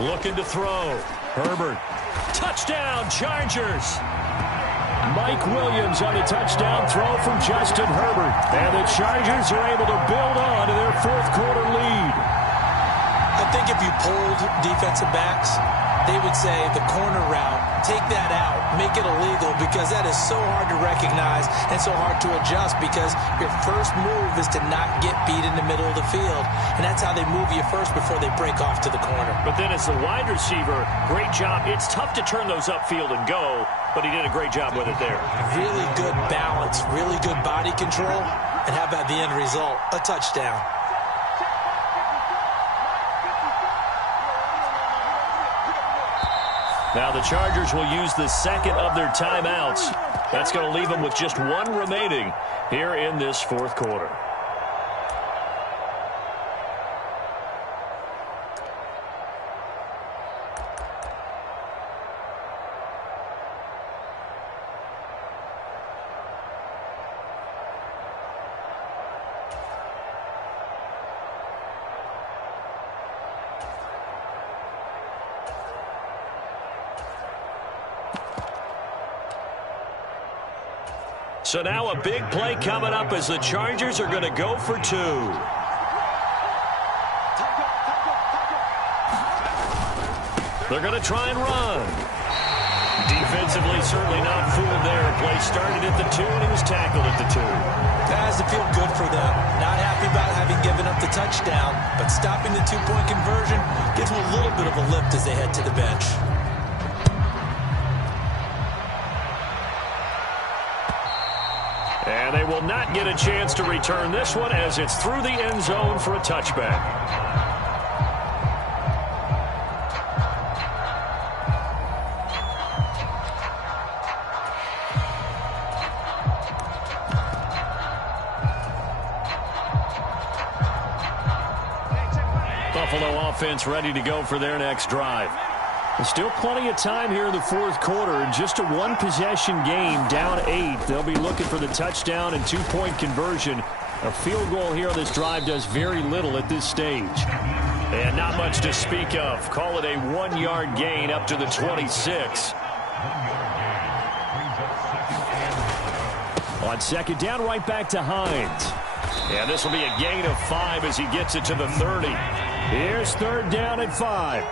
Looking to throw. Herbert. Touchdown, Chargers. Mike Williams on the touchdown throw from Justin Herbert. And the Chargers are able to build on to their 4th quarter lead. I think if you polled defensive backs, they would say the corner route, take that out, make it illegal, because that is so hard to recognize and so hard to adjust, because your first move is to not get beat in the middle of the field. And that's how they move you first before they break off to the corner. But then as the wide receiver, great job. It's tough to turn those upfield and go, but he did a great job with it there. Really good balance, really good body control, and how about the end result? A touchdown. Now the Chargers will use the second of their timeouts. That's going to leave them with just one remaining here in this fourth quarter. So now a big play coming up as the Chargers are going to go for two. They're going to try and run. Defensively, certainly not fooled there. Play started at the 2, and he was tackled at the 2. That has to feel good for them. Not happy about having given up the touchdown, but stopping the two-point conversion gives them a little bit of a lift as they head to the bench. And they will not get a chance to return this one as it's through the end zone for a touchback. Buffalo offense ready to go for their next drive. There's still plenty of time here in the fourth quarter. In just a one-possession game, down 8. They'll be looking for the touchdown and two-point conversion. A field goal here on this drive does very little at this stage. And not much to speak of. Call it a 1-yard gain up to the 26. On second down, right back to Hines. And this will be a gain of 5 as he gets it to the 30. Here's third down at 5.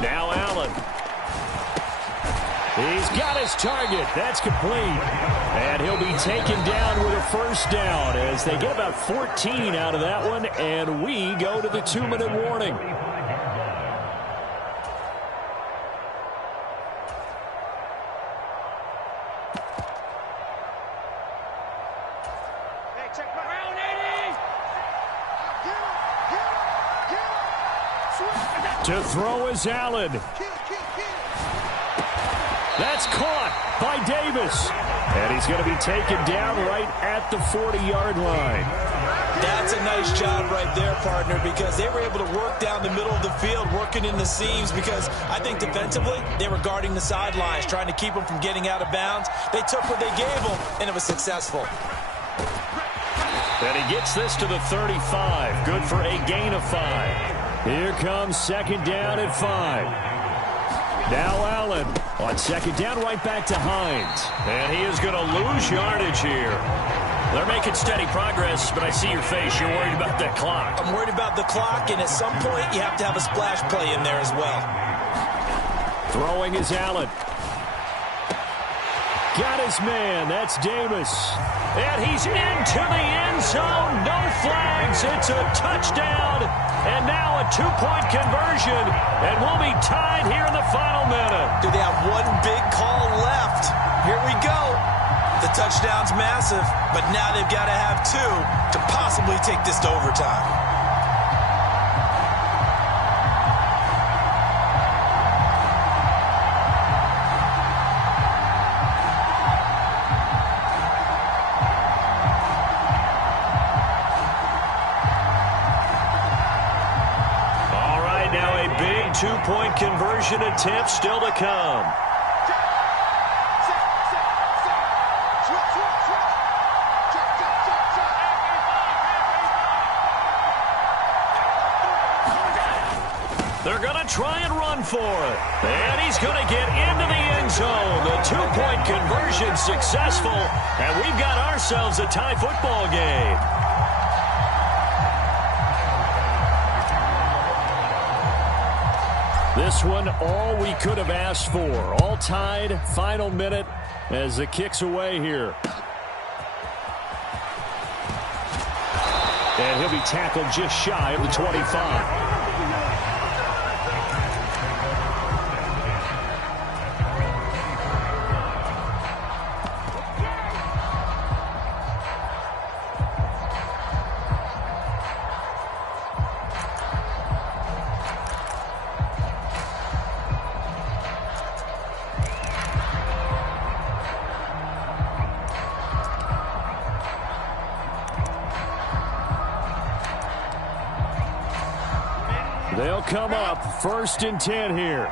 Now Allen. He's got his target. That's complete. And he'll be taken down with a first down as they get about 14 out of that one, and we go to the 2-minute warning. To throw is Allen. That's caught by Davis. And he's going to be taken down right at the 40-yard line. That's a nice job right there, partner, because they were able to work down the middle of the field, working in the seams, because I think defensively they were guarding the sidelines, trying to keep them from getting out of bounds. They took what they gave them, and it was successful. And he gets this to the 35. Good for a gain of 5. Here comes second down at 5. Now Allen on second down, right back to Hines. And he is going to lose yardage here. They're making steady progress, but I see your face. You're worried about that clock. I'm worried about the clock, and at some point you have to have a splash play in there as well. Throwing is Allen. Got his man. That's Davis. And he's into the end zone. No flags. It's a touchdown. And now a two-point conversion. And we'll be tied here in the final minute. Do they have one big call left? Here we go. The touchdown's massive, but now they've got to have 2 to possibly take this to overtime. Two-point conversion attempt still to come. They're going to try and run for it. And he's going to get into the end zone. The two-point conversion successful. And we've got ourselves a tie football game. This one, all we could have asked for. All tied, final minute as the kick's away here. And he'll be tackled just shy of the 25. They'll come up 1st and 10 here.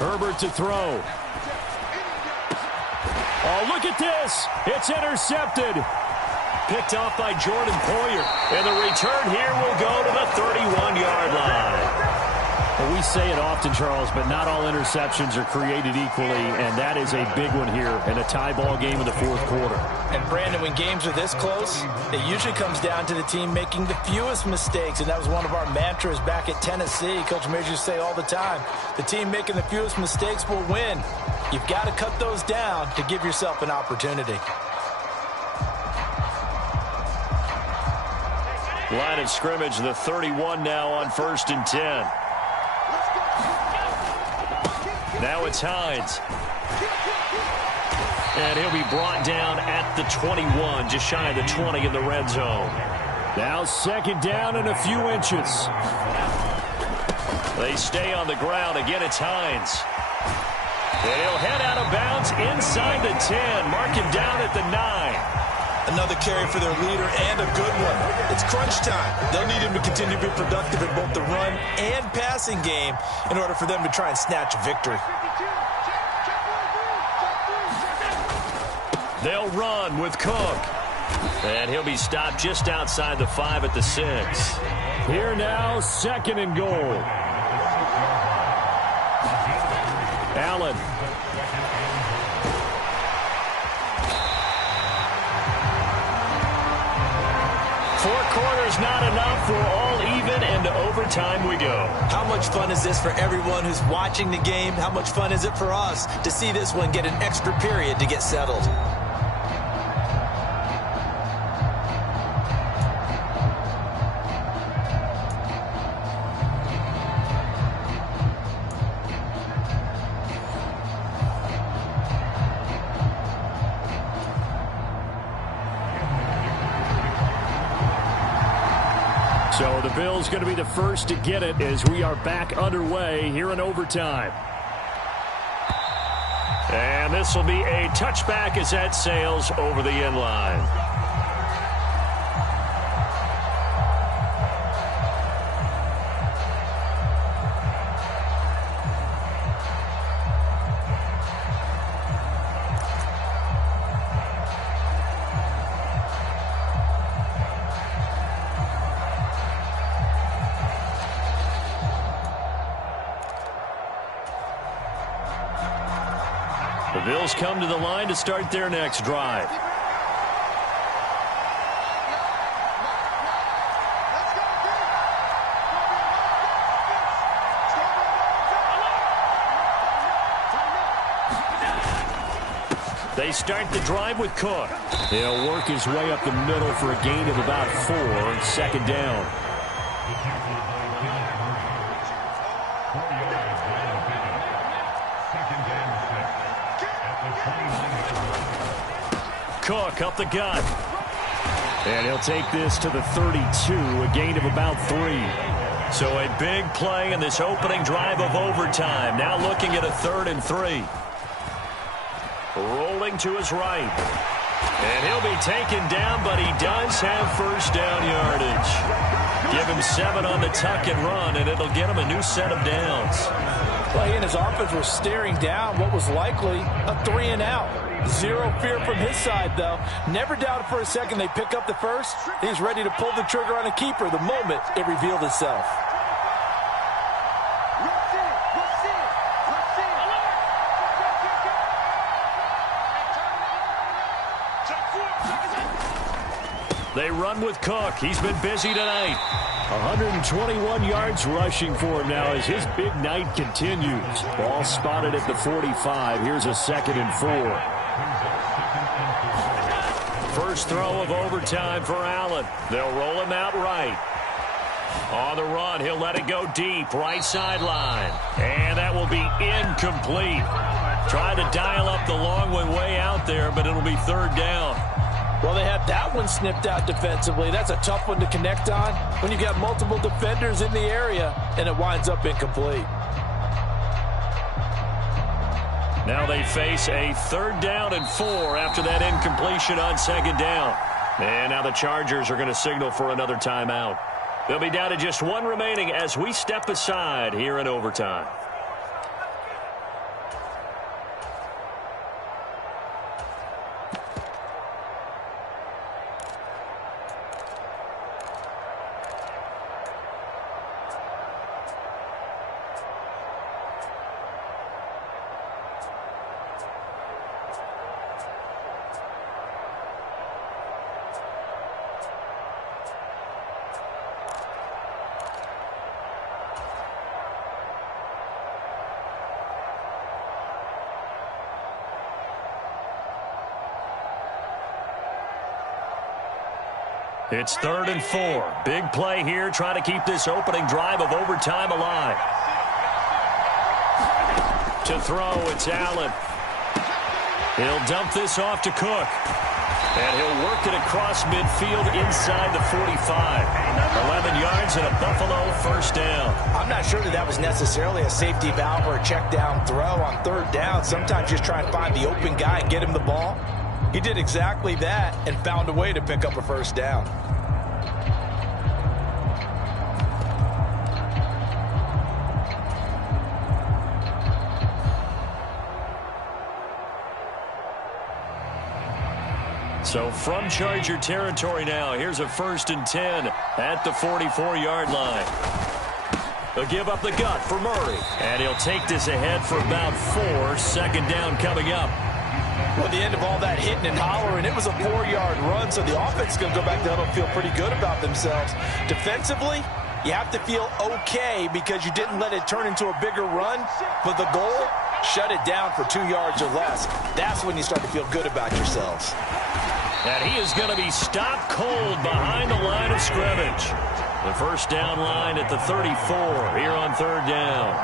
Herbert to throw. Oh, look at this. It's intercepted. Picked off by Jordan Poyer. And the return here will go to the 31-yard line. Well, we say it often, Charles, but not all interceptions are created equally, and that is a big one here in a tie ball game in the 4th quarter. And, Brandon, when games are this close, it usually comes down to the team making the fewest mistakes, and that was one of our mantras back at Tennessee. Coach Mears used to say all the time, the team making the fewest mistakes will win. You've got to cut those down to give yourself an opportunity. Line of scrimmage, the 31 now on 1st and 10. Now it's Hines. And he'll be brought down at the 21, just shy of the 20 in the red zone. Now 2nd down and a few inches. They stay on the ground. Again, it's Hines. And he'll head out of bounds inside the 10. Mark him down at the 9. Another carry for their leader and a good one. It's crunch time. They'll need him to continue to be productive in both the run and passing game in order for them to try and snatch a victory. They'll run with Cook. And he'll be stopped just outside the 5 at the 6. Here now, 2nd and goal. Allen. Four quarters not enough. We're all even, and to overtime we go. How much fun is this for everyone who's watching the game? How much fun is it for us to see this one get an extra period to get settled? So the Bills going to be the first to get it as we are back underway here in overtime. And this will be a touchback as that sails over the end line. The Bills come to the line to start their next drive. They start the drive with Cook. He'll work his way up the middle for a gain of about 4, 2nd down. Cook up the gut. And he'll take this to the 32, a gain of about 3. So a big play in this opening drive of overtime. Now looking at a 3rd and 3. Rolling to his right. And he'll be taken down, but he does have 1st down yardage. Give him 7 on the tuck and run, and it'll get him a new set of downs. Well, he and his offense were staring down what was likely a 3-and-out. Zero fear from his side, though. Never doubted for a second they pick up the first. He's ready to pull the trigger on a keeper the moment it revealed itself. They run with Cook. He's been busy tonight. 121 yards rushing for him now as his big night continues. Ball spotted at the 45. Here's a 2nd and 4. First throw of overtime for Allen. They'll roll him out right. On the run, he'll let it go deep, right sideline. And that will be incomplete. Trying to dial up the long one way out there, but it'll be 3rd down. Well, they had that one snipped out defensively. That's a tough one to connect on when you've got multiple defenders in the area, and it winds up incomplete. Now they face a 3rd down and 4 after that incompletion on 2nd down. And now the Chargers are going to signal for another timeout. They'll be down to just 1 remaining as we step aside here in overtime. It's 3rd and 4. Big play here, trying to keep this opening drive of overtime alive. To throw, it's Allen. He'll dump this off to Cook. And he'll work it across midfield inside the 45. 11 yards and a Buffalo 1st down. I'm not sure that was necessarily a safety valve or a check down throw on 3rd down. Sometimes just try and find the open guy and get him the ball. He did exactly that and found a way to pick up a 1st down. So from Charger territory now, here's a 1st and 10 at the 44-yard line. They'll give up the gut for Murray. And he'll take this ahead for about 4. 2nd down coming up. Well, at the end of all that hitting and hollering, it was a 4-yard run, so the offense is going to go back down and feel pretty good about themselves. Defensively, you have to feel okay because you didn't let it turn into a bigger run, but the goal, shut it down for 2 yards or less. That's when you start to feel good about yourselves. And he is going to be stopped cold behind the line of scrimmage. The 1st down line at the 34 here on 3rd down.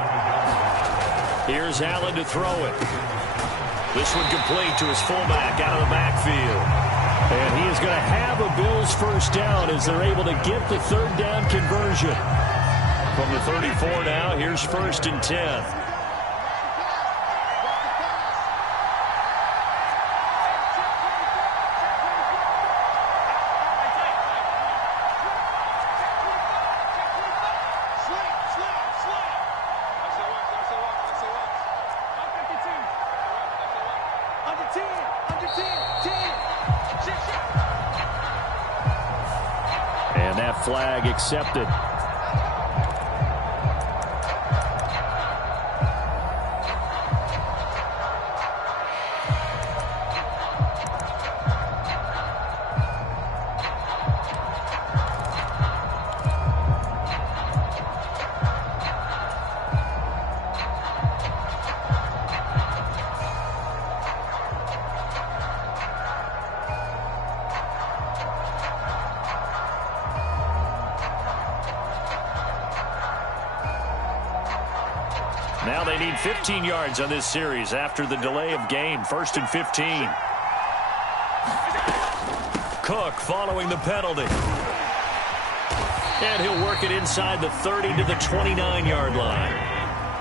Here's Allen to throw it. This one complete to his fullback out of the backfield. And he is going to have a Bills 1st down as they're able to get the 3rd down conversion. From the 34 now, here's 1st and 10. And that flag accepted. Now they need 15 yards on this series after the delay of game. 1st and 15. Cook following the penalty. And he'll work it inside the 30 to the 29-yard line.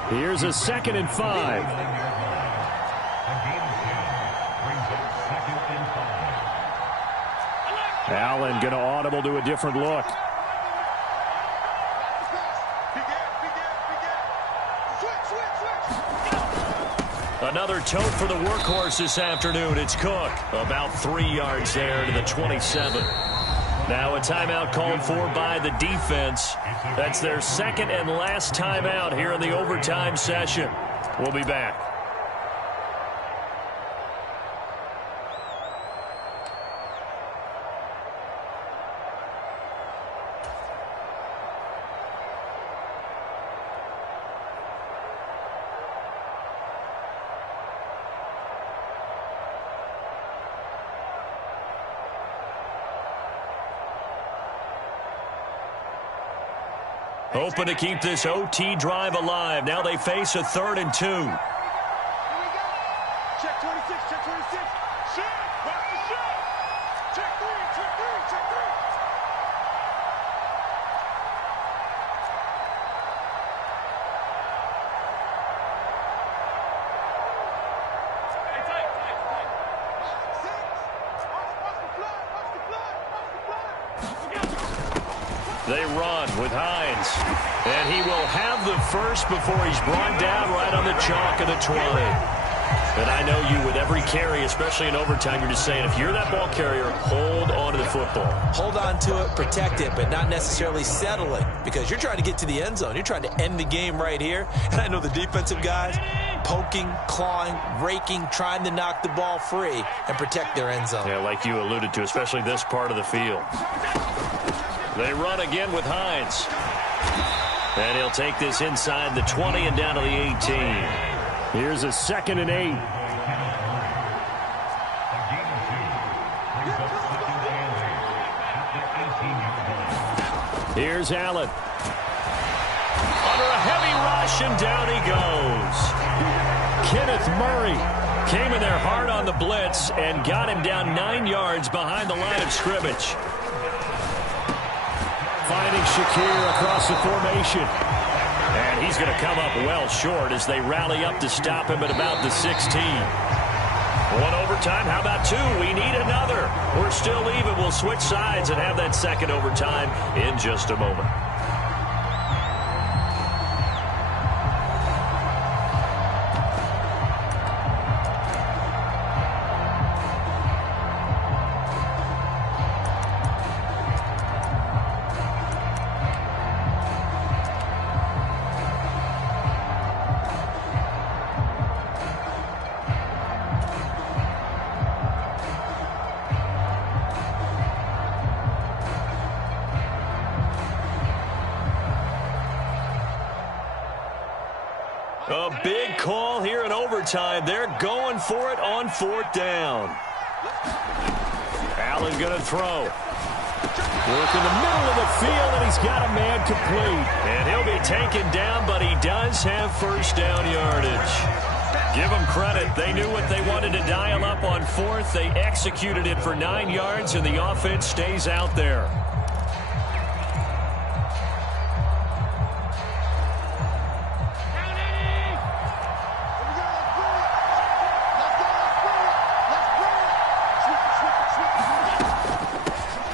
Here's a 2nd and 5. Allen going to audible to a different look. Another tote for the workhorse this afternoon. It's Cook. About 3 yards there to the 27. Now a timeout called for by the defense. That's their 2nd and last timeout here in the overtime session. We'll be back. Hoping to keep this OT drive alive. Now they face a 3rd and 2. Here we go. Check 26, check 26. Shoot! Watch the shot! Check three, check three, check three. They run with Hines. And he will have the first before he's brought down right on the chalk of the 20. And I know you, with every carry, especially in overtime, you're just saying, if you're that ball carrier, hold on to the football. Hold on to it, protect it, but not necessarily settling, because you're trying to get to the end zone. You're trying to end the game right here. And I know the defensive guys poking, clawing, raking, trying to knock the ball free and protect their end zone. Yeah, like you alluded to, especially this part of the field. They run again with Hines. And he'll take this inside the 20 and down to the 18. Here's a 2nd and 8. Here's Allen. Under a heavy rush, and down he goes. Kenneth Murray came in there hard on the blitz and got him down 9 yards behind the line of scrimmage. Finding Shakir across the formation. And he's going to come up well short as they rally up to stop him at about the 16. One overtime, how about 2? We need another. We're still even. We'll switch sides and have that second overtime in just a moment. A big call here in overtime. They're going for it on 4th down. Allen going to throw. Work in the middle of the field, and he's got a man complete. And he'll be taken down, but he does have first down yardage. Give them credit. They knew what they wanted to dial up on 4th. They executed it for 9 yards, and the offense stays out there.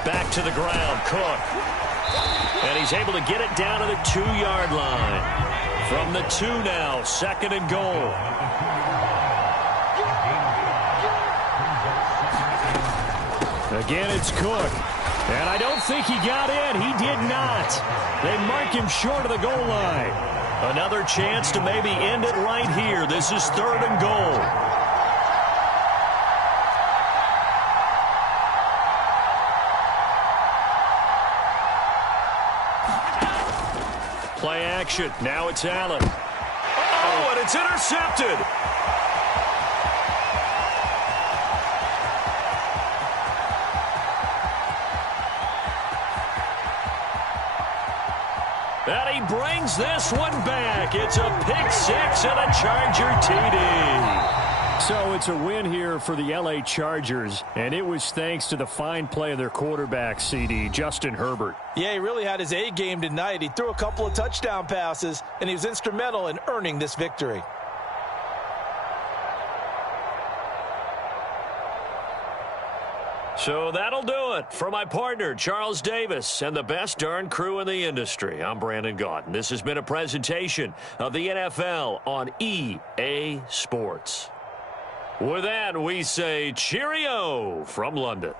Back to the ground, Cook. And he's able to get it down to the 2-yard line. From the 2 now, 2nd and goal. Again, it's Cook. And I don't think he got in. He did not. They mark him short of the goal line. Another chance to maybe end it right here. This is 3rd and goal. Play action. Now it's Allen. Oh, and it's intercepted. And he brings this one back. It's a pick 6 and a Charger TD. So it's a win here for the L.A. Chargers, and it was thanks to the fine play of their quarterback, CD, Justin Herbert. Yeah, he really had his A game tonight. He threw a couple of touchdown passes, and he was instrumental in earning this victory. So that'll do it for my partner, Charles Davis, and the best darn crew in the industry. I'm Brandon Gaudin. This has been a presentation of the NFL on EA Sports. With that, we say cheerio from London.